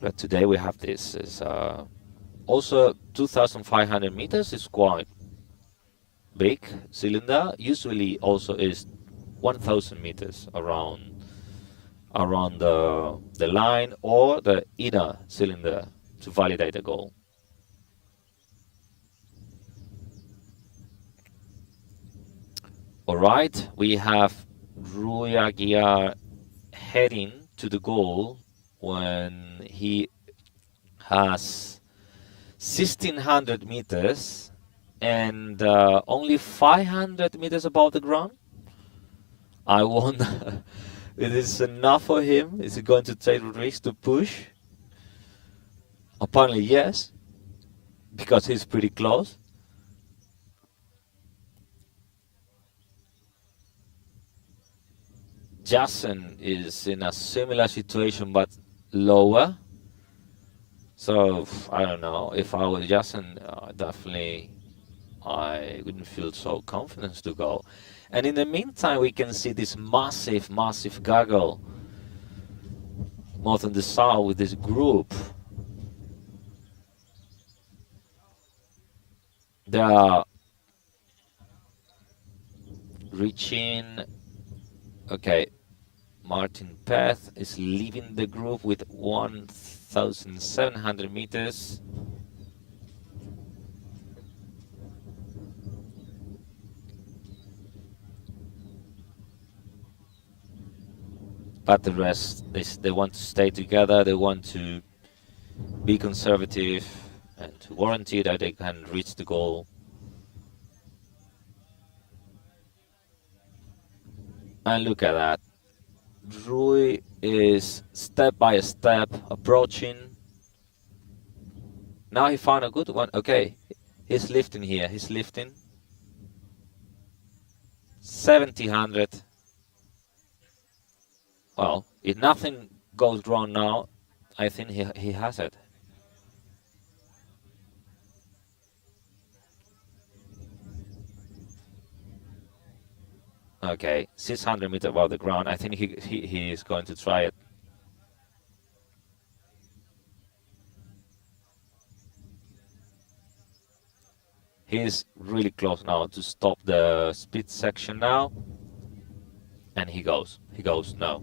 But today we have this. Is also 2,500 meters. Is quite big cylinder. Usually also is 1,000 meters around the line or the inner cylinder to validate the goal. All right, we have Rui Aguiar heading to the goal when he has 1,600 meters and only 500 meters above the ground. I wonder, it is enough for him? Is he going to take the risk to push? Apparently yes, because he's pretty close. Jason is in a similar situation but lower. So I don't know, if I was Jason, definitely I wouldn't feel so confident to go. And in the meantime, we can see this massive, massive gaggle more on the south with this group. They are reaching, okay, Martin Peth is leaving the group with 1,700 meters. But the rest, they want to stay together, they want to be conservative and to guarantee that they can reach the goal. And look at that. Rui is step by step approaching. Now he found a good one. Okay, he's lifting here. He's lifting. 70-100. Well, if nothing goes wrong now, I think he has it. Okay, 600 meters above the ground. I think he is going to try it. He's really close now to stop the speed section now. And he goes no.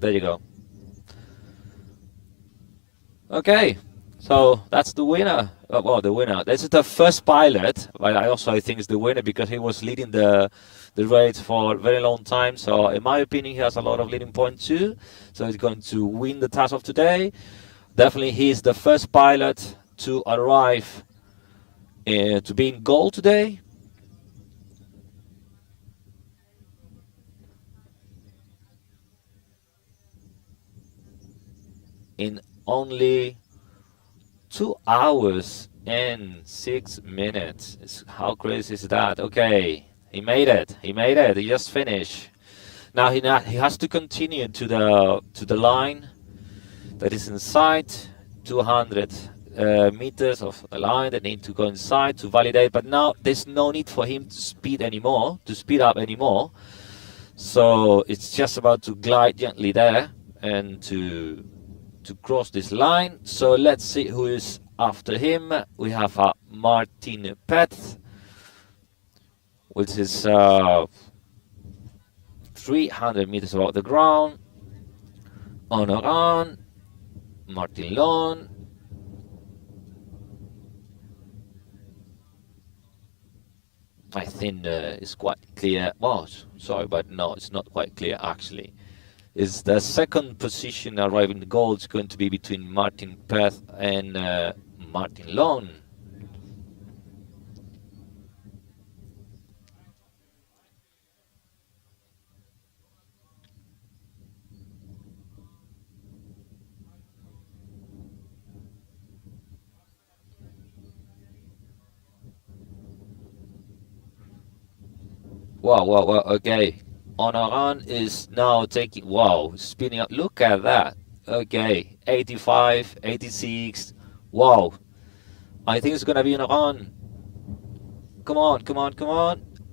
There you go. Okay, so that's the winner. Well, the winner. This is the first pilot, but I also think it's the winner because he was leading the race for a very long time. So in my opinion, he has a lot of leading points too. So he's going to win the task of today. Definitely, he's the first pilot to arrive to be in goal today. In only 2 hours and 6 minutes. How crazy is that? Okay, he made it. He made it. He just finished. Now he has to continue to the line that is inside. 200 meters of the line that need to go inside to validate. But now there's no need for him to speed up anymore. So it's just about to glide gently there and to cross this line. So let's see who is after him. We have Martin Peth, which is 300 meters above the ground. Honoran, Martin Lon. I think it's quite clear. Well, sorry, but no, it's not quite clear actually. Is the second position arriving the goal is going to be between Martin Peth and Martin Lon. Wow, okay. Honoran is now taking, wow, spinning up. Look at that. Okay, 85, 86. Wow. I think it's going to be Honoran. Come on.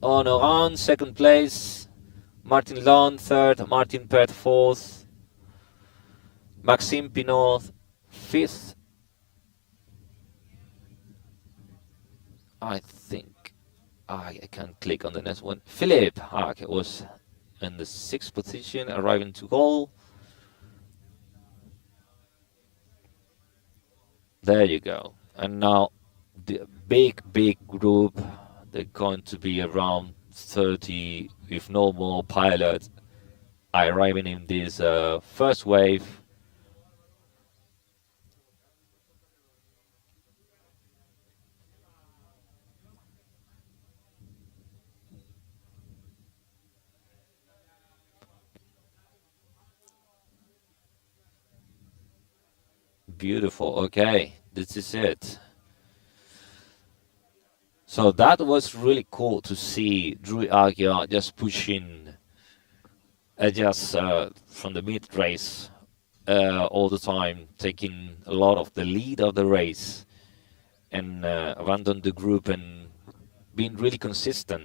Honoran, second place. Martin Lon, third. Martin Pert, fourth. Maxime Pinot, fifth. I think I can't click on the next one. Philippe was in the 6th position, arriving to goal. There you go. And now the big group, they're going to be around 30, if no more, pilots arriving in this first wave. Beautiful. Okay, this is it. So that was really cool to see Drew Aguiar just pushing just from the mid race all the time, taking a lot of the lead of the race and abandon the group and being really consistent.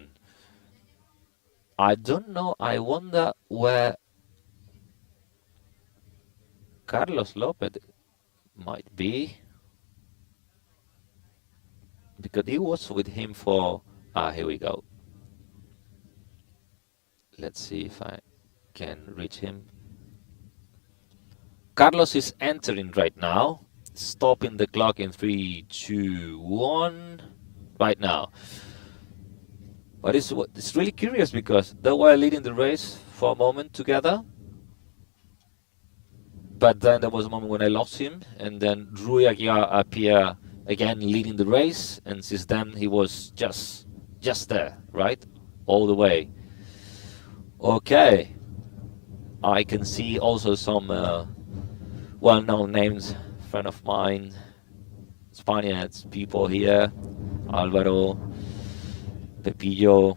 I don't know. I wonder where Carlos Lopez might be, because he was with him for here we go. Let's see if I can reach him. Carlos is entering right now, stopping the clock in 3, 2, 1 right now. But it's really curious because they were leading the race for a moment together. But then there was a moment when I lost him, and then Rui Aguiar appeared again leading the race, and since then he was just there, right? All the way. Okay. I can see also some well-known names, friend of mine, Spaniards, people here, Alvaro, Pepillo.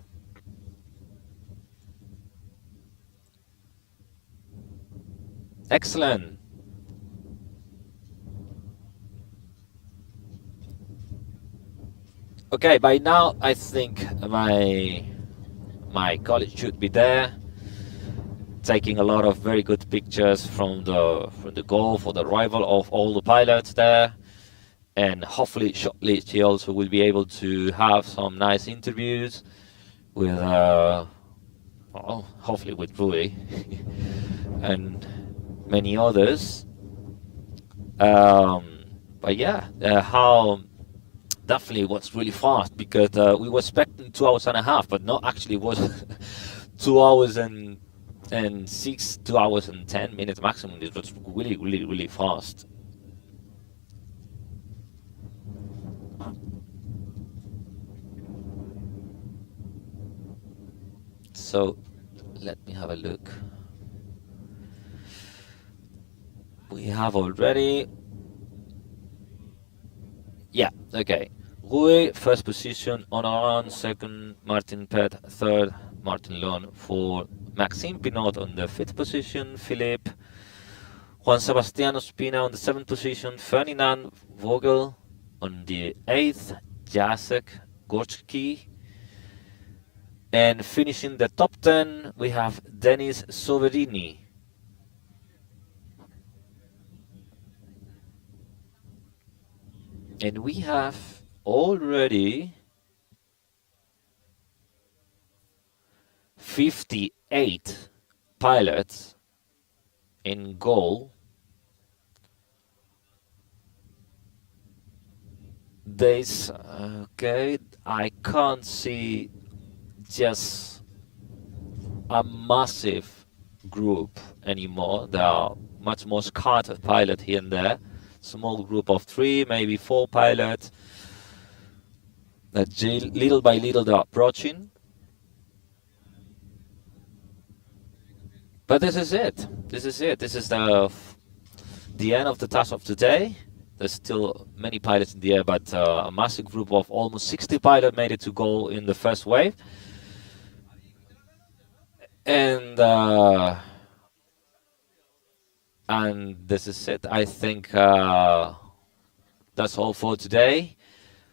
Excellent. Okay, by now I think my colleague should be there, taking a lot of very good pictures from the goal for the arrival of all the pilots there, and hopefully shortly she also will be able to have some nice interviews with hopefully with Rui and many others. But yeah, how definitely was really fast, because we were expecting 2 hours and a half, but no, actually it was 2 hours and 2 hours and 10 minutes maximum. It was really fast. So let me have a look. We have already, yeah, okay. Rui, first position on our own, second Martin Pet, third Martin Lon, for Maxime Pinot on the 5th position, Philippe, Juan Sebastián Ospina on the 7th position, Ferdinand Vogel on the 8th, Jacek Gorczki, and finishing the top 10 we have Denis Soverini. And we have already 58 pilots in goal. This, okay, I can't see just a massive group anymore. There are much more scattered pilots here and there. Small group of 3, maybe 4 pilots that little by little they're approaching. But this is it. This is the end of the task of today. There's still many pilots in the air, but a massive group of almost 60 pilots made it to goal in the first wave. And this is it. I think that's all for today.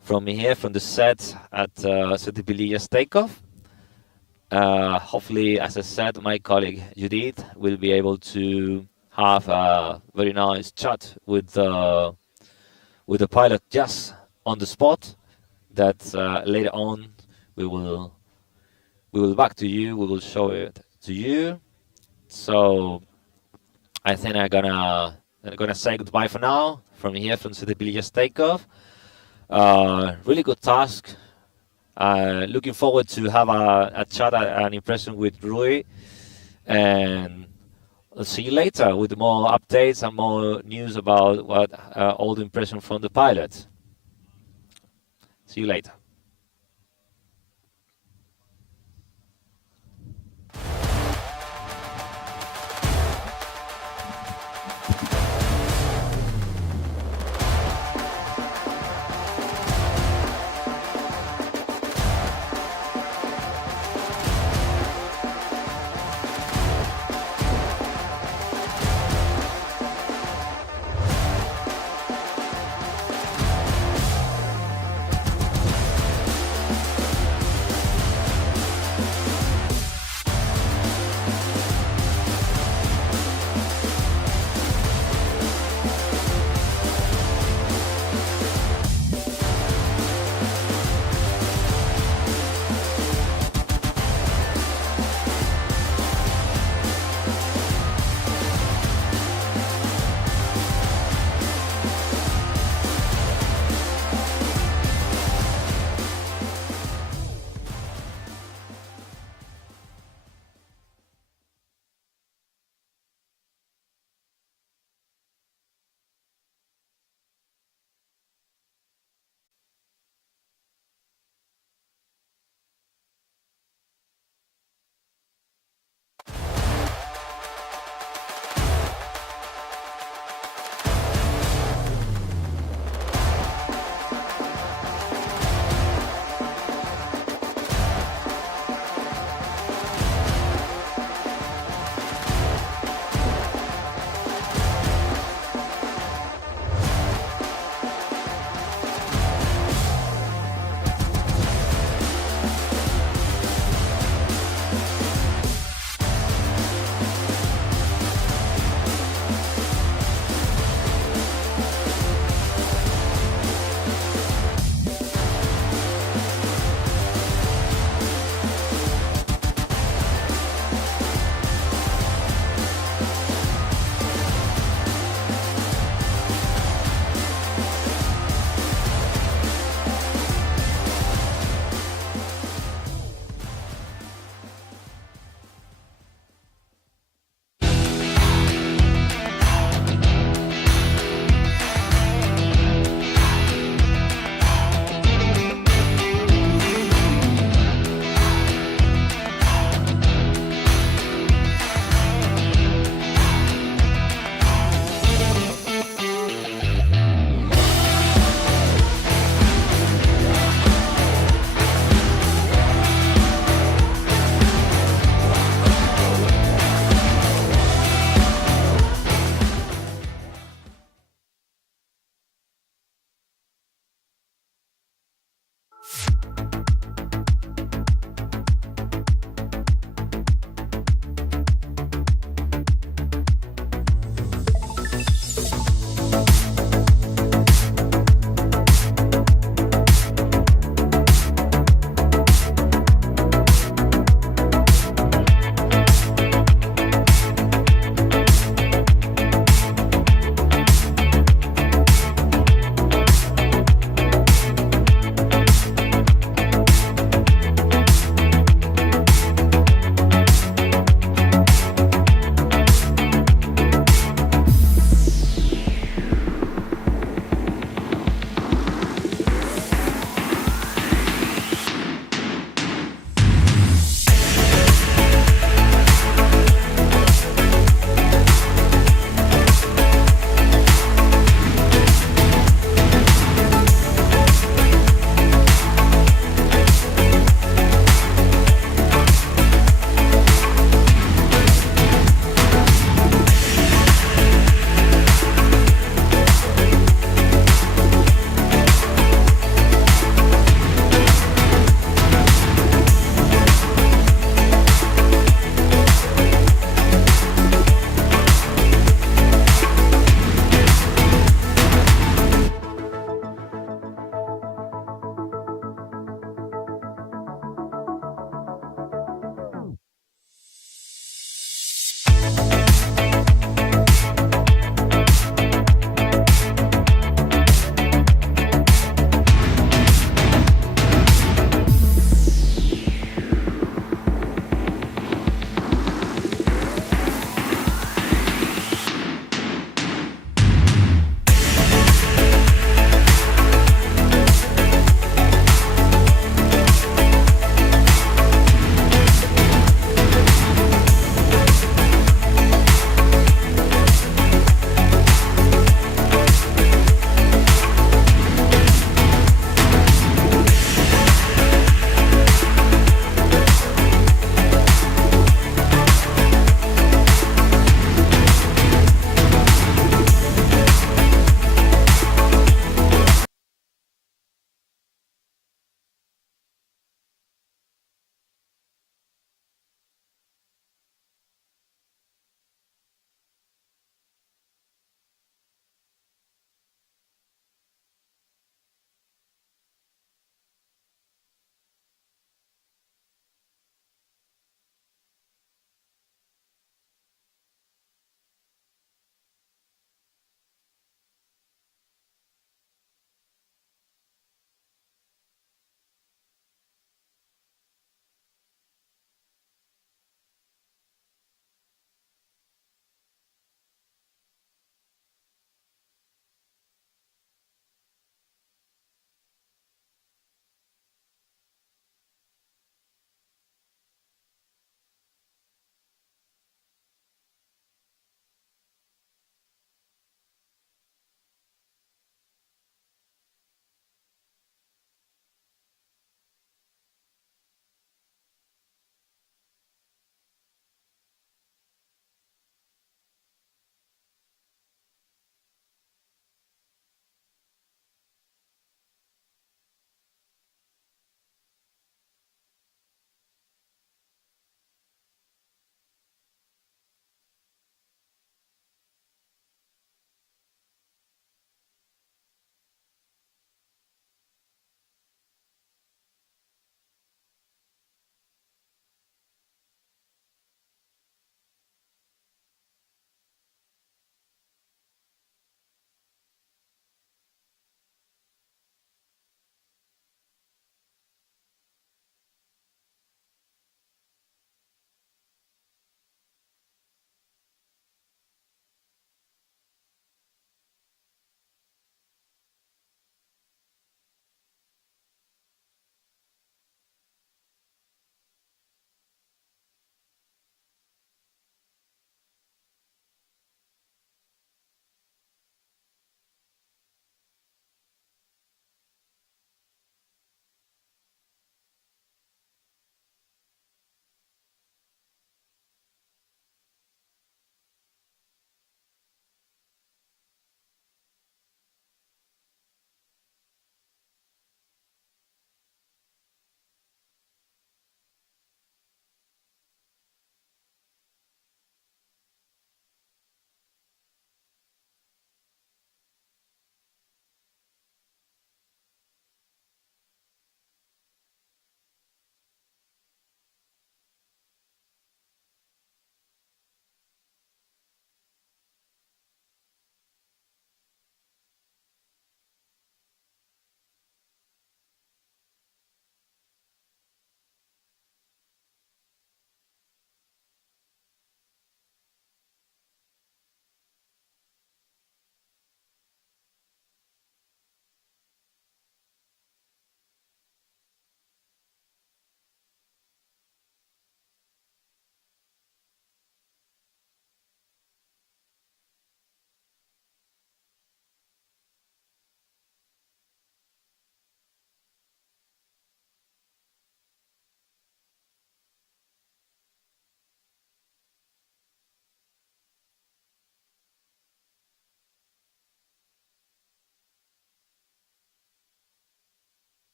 From here, from the set at Sotipilias takeoff. Hopefully, as I said, my colleague Judith will be able to have a very nice chat with the pilot just on the spot. That later on we will back to you. We will show it to you. So I think I'm gonna say goodbye for now from here from Sotipilias takeoff. Really good task. Looking forward to have a chat, an impression with Rui, and I'll see you later with more updates and more news about what all the impression from the pilot. See you later.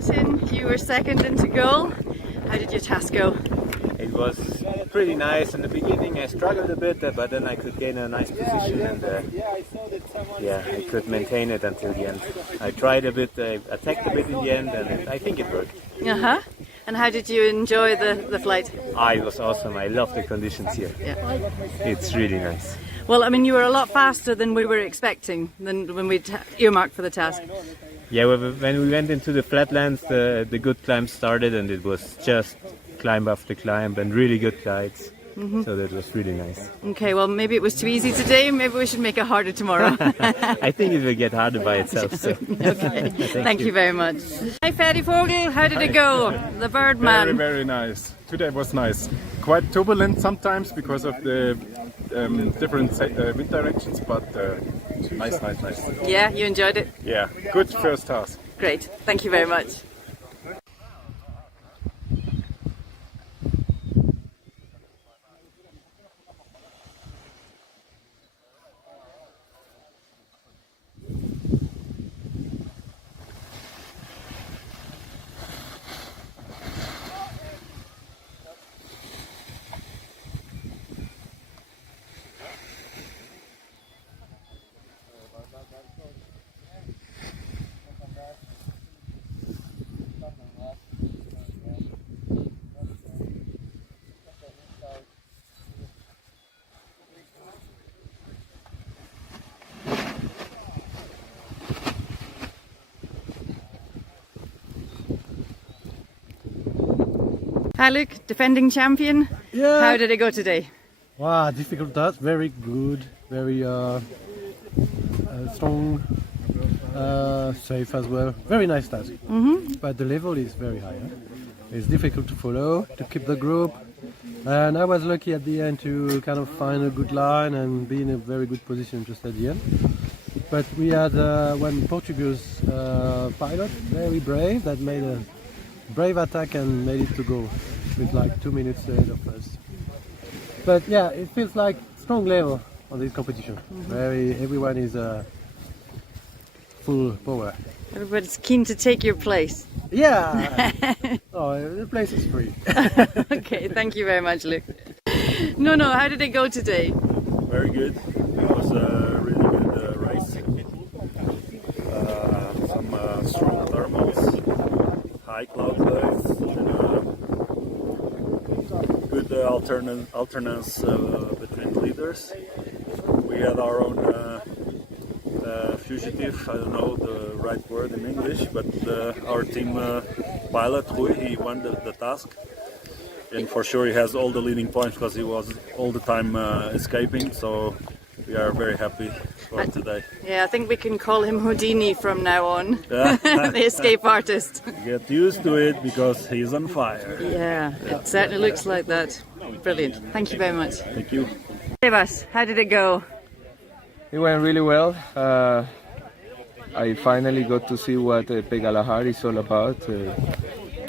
Martin, you were second into goal. How did your task go? It was pretty nice in the beginning. I struggled a bit, but then I could gain a nice position and yeah, I could maintain it until the end. I tried a bit, I attacked a bit in the end, and I think it worked. Uh-huh. And how did you enjoy the flight? It was awesome. I love the conditions here. Yeah. It's really nice. Well, I mean, you were a lot faster than we were expecting, than when we earmarked for the task. Yeah, when we went into the flatlands, the good climb started, and it was just climb after climb and really good guides. So that was really nice. Okay, well, maybe it was too easy today. Maybe we should make it harder tomorrow. I think it will get harder by itself. So. Okay. Thank you very much. Hi, Ferdy Vogel. How did it go? The Birdman. Very, very nice. Today was nice. Quite turbulent sometimes because of the different wind directions, but nice. Yeah, you enjoyed it? Yeah, good first task. Great. Thank you very much. Hi, Luke, defending champion. Yeah. How did it go today? Wow, difficult task. Very good. Very strong. Safe as well. Very nice task. But the level is very high. It's difficult to follow, to keep the group. And I was lucky at the end to kind of find a good line and be in a very good position just at the end. But we had one Portuguese pilot, very brave, that made a brave attack and made it to go with like 2 minutes ahead of us. But yeah, it feels like strong level on this competition. Everyone is full power. Everybody's keen to take your place. Yeah. Oh, the place is free. Okay, thank you very much, Luke. No, how did it go today? Very good. It was a really good race. Some strong thermals, high cloud waves, and good alternance between leaders. We had our own fugitive, I don't know the right word in English, but our team pilot, Rui, he won the task. And for sure he has all the leading points because he was all the time escaping, so we are very happy for today. Yeah, I think we can call him Houdini from now on, the escape artist. Get used to it because he's on fire. Yeah, it certainly looks like that. Brilliant. Thank you very much. Thank you. Sebas, how did it go? It went really well. I finally got to see what Pegalajar is all about.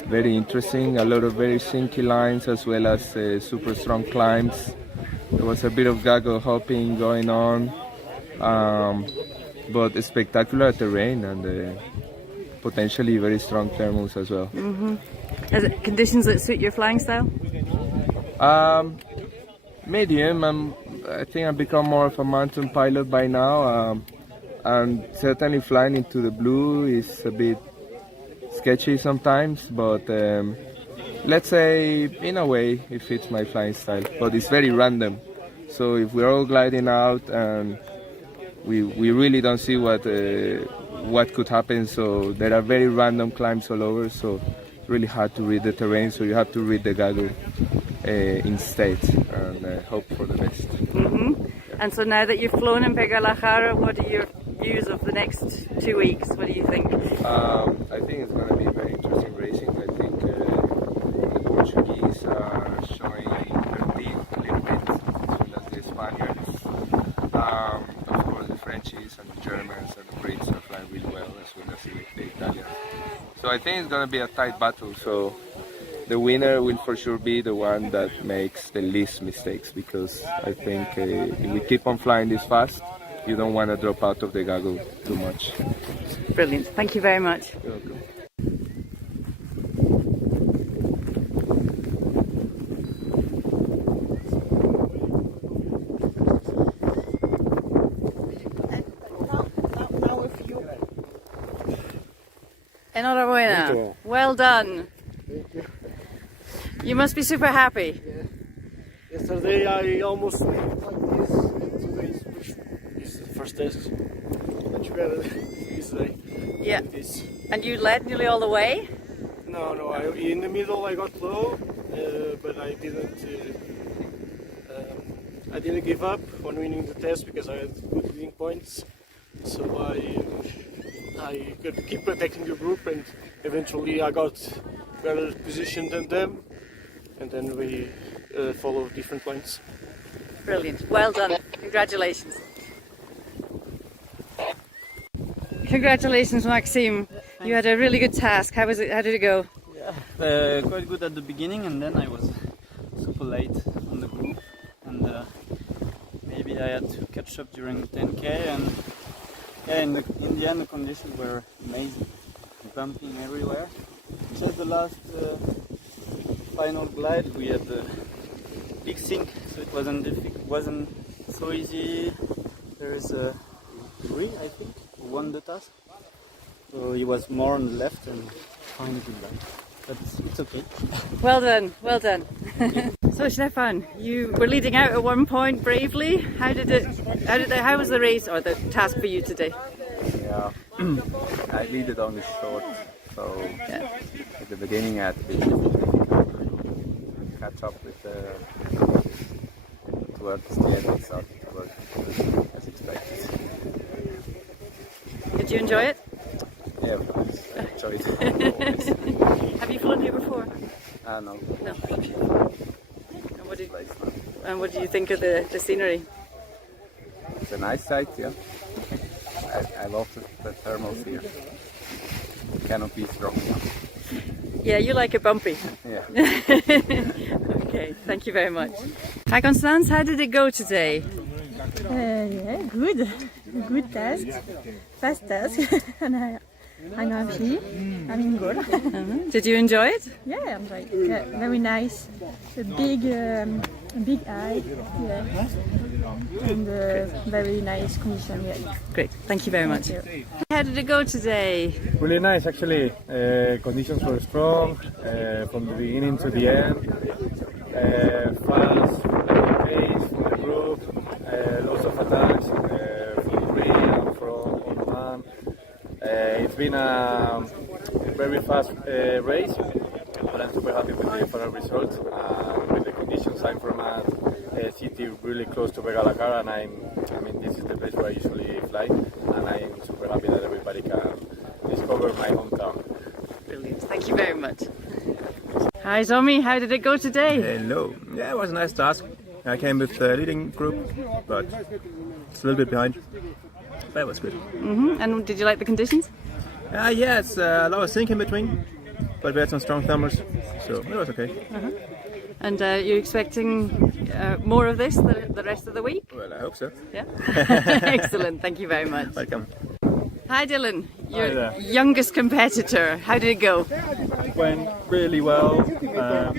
Very interesting, a lot of very sinky lines as well as super strong climbs. There was a bit of gaggle hopping going on, but spectacular terrain and potentially very strong thermals as well. Is it conditions that suit your flying style? Medium. I think I've become more of a mountain pilot by now, and certainly flying into the blue is a bit sketchy sometimes, but let's say in a way it fits my flying style, but it's very random. So if we're all gliding out and we really don't see what could happen, so there are very random climbs all over, so it's really hard to read the terrain, so you have to read the gaggle instead and hope for the best. And so now that you've flown in Pegalajar, what are your views of the next 2 weeks? What do you think? I think it's going to be very interesting racing. I think the Portuguese are showing their teeth a little bit, as well as the Spaniards. Of course, the Frenchies and the Germans and the Brits are flying really well, as well as the Italians. So I think it's going to be a tight battle. So the winner will for sure be the one that makes the least mistakes, because I think if we keep on flying this fast, you don't want to drop out of the gaggle too much. Brilliant. Thank you very much. You're welcome. Enhorabuena. Well done. You must be super happy. Yesterday I almost like this. Today is the first test. Much better this day. Yeah. This. And you led nearly all the way? No, in the middle I got low, but I didn't give up on winning the test because I had good leading points. So I could keep protecting the group, and eventually I got better position than them, and then we followed different lines. Brilliant. Well done. Congratulations. Congratulations, Maxime. You had a really good task. How was it? How did it go? Yeah, quite good at the beginning, and then I was super late on the group, and maybe I had to catch up during the 10k. And yeah, in the end, the conditions were amazing, bumping everywhere. Just the last final glide, we had the big sink, so it wasn't so easy. There is a Rui, I think, who won the task. So he was more on the left and finally good glide. But it's okay. Well done, well done. So Stefan, you were leading out at one point bravely. How was the race or the task for you today? Yeah, I lead it only short, so Yeah. at the beginning I had to be difficult to catch up with towards the end it started to work as expected. Did you enjoy it? Yeah, of course, I enjoyed it. Have you flown here before? No. No. And what do you think of the scenery? It's a nice sight, yeah. I love the thermals here. Cannot be strong enough. Yeah, you like it bumpy. Yeah. Okay, thank you very much. Hi Constance, how did it go today? Yeah, good. Good task. Fast task. And I'm happy. I'm in goal. Did you enjoy it? Yeah, I enjoyed it. Yeah, very nice. A big eye. Yeah. And very nice condition. Yeah. Great, thank you very much. Thank you. How did it go today? Really nice, actually. Conditions were strong from the beginning to the end. Fast, pace from the group, lots of attacks from me and from Oman. It's been a very fast race, but I'm super happy with the final result. With the conditions, I'm from a city really close to Pegalajar, and I mean this is the place where I usually fly, and I'm super happy that everybody can discover my hometown. Brilliant, thank you very much. Hi Zomi, how did it go today? Hello. Yeah, it was a nice task. I came with the leading group, but it's a little bit behind. But it was good. And did you like the conditions? Yes, a lot of sink in between, but we had some strong thermals, so it was okay. And you're expecting more of this the rest of the week? Well, I hope so. Yeah. Excellent, thank you very much. Welcome. Hi Dylan, your there. youngest competitor. How did it go? Went really well. A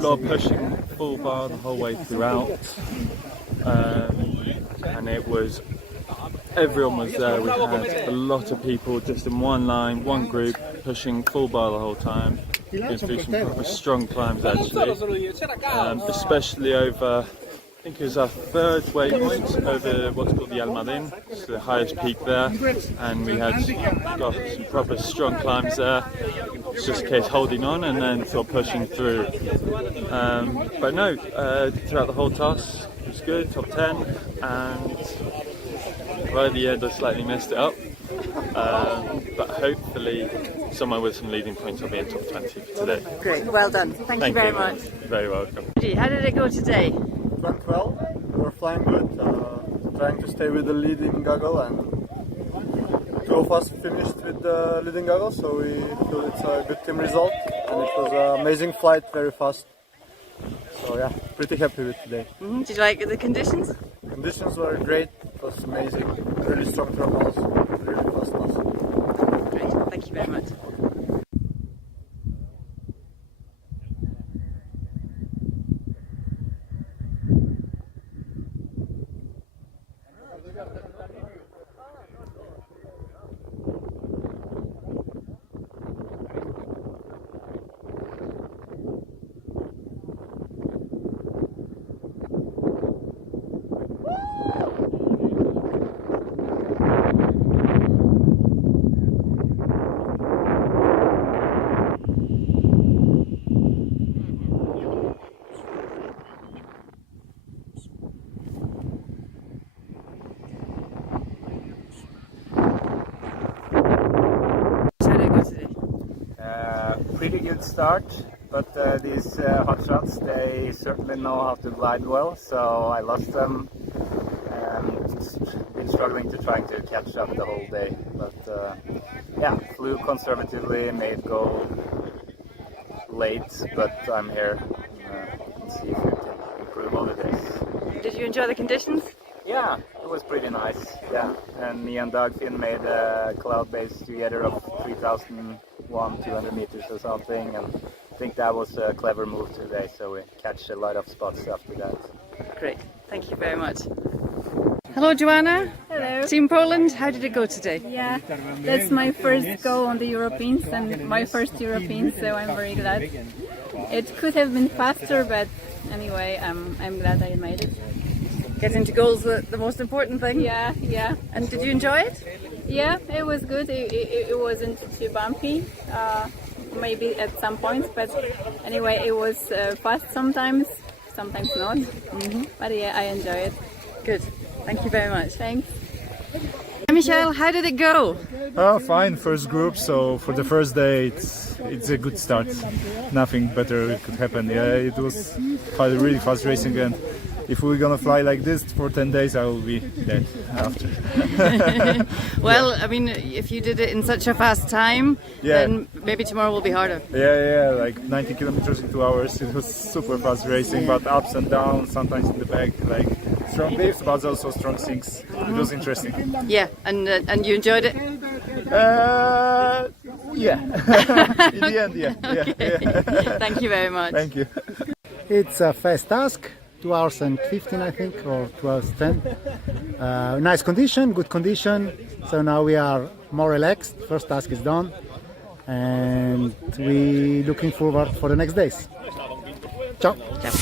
lot of pushing full bar the whole way throughout, and it was everyone was there. We had a lot of people just in one line, one group, pushing full bar the whole time. Been through some proper strong climbs actually, especially over. I think it was our third waypoint over what's called the Almadén, it's the highest peak there, and we had got some proper strong climbs there. It's just a case holding on and then sort of pushing through. But no, throughout the whole task it was good, top 10, and right at the end I slightly messed it up. But hopefully somewhere with some leading points I'll be in top 20 for today. Great, well done. Thank you very much. Very welcome. How did it go today? Went well. We were flying good, trying to stay with the leading goggle, and two of us finished with the leading goggle, so we feel it's a good team result, and it was an amazing flight, very fast. So yeah, pretty happy with today. Did you like the conditions? Conditions were great, it was amazing, really strong thermals, really fast task. Great, thank you very much. pretty good start, but these hot shots, they certainly know how to glide well, so I lost them and been struggling to try to catch up the whole day. But yeah, flew conservatively, made goal late, but I'm here. Let's see if we can improve all the days. Did you enjoy the conditions? Yeah, it was pretty nice. Yeah, and me and Dagfinn made a cloud base together of 3,200 meters or something, and I think that was a clever move today. So we catch a lot of spots after that. Great, thank you very much. Hello, Joanna. Hello. Team Poland, how did it go today? Yeah, that's my first go on the Europeans and my first Europeans, so I'm very glad. It could have been faster, but anyway, I'm glad I made it. Getting to goals the most important thing? Yeah, yeah. And did you enjoy it? Yeah, it was good. It wasn't too bumpy, maybe at some points, but anyway, it was fast sometimes not. But yeah, I enjoy it. Good. Thank you very much. Thanks. Michelle, how did it go? Fine, first group, so for the first day it's a good start. Nothing better could happen. Yeah, it was really fast racing, and if we're gonna fly like this for 10 days, I will be dead after. Well, I mean, if you did it in such a fast time, then maybe tomorrow will be harder. Yeah, like 90 kilometers in 2 hours. It was super fast racing, but ups and downs, sometimes in the back, like strong dips, but also strong sinks. It was interesting. Yeah, and you enjoyed it? Yeah. In the end, yeah. Okay. Thank you very much. Thank you. It's a fast task. 2 hours and 15, I think, or 2 hours 10. Nice condition, good condition. So now we are more relaxed. First task is done, and we looking forward for the next days. Ciao. Ciao.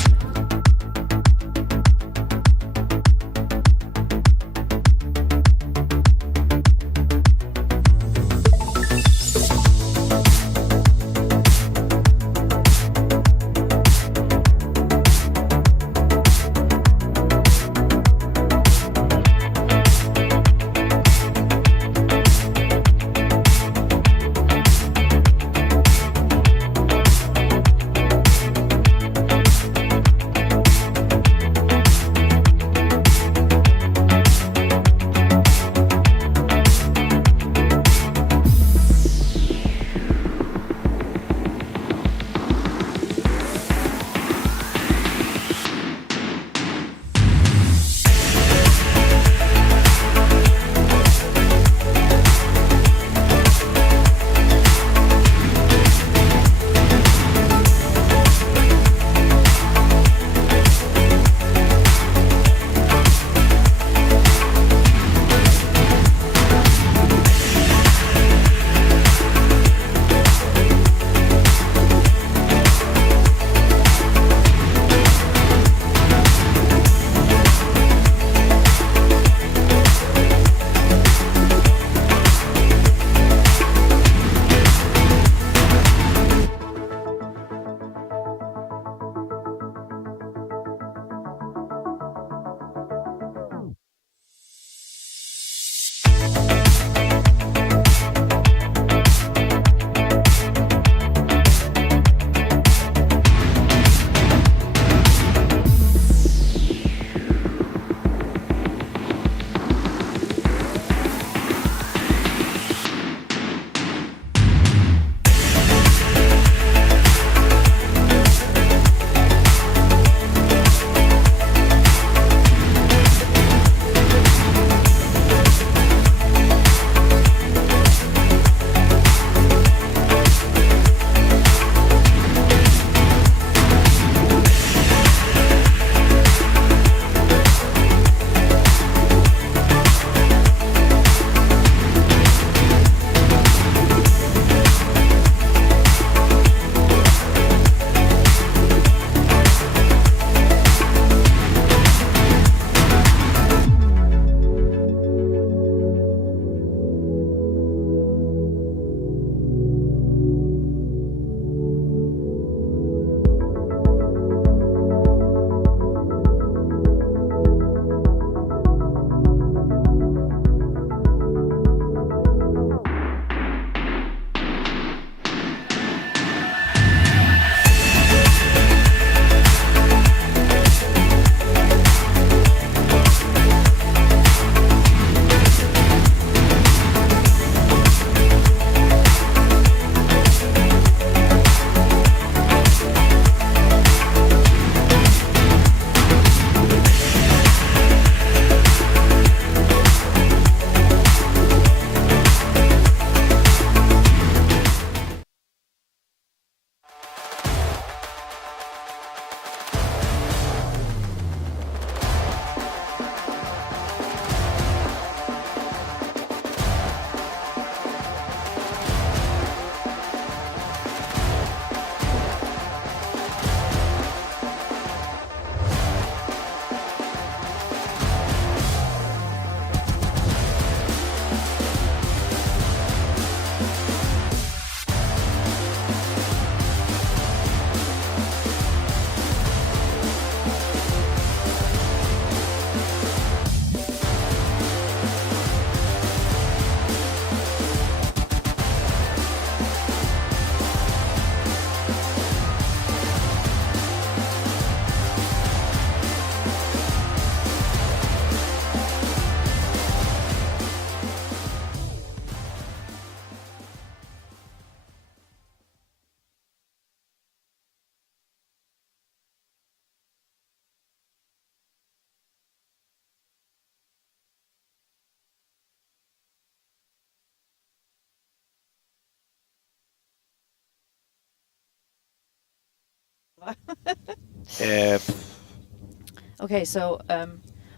Okay, so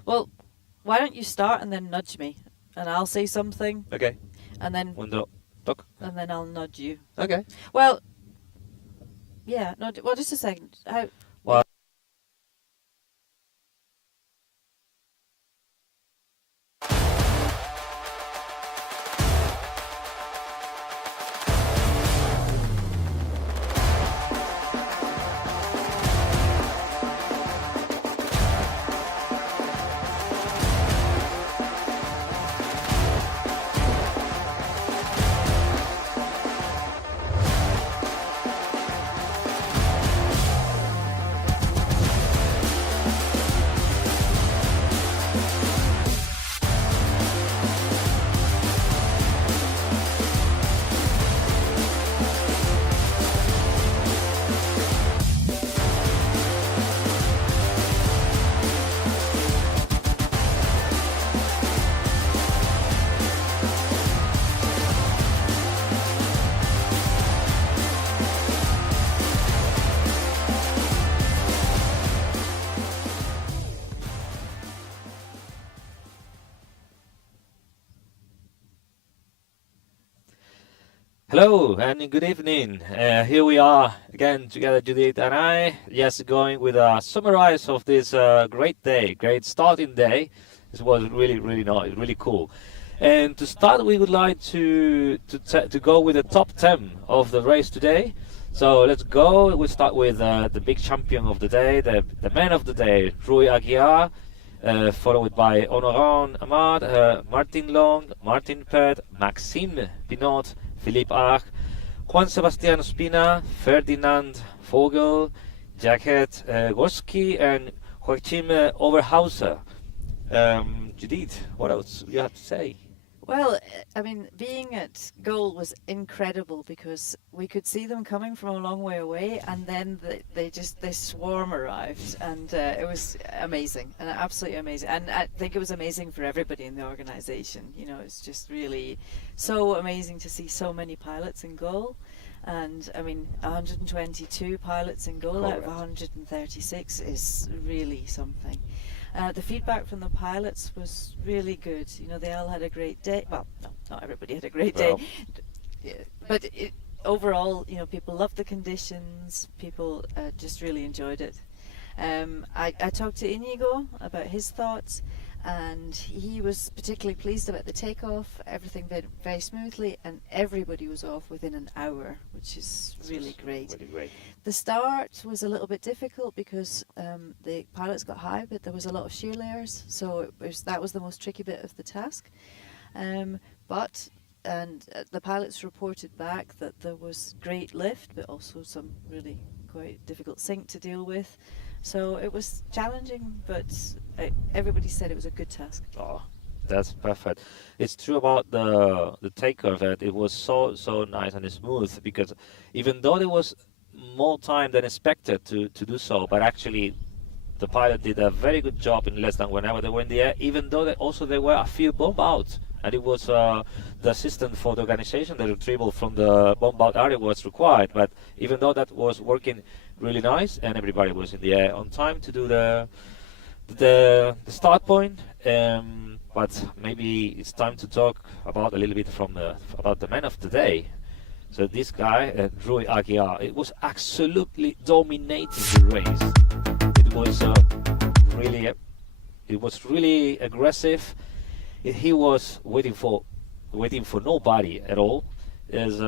well, why don't you start and then nudge me, and I'll say something. Okay. And then. Talk. And then I'll nudge you. Okay. Well. Yeah. No. Well, just a second. How? Well. Hello and good evening. Here we are again together, Judith and I, just going with a summarize of this great day, great starting day. This was really, really nice, really cool. And to start, we would like to go with the top 10 of the race today. So let's go. We'll start with the big champion of the day, the man of the day, Rui Aguiar, followed by Honorant Amad, Martin Long, Martin Pert, Maxime Pinot, Philippe Arch, Juan Sebastian Spina, Ferdinand Vogel, Jacquet Gorski, and Joachim Overhauser. Judith, what else you have to say? Well, I mean, being at goal was incredible because we could see them coming from a long way away, and then this swarm arrived, and it was amazing, and absolutely amazing. And I think it was amazing for everybody in the organisation. You know, it's just really so amazing to see so many pilots in goal, and I mean, 122 pilots in goal out of 136 is really something. The feedback from the pilots was really good. You know, they all had a great day. Well, no, not everybody had a great day. But overall, you know, people loved the conditions. People just really enjoyed it. I talked to Inigo about his thoughts, and he was particularly pleased about the takeoff. Everything went very smoothly, and everybody was off within an hour, which is really great. Really great. The start was a little bit difficult because the pilots got high, but there was a lot of shear layers, so that was the most tricky bit of the task. But the pilots reported back that there was great lift, but also some really quite difficult sink to deal with. So it was challenging, but everybody said it was a good task. Oh, that's perfect. It's true about the takeoff that it was so nice and smooth, because even though there was more time than expected to do so, but actually the pilot did a very good job in less than 1 hour they were in the air, even though there were a few bomb outs, and it was the assistant for the organization, the retrieval from the bomb out area was required. But even though that was working really nice and everybody was in the air on time to do the start point, but maybe it's time to talk about a little bit about the man of the day. So this guy, Rui Aguiar, it was absolutely dominating the race. It was really aggressive. He was waiting for nobody at all. Is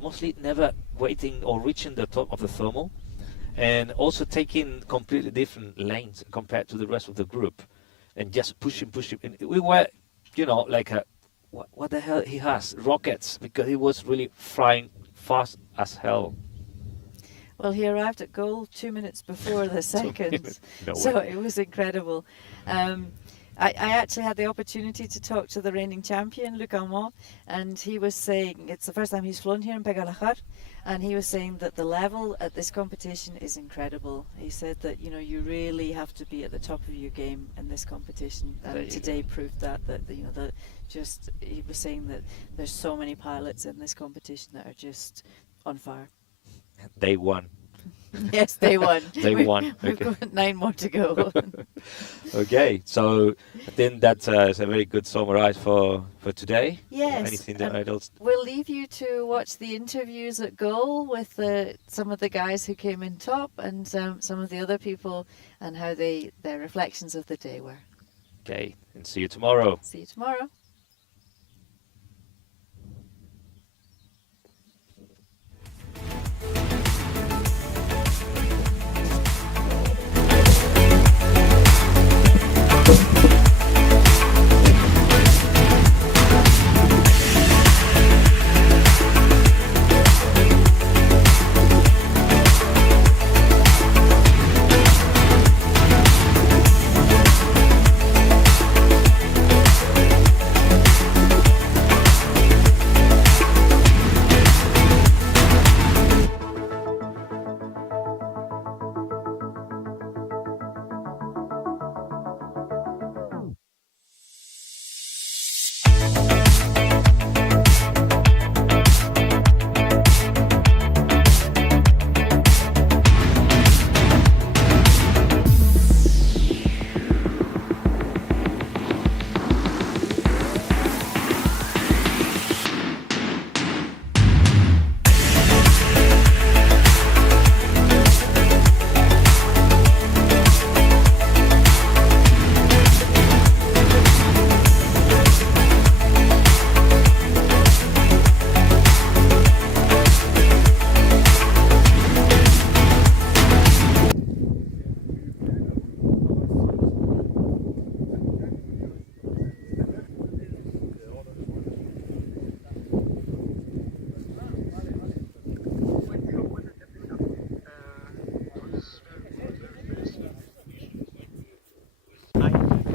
mostly never waiting or reaching the top of the thermal, and also taking completely different lanes compared to the rest of the group, and just pushing. And we were, you know, like what the hell he has rockets, because he was really flying fast as hell. Well, he arrived at goal 2 minutes before the second, so it was incredible. I actually had the opportunity to talk to the reigning champion, Luc Armand, and he was saying it's the first time he's flown here in Pegalajar, and he was saying that the level at this competition is incredible. He said that, you know, you really have to be at the top of your game in this competition, and today proved that you know, that just, he was saying that there's so many pilots in this competition that are just on fire. Day one. Yes, day one. Day one. We've Okay. got 9 more to go. Okay, so I think that's a very good summarize for today. Yes. Anything that else? We'll leave you to watch the interviews at goal with some of the guys who came in top and some of the other people and how their reflections of the day were. Okay, and see you tomorrow. See you tomorrow.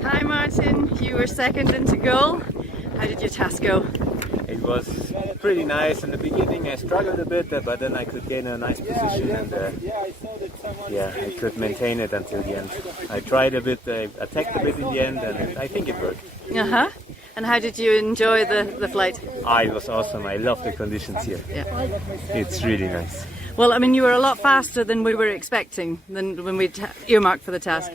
Hi Martin, you were second into goal. How did your task go? It was pretty nice in the beginning. I struggled a bit, but then I could gain a nice position and yeah, I could maintain it until the end. I tried a bit, I attacked a bit in the end, and I think it worked. Uh-huh. And how did you enjoy the flight? It was awesome. I love the conditions here. Yeah. It's really nice. Well, I mean, you were a lot faster than we were expecting, than when we earmarked for the task.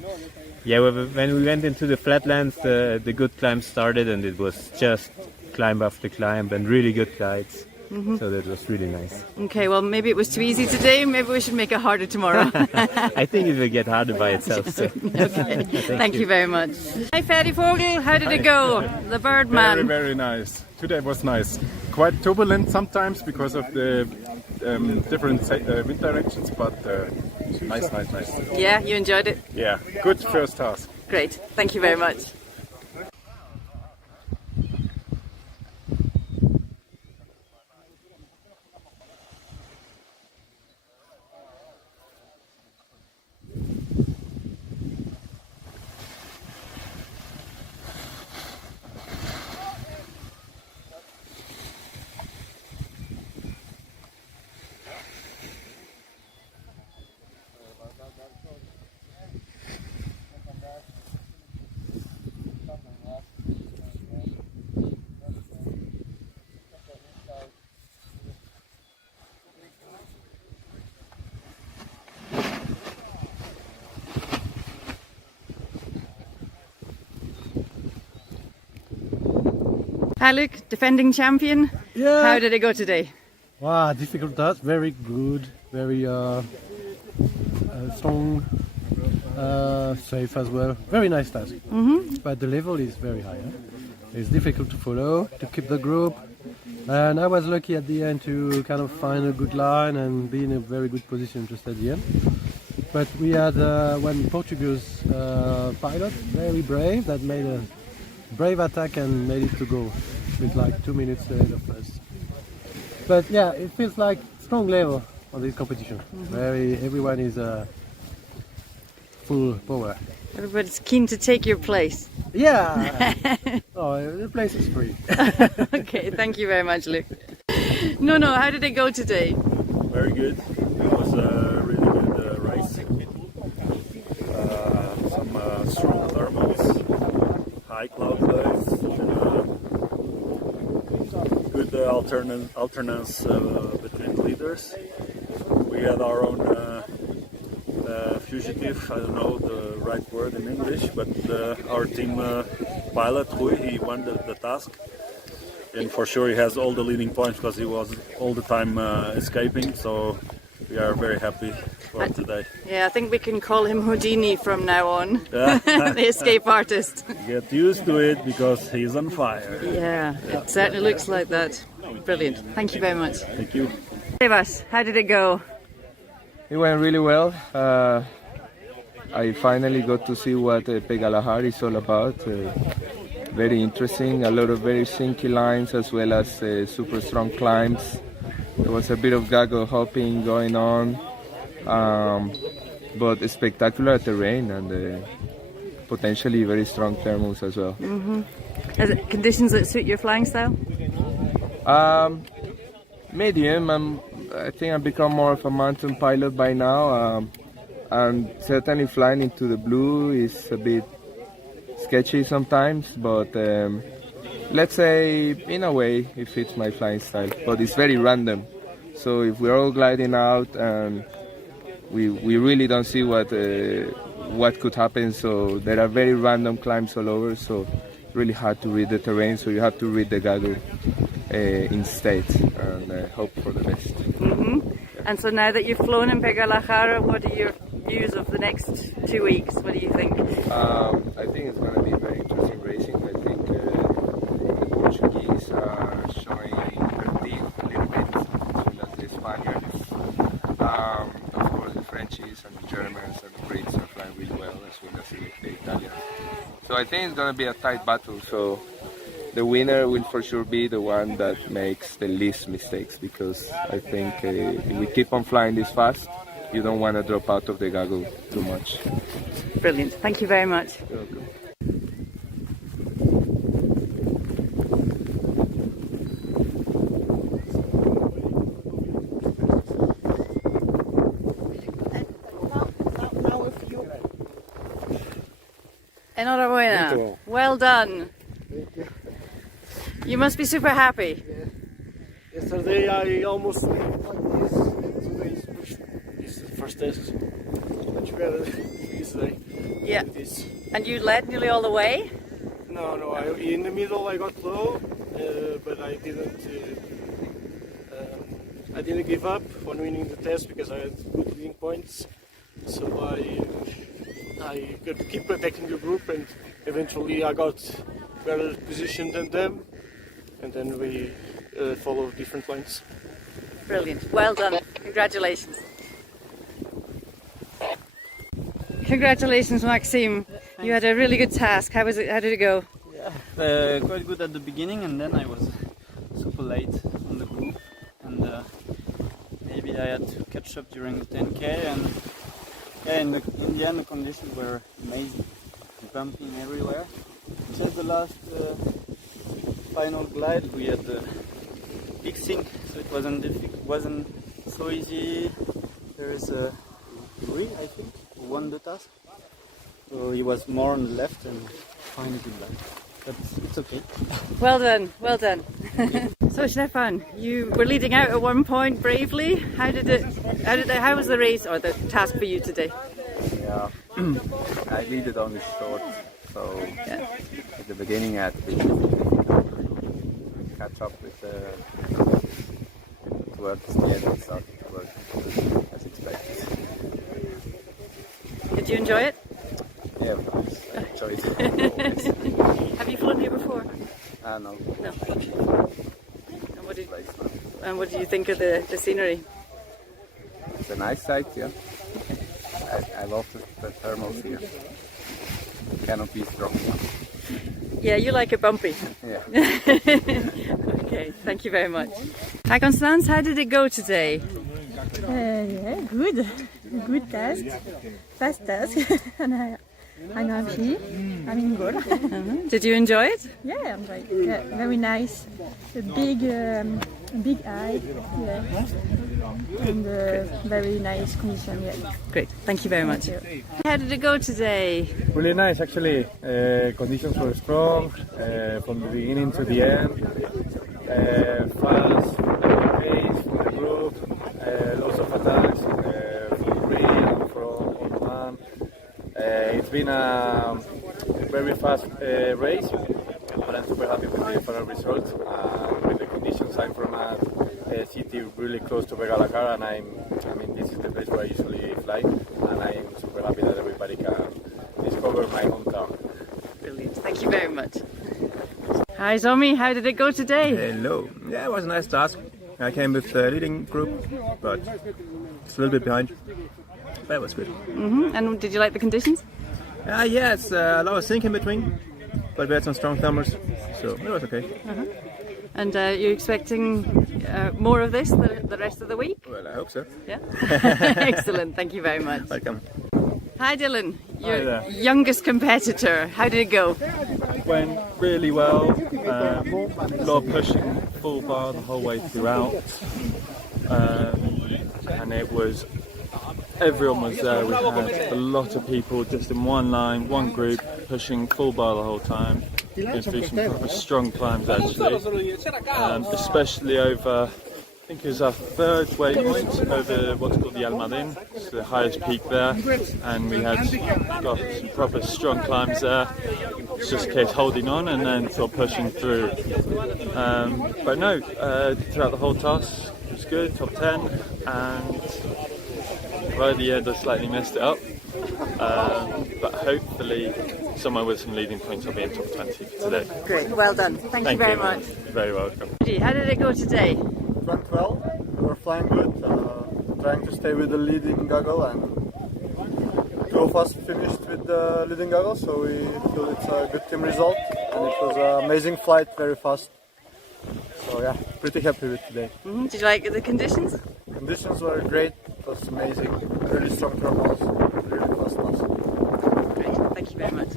Yeah, when we went into the flatlands, the good climb started, and it was just climb after climb and really good guides. Mhm. So that was really nice. Okay, well, maybe it was too easy today. Maybe we should make it harder tomorrow. I think it will get harder by itself. So. Okay. Thank you very much. Hi, Ferry Vogel. How did it go? The Birdman. Very, very nice. Today was nice. Quite turbulent sometimes because of the different wind directions, but nice. Yeah, you enjoyed it? Yeah, good first task. Great. Thank you very much. Hi Luke, defending champion. Yeah. How did it go today? Wow, difficult task. Very good. Very strong. Safe as well. Very nice task. But the level is very high. It's difficult to follow, to keep the group. And I was lucky at the end to kind of find a good line and be in a very good position just at the end. But we had one Portuguese pilot, very brave, that made a brave attack and made it to go with like 2 minutes ahead of us. But yeah, it feels like strong level on this competition. Everyone is full power. Everybody's keen to take your place. Yeah. Oh, the place is free. Okay, thank you very much, Luke. No, how did it go today? Very good. It was a really good race. Some strong thermals, high cloud flows, good alternance between leaders. We had our own fugitive, I don't know the right word in English, but our team pilot, Rui, he won the task. And for sure he has all the leading points because he was all the time escaping, so we are very happy for today. Yeah, I think we can call him Houdini from now on, the escape artist. Get used to it because he's on fire. Yeah, it certainly looks like that. Brilliant. Thank you very much. Thank you. Sebas, how did it go? It went really well. I finally got to see what Pegalajar is all about. Very interesting, a lot of very sinky lines as well as super strong climbs. There was a bit of gaggle hopping going on, but spectacular terrain and potentially very strong thermals as well. Is it conditions that suit your flying style? Medium. I think I've become more of a mountain pilot by now, and certainly flying into the blue is a bit sketchy sometimes, but let's say in a way it fits my flying style, but it's very random. So if we're all gliding out and we really don't see what could happen, so there are very random climbs all over, so really hard to read the terrain, so you have to read the gaggle instead and hope for the best. And so now that you've flown in Pegalajar, what are your views of the next 2 weeks? What do you think? I think it's going to be very interesting racing. I think the Portuguese are showing their teeth a little bit, as well as the Spaniards. Of course, the Frenchies and the Germans and the Brits are flying really well, as well as the Italians. So I think it's going to be a tight battle. So the winner will for sure be the one that makes the least mistakes, because I think if we keep on flying this fast, you don't want to drop out of the gaggle too much. Brilliant. Thank you very much. You're welcome. Enhorabuena. Well done. You must be super happy. Yesterday I almost today is the first test. Much better this day. Yeah. And you led nearly all the way? No, in the middle I got low, but I didn't give up on winning the test because I had good leading points. So I could keep attacking the group, and eventually I got better position than them, and then we followed different lines. Brilliant. Well done. Congratulations. Congratulations, Maxime. You had a really good task. How was it? How did it go? Yeah, quite good at the beginning, and then I was super late on the group, and maybe I had to catch up during the 10K, and yeah, in the end the conditions were amazing, bumping everywhere. Just the last final glide we had the big sink, so it wasn't so easy. There is a Rui, I think, who won the task, so he was more on the left and fine good glide, but it's okay. Well done, well done. So Stefan, you were leading out at one point bravely. How was the race or the task for you today? Yeah, I lead it only short, so at the beginning I had to catch up with towards the end it started to work as expected. Did you enjoy it? Yeah, of course, I enjoyed it. Have you flown here before? No. No. Okay. And what do you think of the scenery? It's a nice sight, yeah. I love the thermals here. Cannot be strong enough. Yeah, you like it bumpy. Yeah. Okay, thank you very much. Hi Constance, how did it go today? Yeah, good. Good task. Fast task. And I'm happy. I'm in goal. Did you enjoy it? Yeah, I enjoyed it. Yeah, very nice. A big eye. Yeah. And very nice condition. Yeah. Great. Thank you very much. Thank you. How did it go today? Really nice, actually. Conditions were strong from the beginning to the end. Fast pace for the group. Lots of attacks for the rail, for been a very fast race, but I'm super happy with the final result. With the conditions, I'm from a city really close to Pegalajar, and I mean this is the place where I usually fly, and I'm super happy that everybody can discover my hometown. Brilliant. Thank you very much. Hi Zomi, how did it go today? Hello. Yeah, it was a nice task. I came with the leading group, but it's a little bit behind. But it was good. And did you like the conditions? Yeah, it's a lot of sink in between, but we had some strong thumbers, so it was okay. And you're expecting more of this the rest of the week? Well, I hope so. Yeah. Excellent. Thank you very much. Welcome. Hi Dylan, your Hi there. youngest competitor. How did it go? Went really well. A lot of pushing full bar the whole way throughout, and it was everyone was there. We had a lot of people just in one line, one group, pushing full bar the whole time. Been through some proper strong climbs actually, especially over. I think it was our third waypoint over what's called the Almadén, it's the highest peak there, and we had got some proper strong climbs there. It's just a case holding on and then sort of pushing through. But no, throughout the whole task it was good, top 10, and right at the end I slightly messed it up. But hopefully somewhere with some leading points I'll be in top 20 for today. Great, well done. Thank you very much. You're very welcome. How did it go today? Went well, we were flying good, trying to stay with the leading goggle, and two of us finished with the leading goggle, so we feel it's a good team result, and it was an amazing flight, very fast. So yeah, pretty happy with today. Did you like the conditions? Conditions were great, it was amazing, really strong thermals, really fast pass. Great, thank you very much.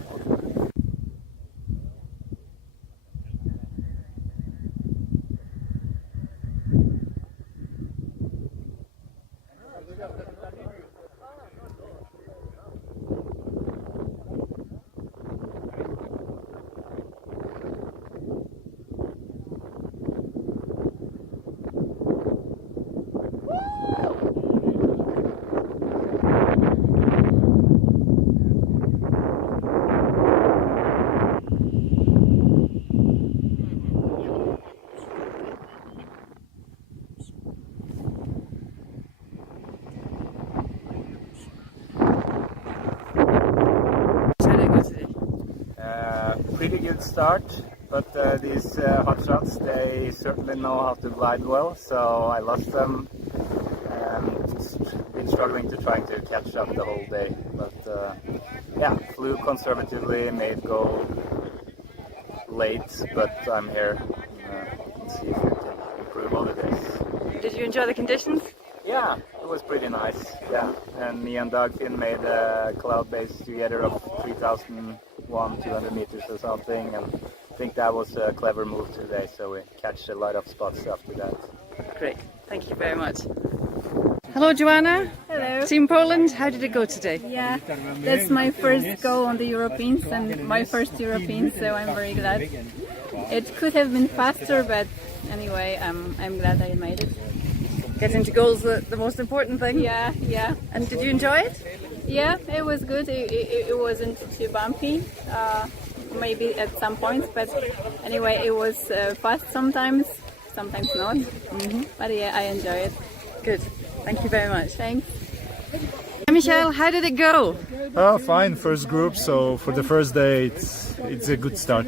Pretty good start, but these hot shots, they certainly know how to glide well, so I lost them. Been struggling to try to catch up the whole day, but yeah, flew conservatively, made go late, but I'm here. Let's see if we can improve on the days. Did you enjoy the conditions? Yeah, it was pretty nice, yeah. And me and Dagfinn made a cloud base together of 3,200 meters or something, and I think that was a clever move today, so we catch a lot of spots after that. Great, thank you very much. Hello Joanna. Hello. Team Poland, how did it go today? Yeah, that's my first go on the Europeans and my first European, so I'm very glad. It could have been faster, but anyway, I'm glad I made it. Getting to goals the most important thing? Yeah, yeah. And did you enjoy it? Yeah, it was good. It wasn't too bumpy, maybe at some points, but anyway, it was fast sometimes not. But yeah, I enjoy it. Good. Thank you very much. Thanks. Michelle, how did it go? Fine, first group, so for the first day it's a good start.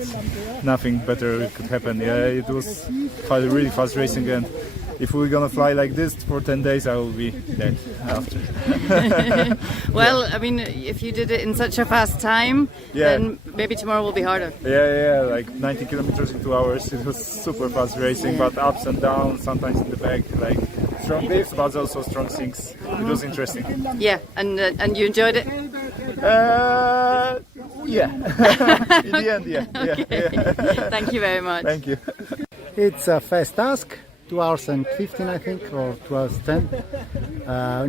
Nothing better could happen. Yeah, it was really fast racing, and if we're gonna fly like this for 10 days, I will be dead after. Well, I mean, if you did it in such a fast time, then maybe tomorrow will be harder. Yeah, like 90 kilometers in 2 hours. It was super fast racing, but ups and downs, sometimes in the back, like strong lifts, but also strong sinks. It was interesting. Yeah, and you enjoyed it? Yeah. In the end, yeah. Okay. Yeah. Thank you very much. Thank you. It's a fast task. 2 hours and 15, I think, or 2 hours 10.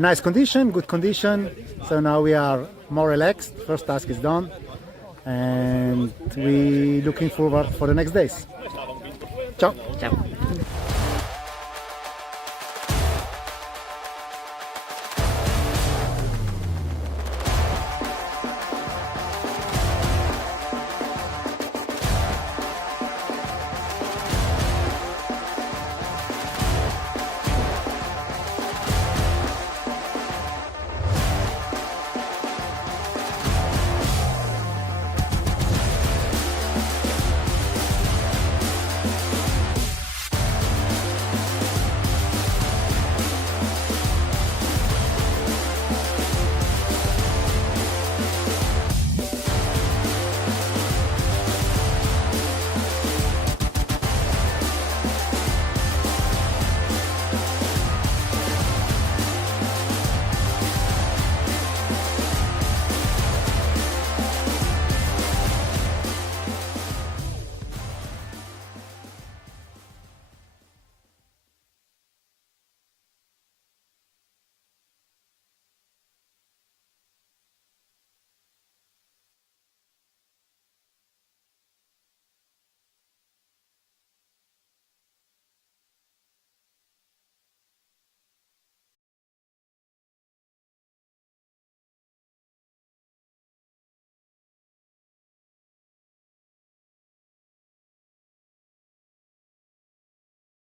Nice condition, good condition. So now we are more relaxed. First task is done, and we're looking forward for the next days. Ciao. Ciao.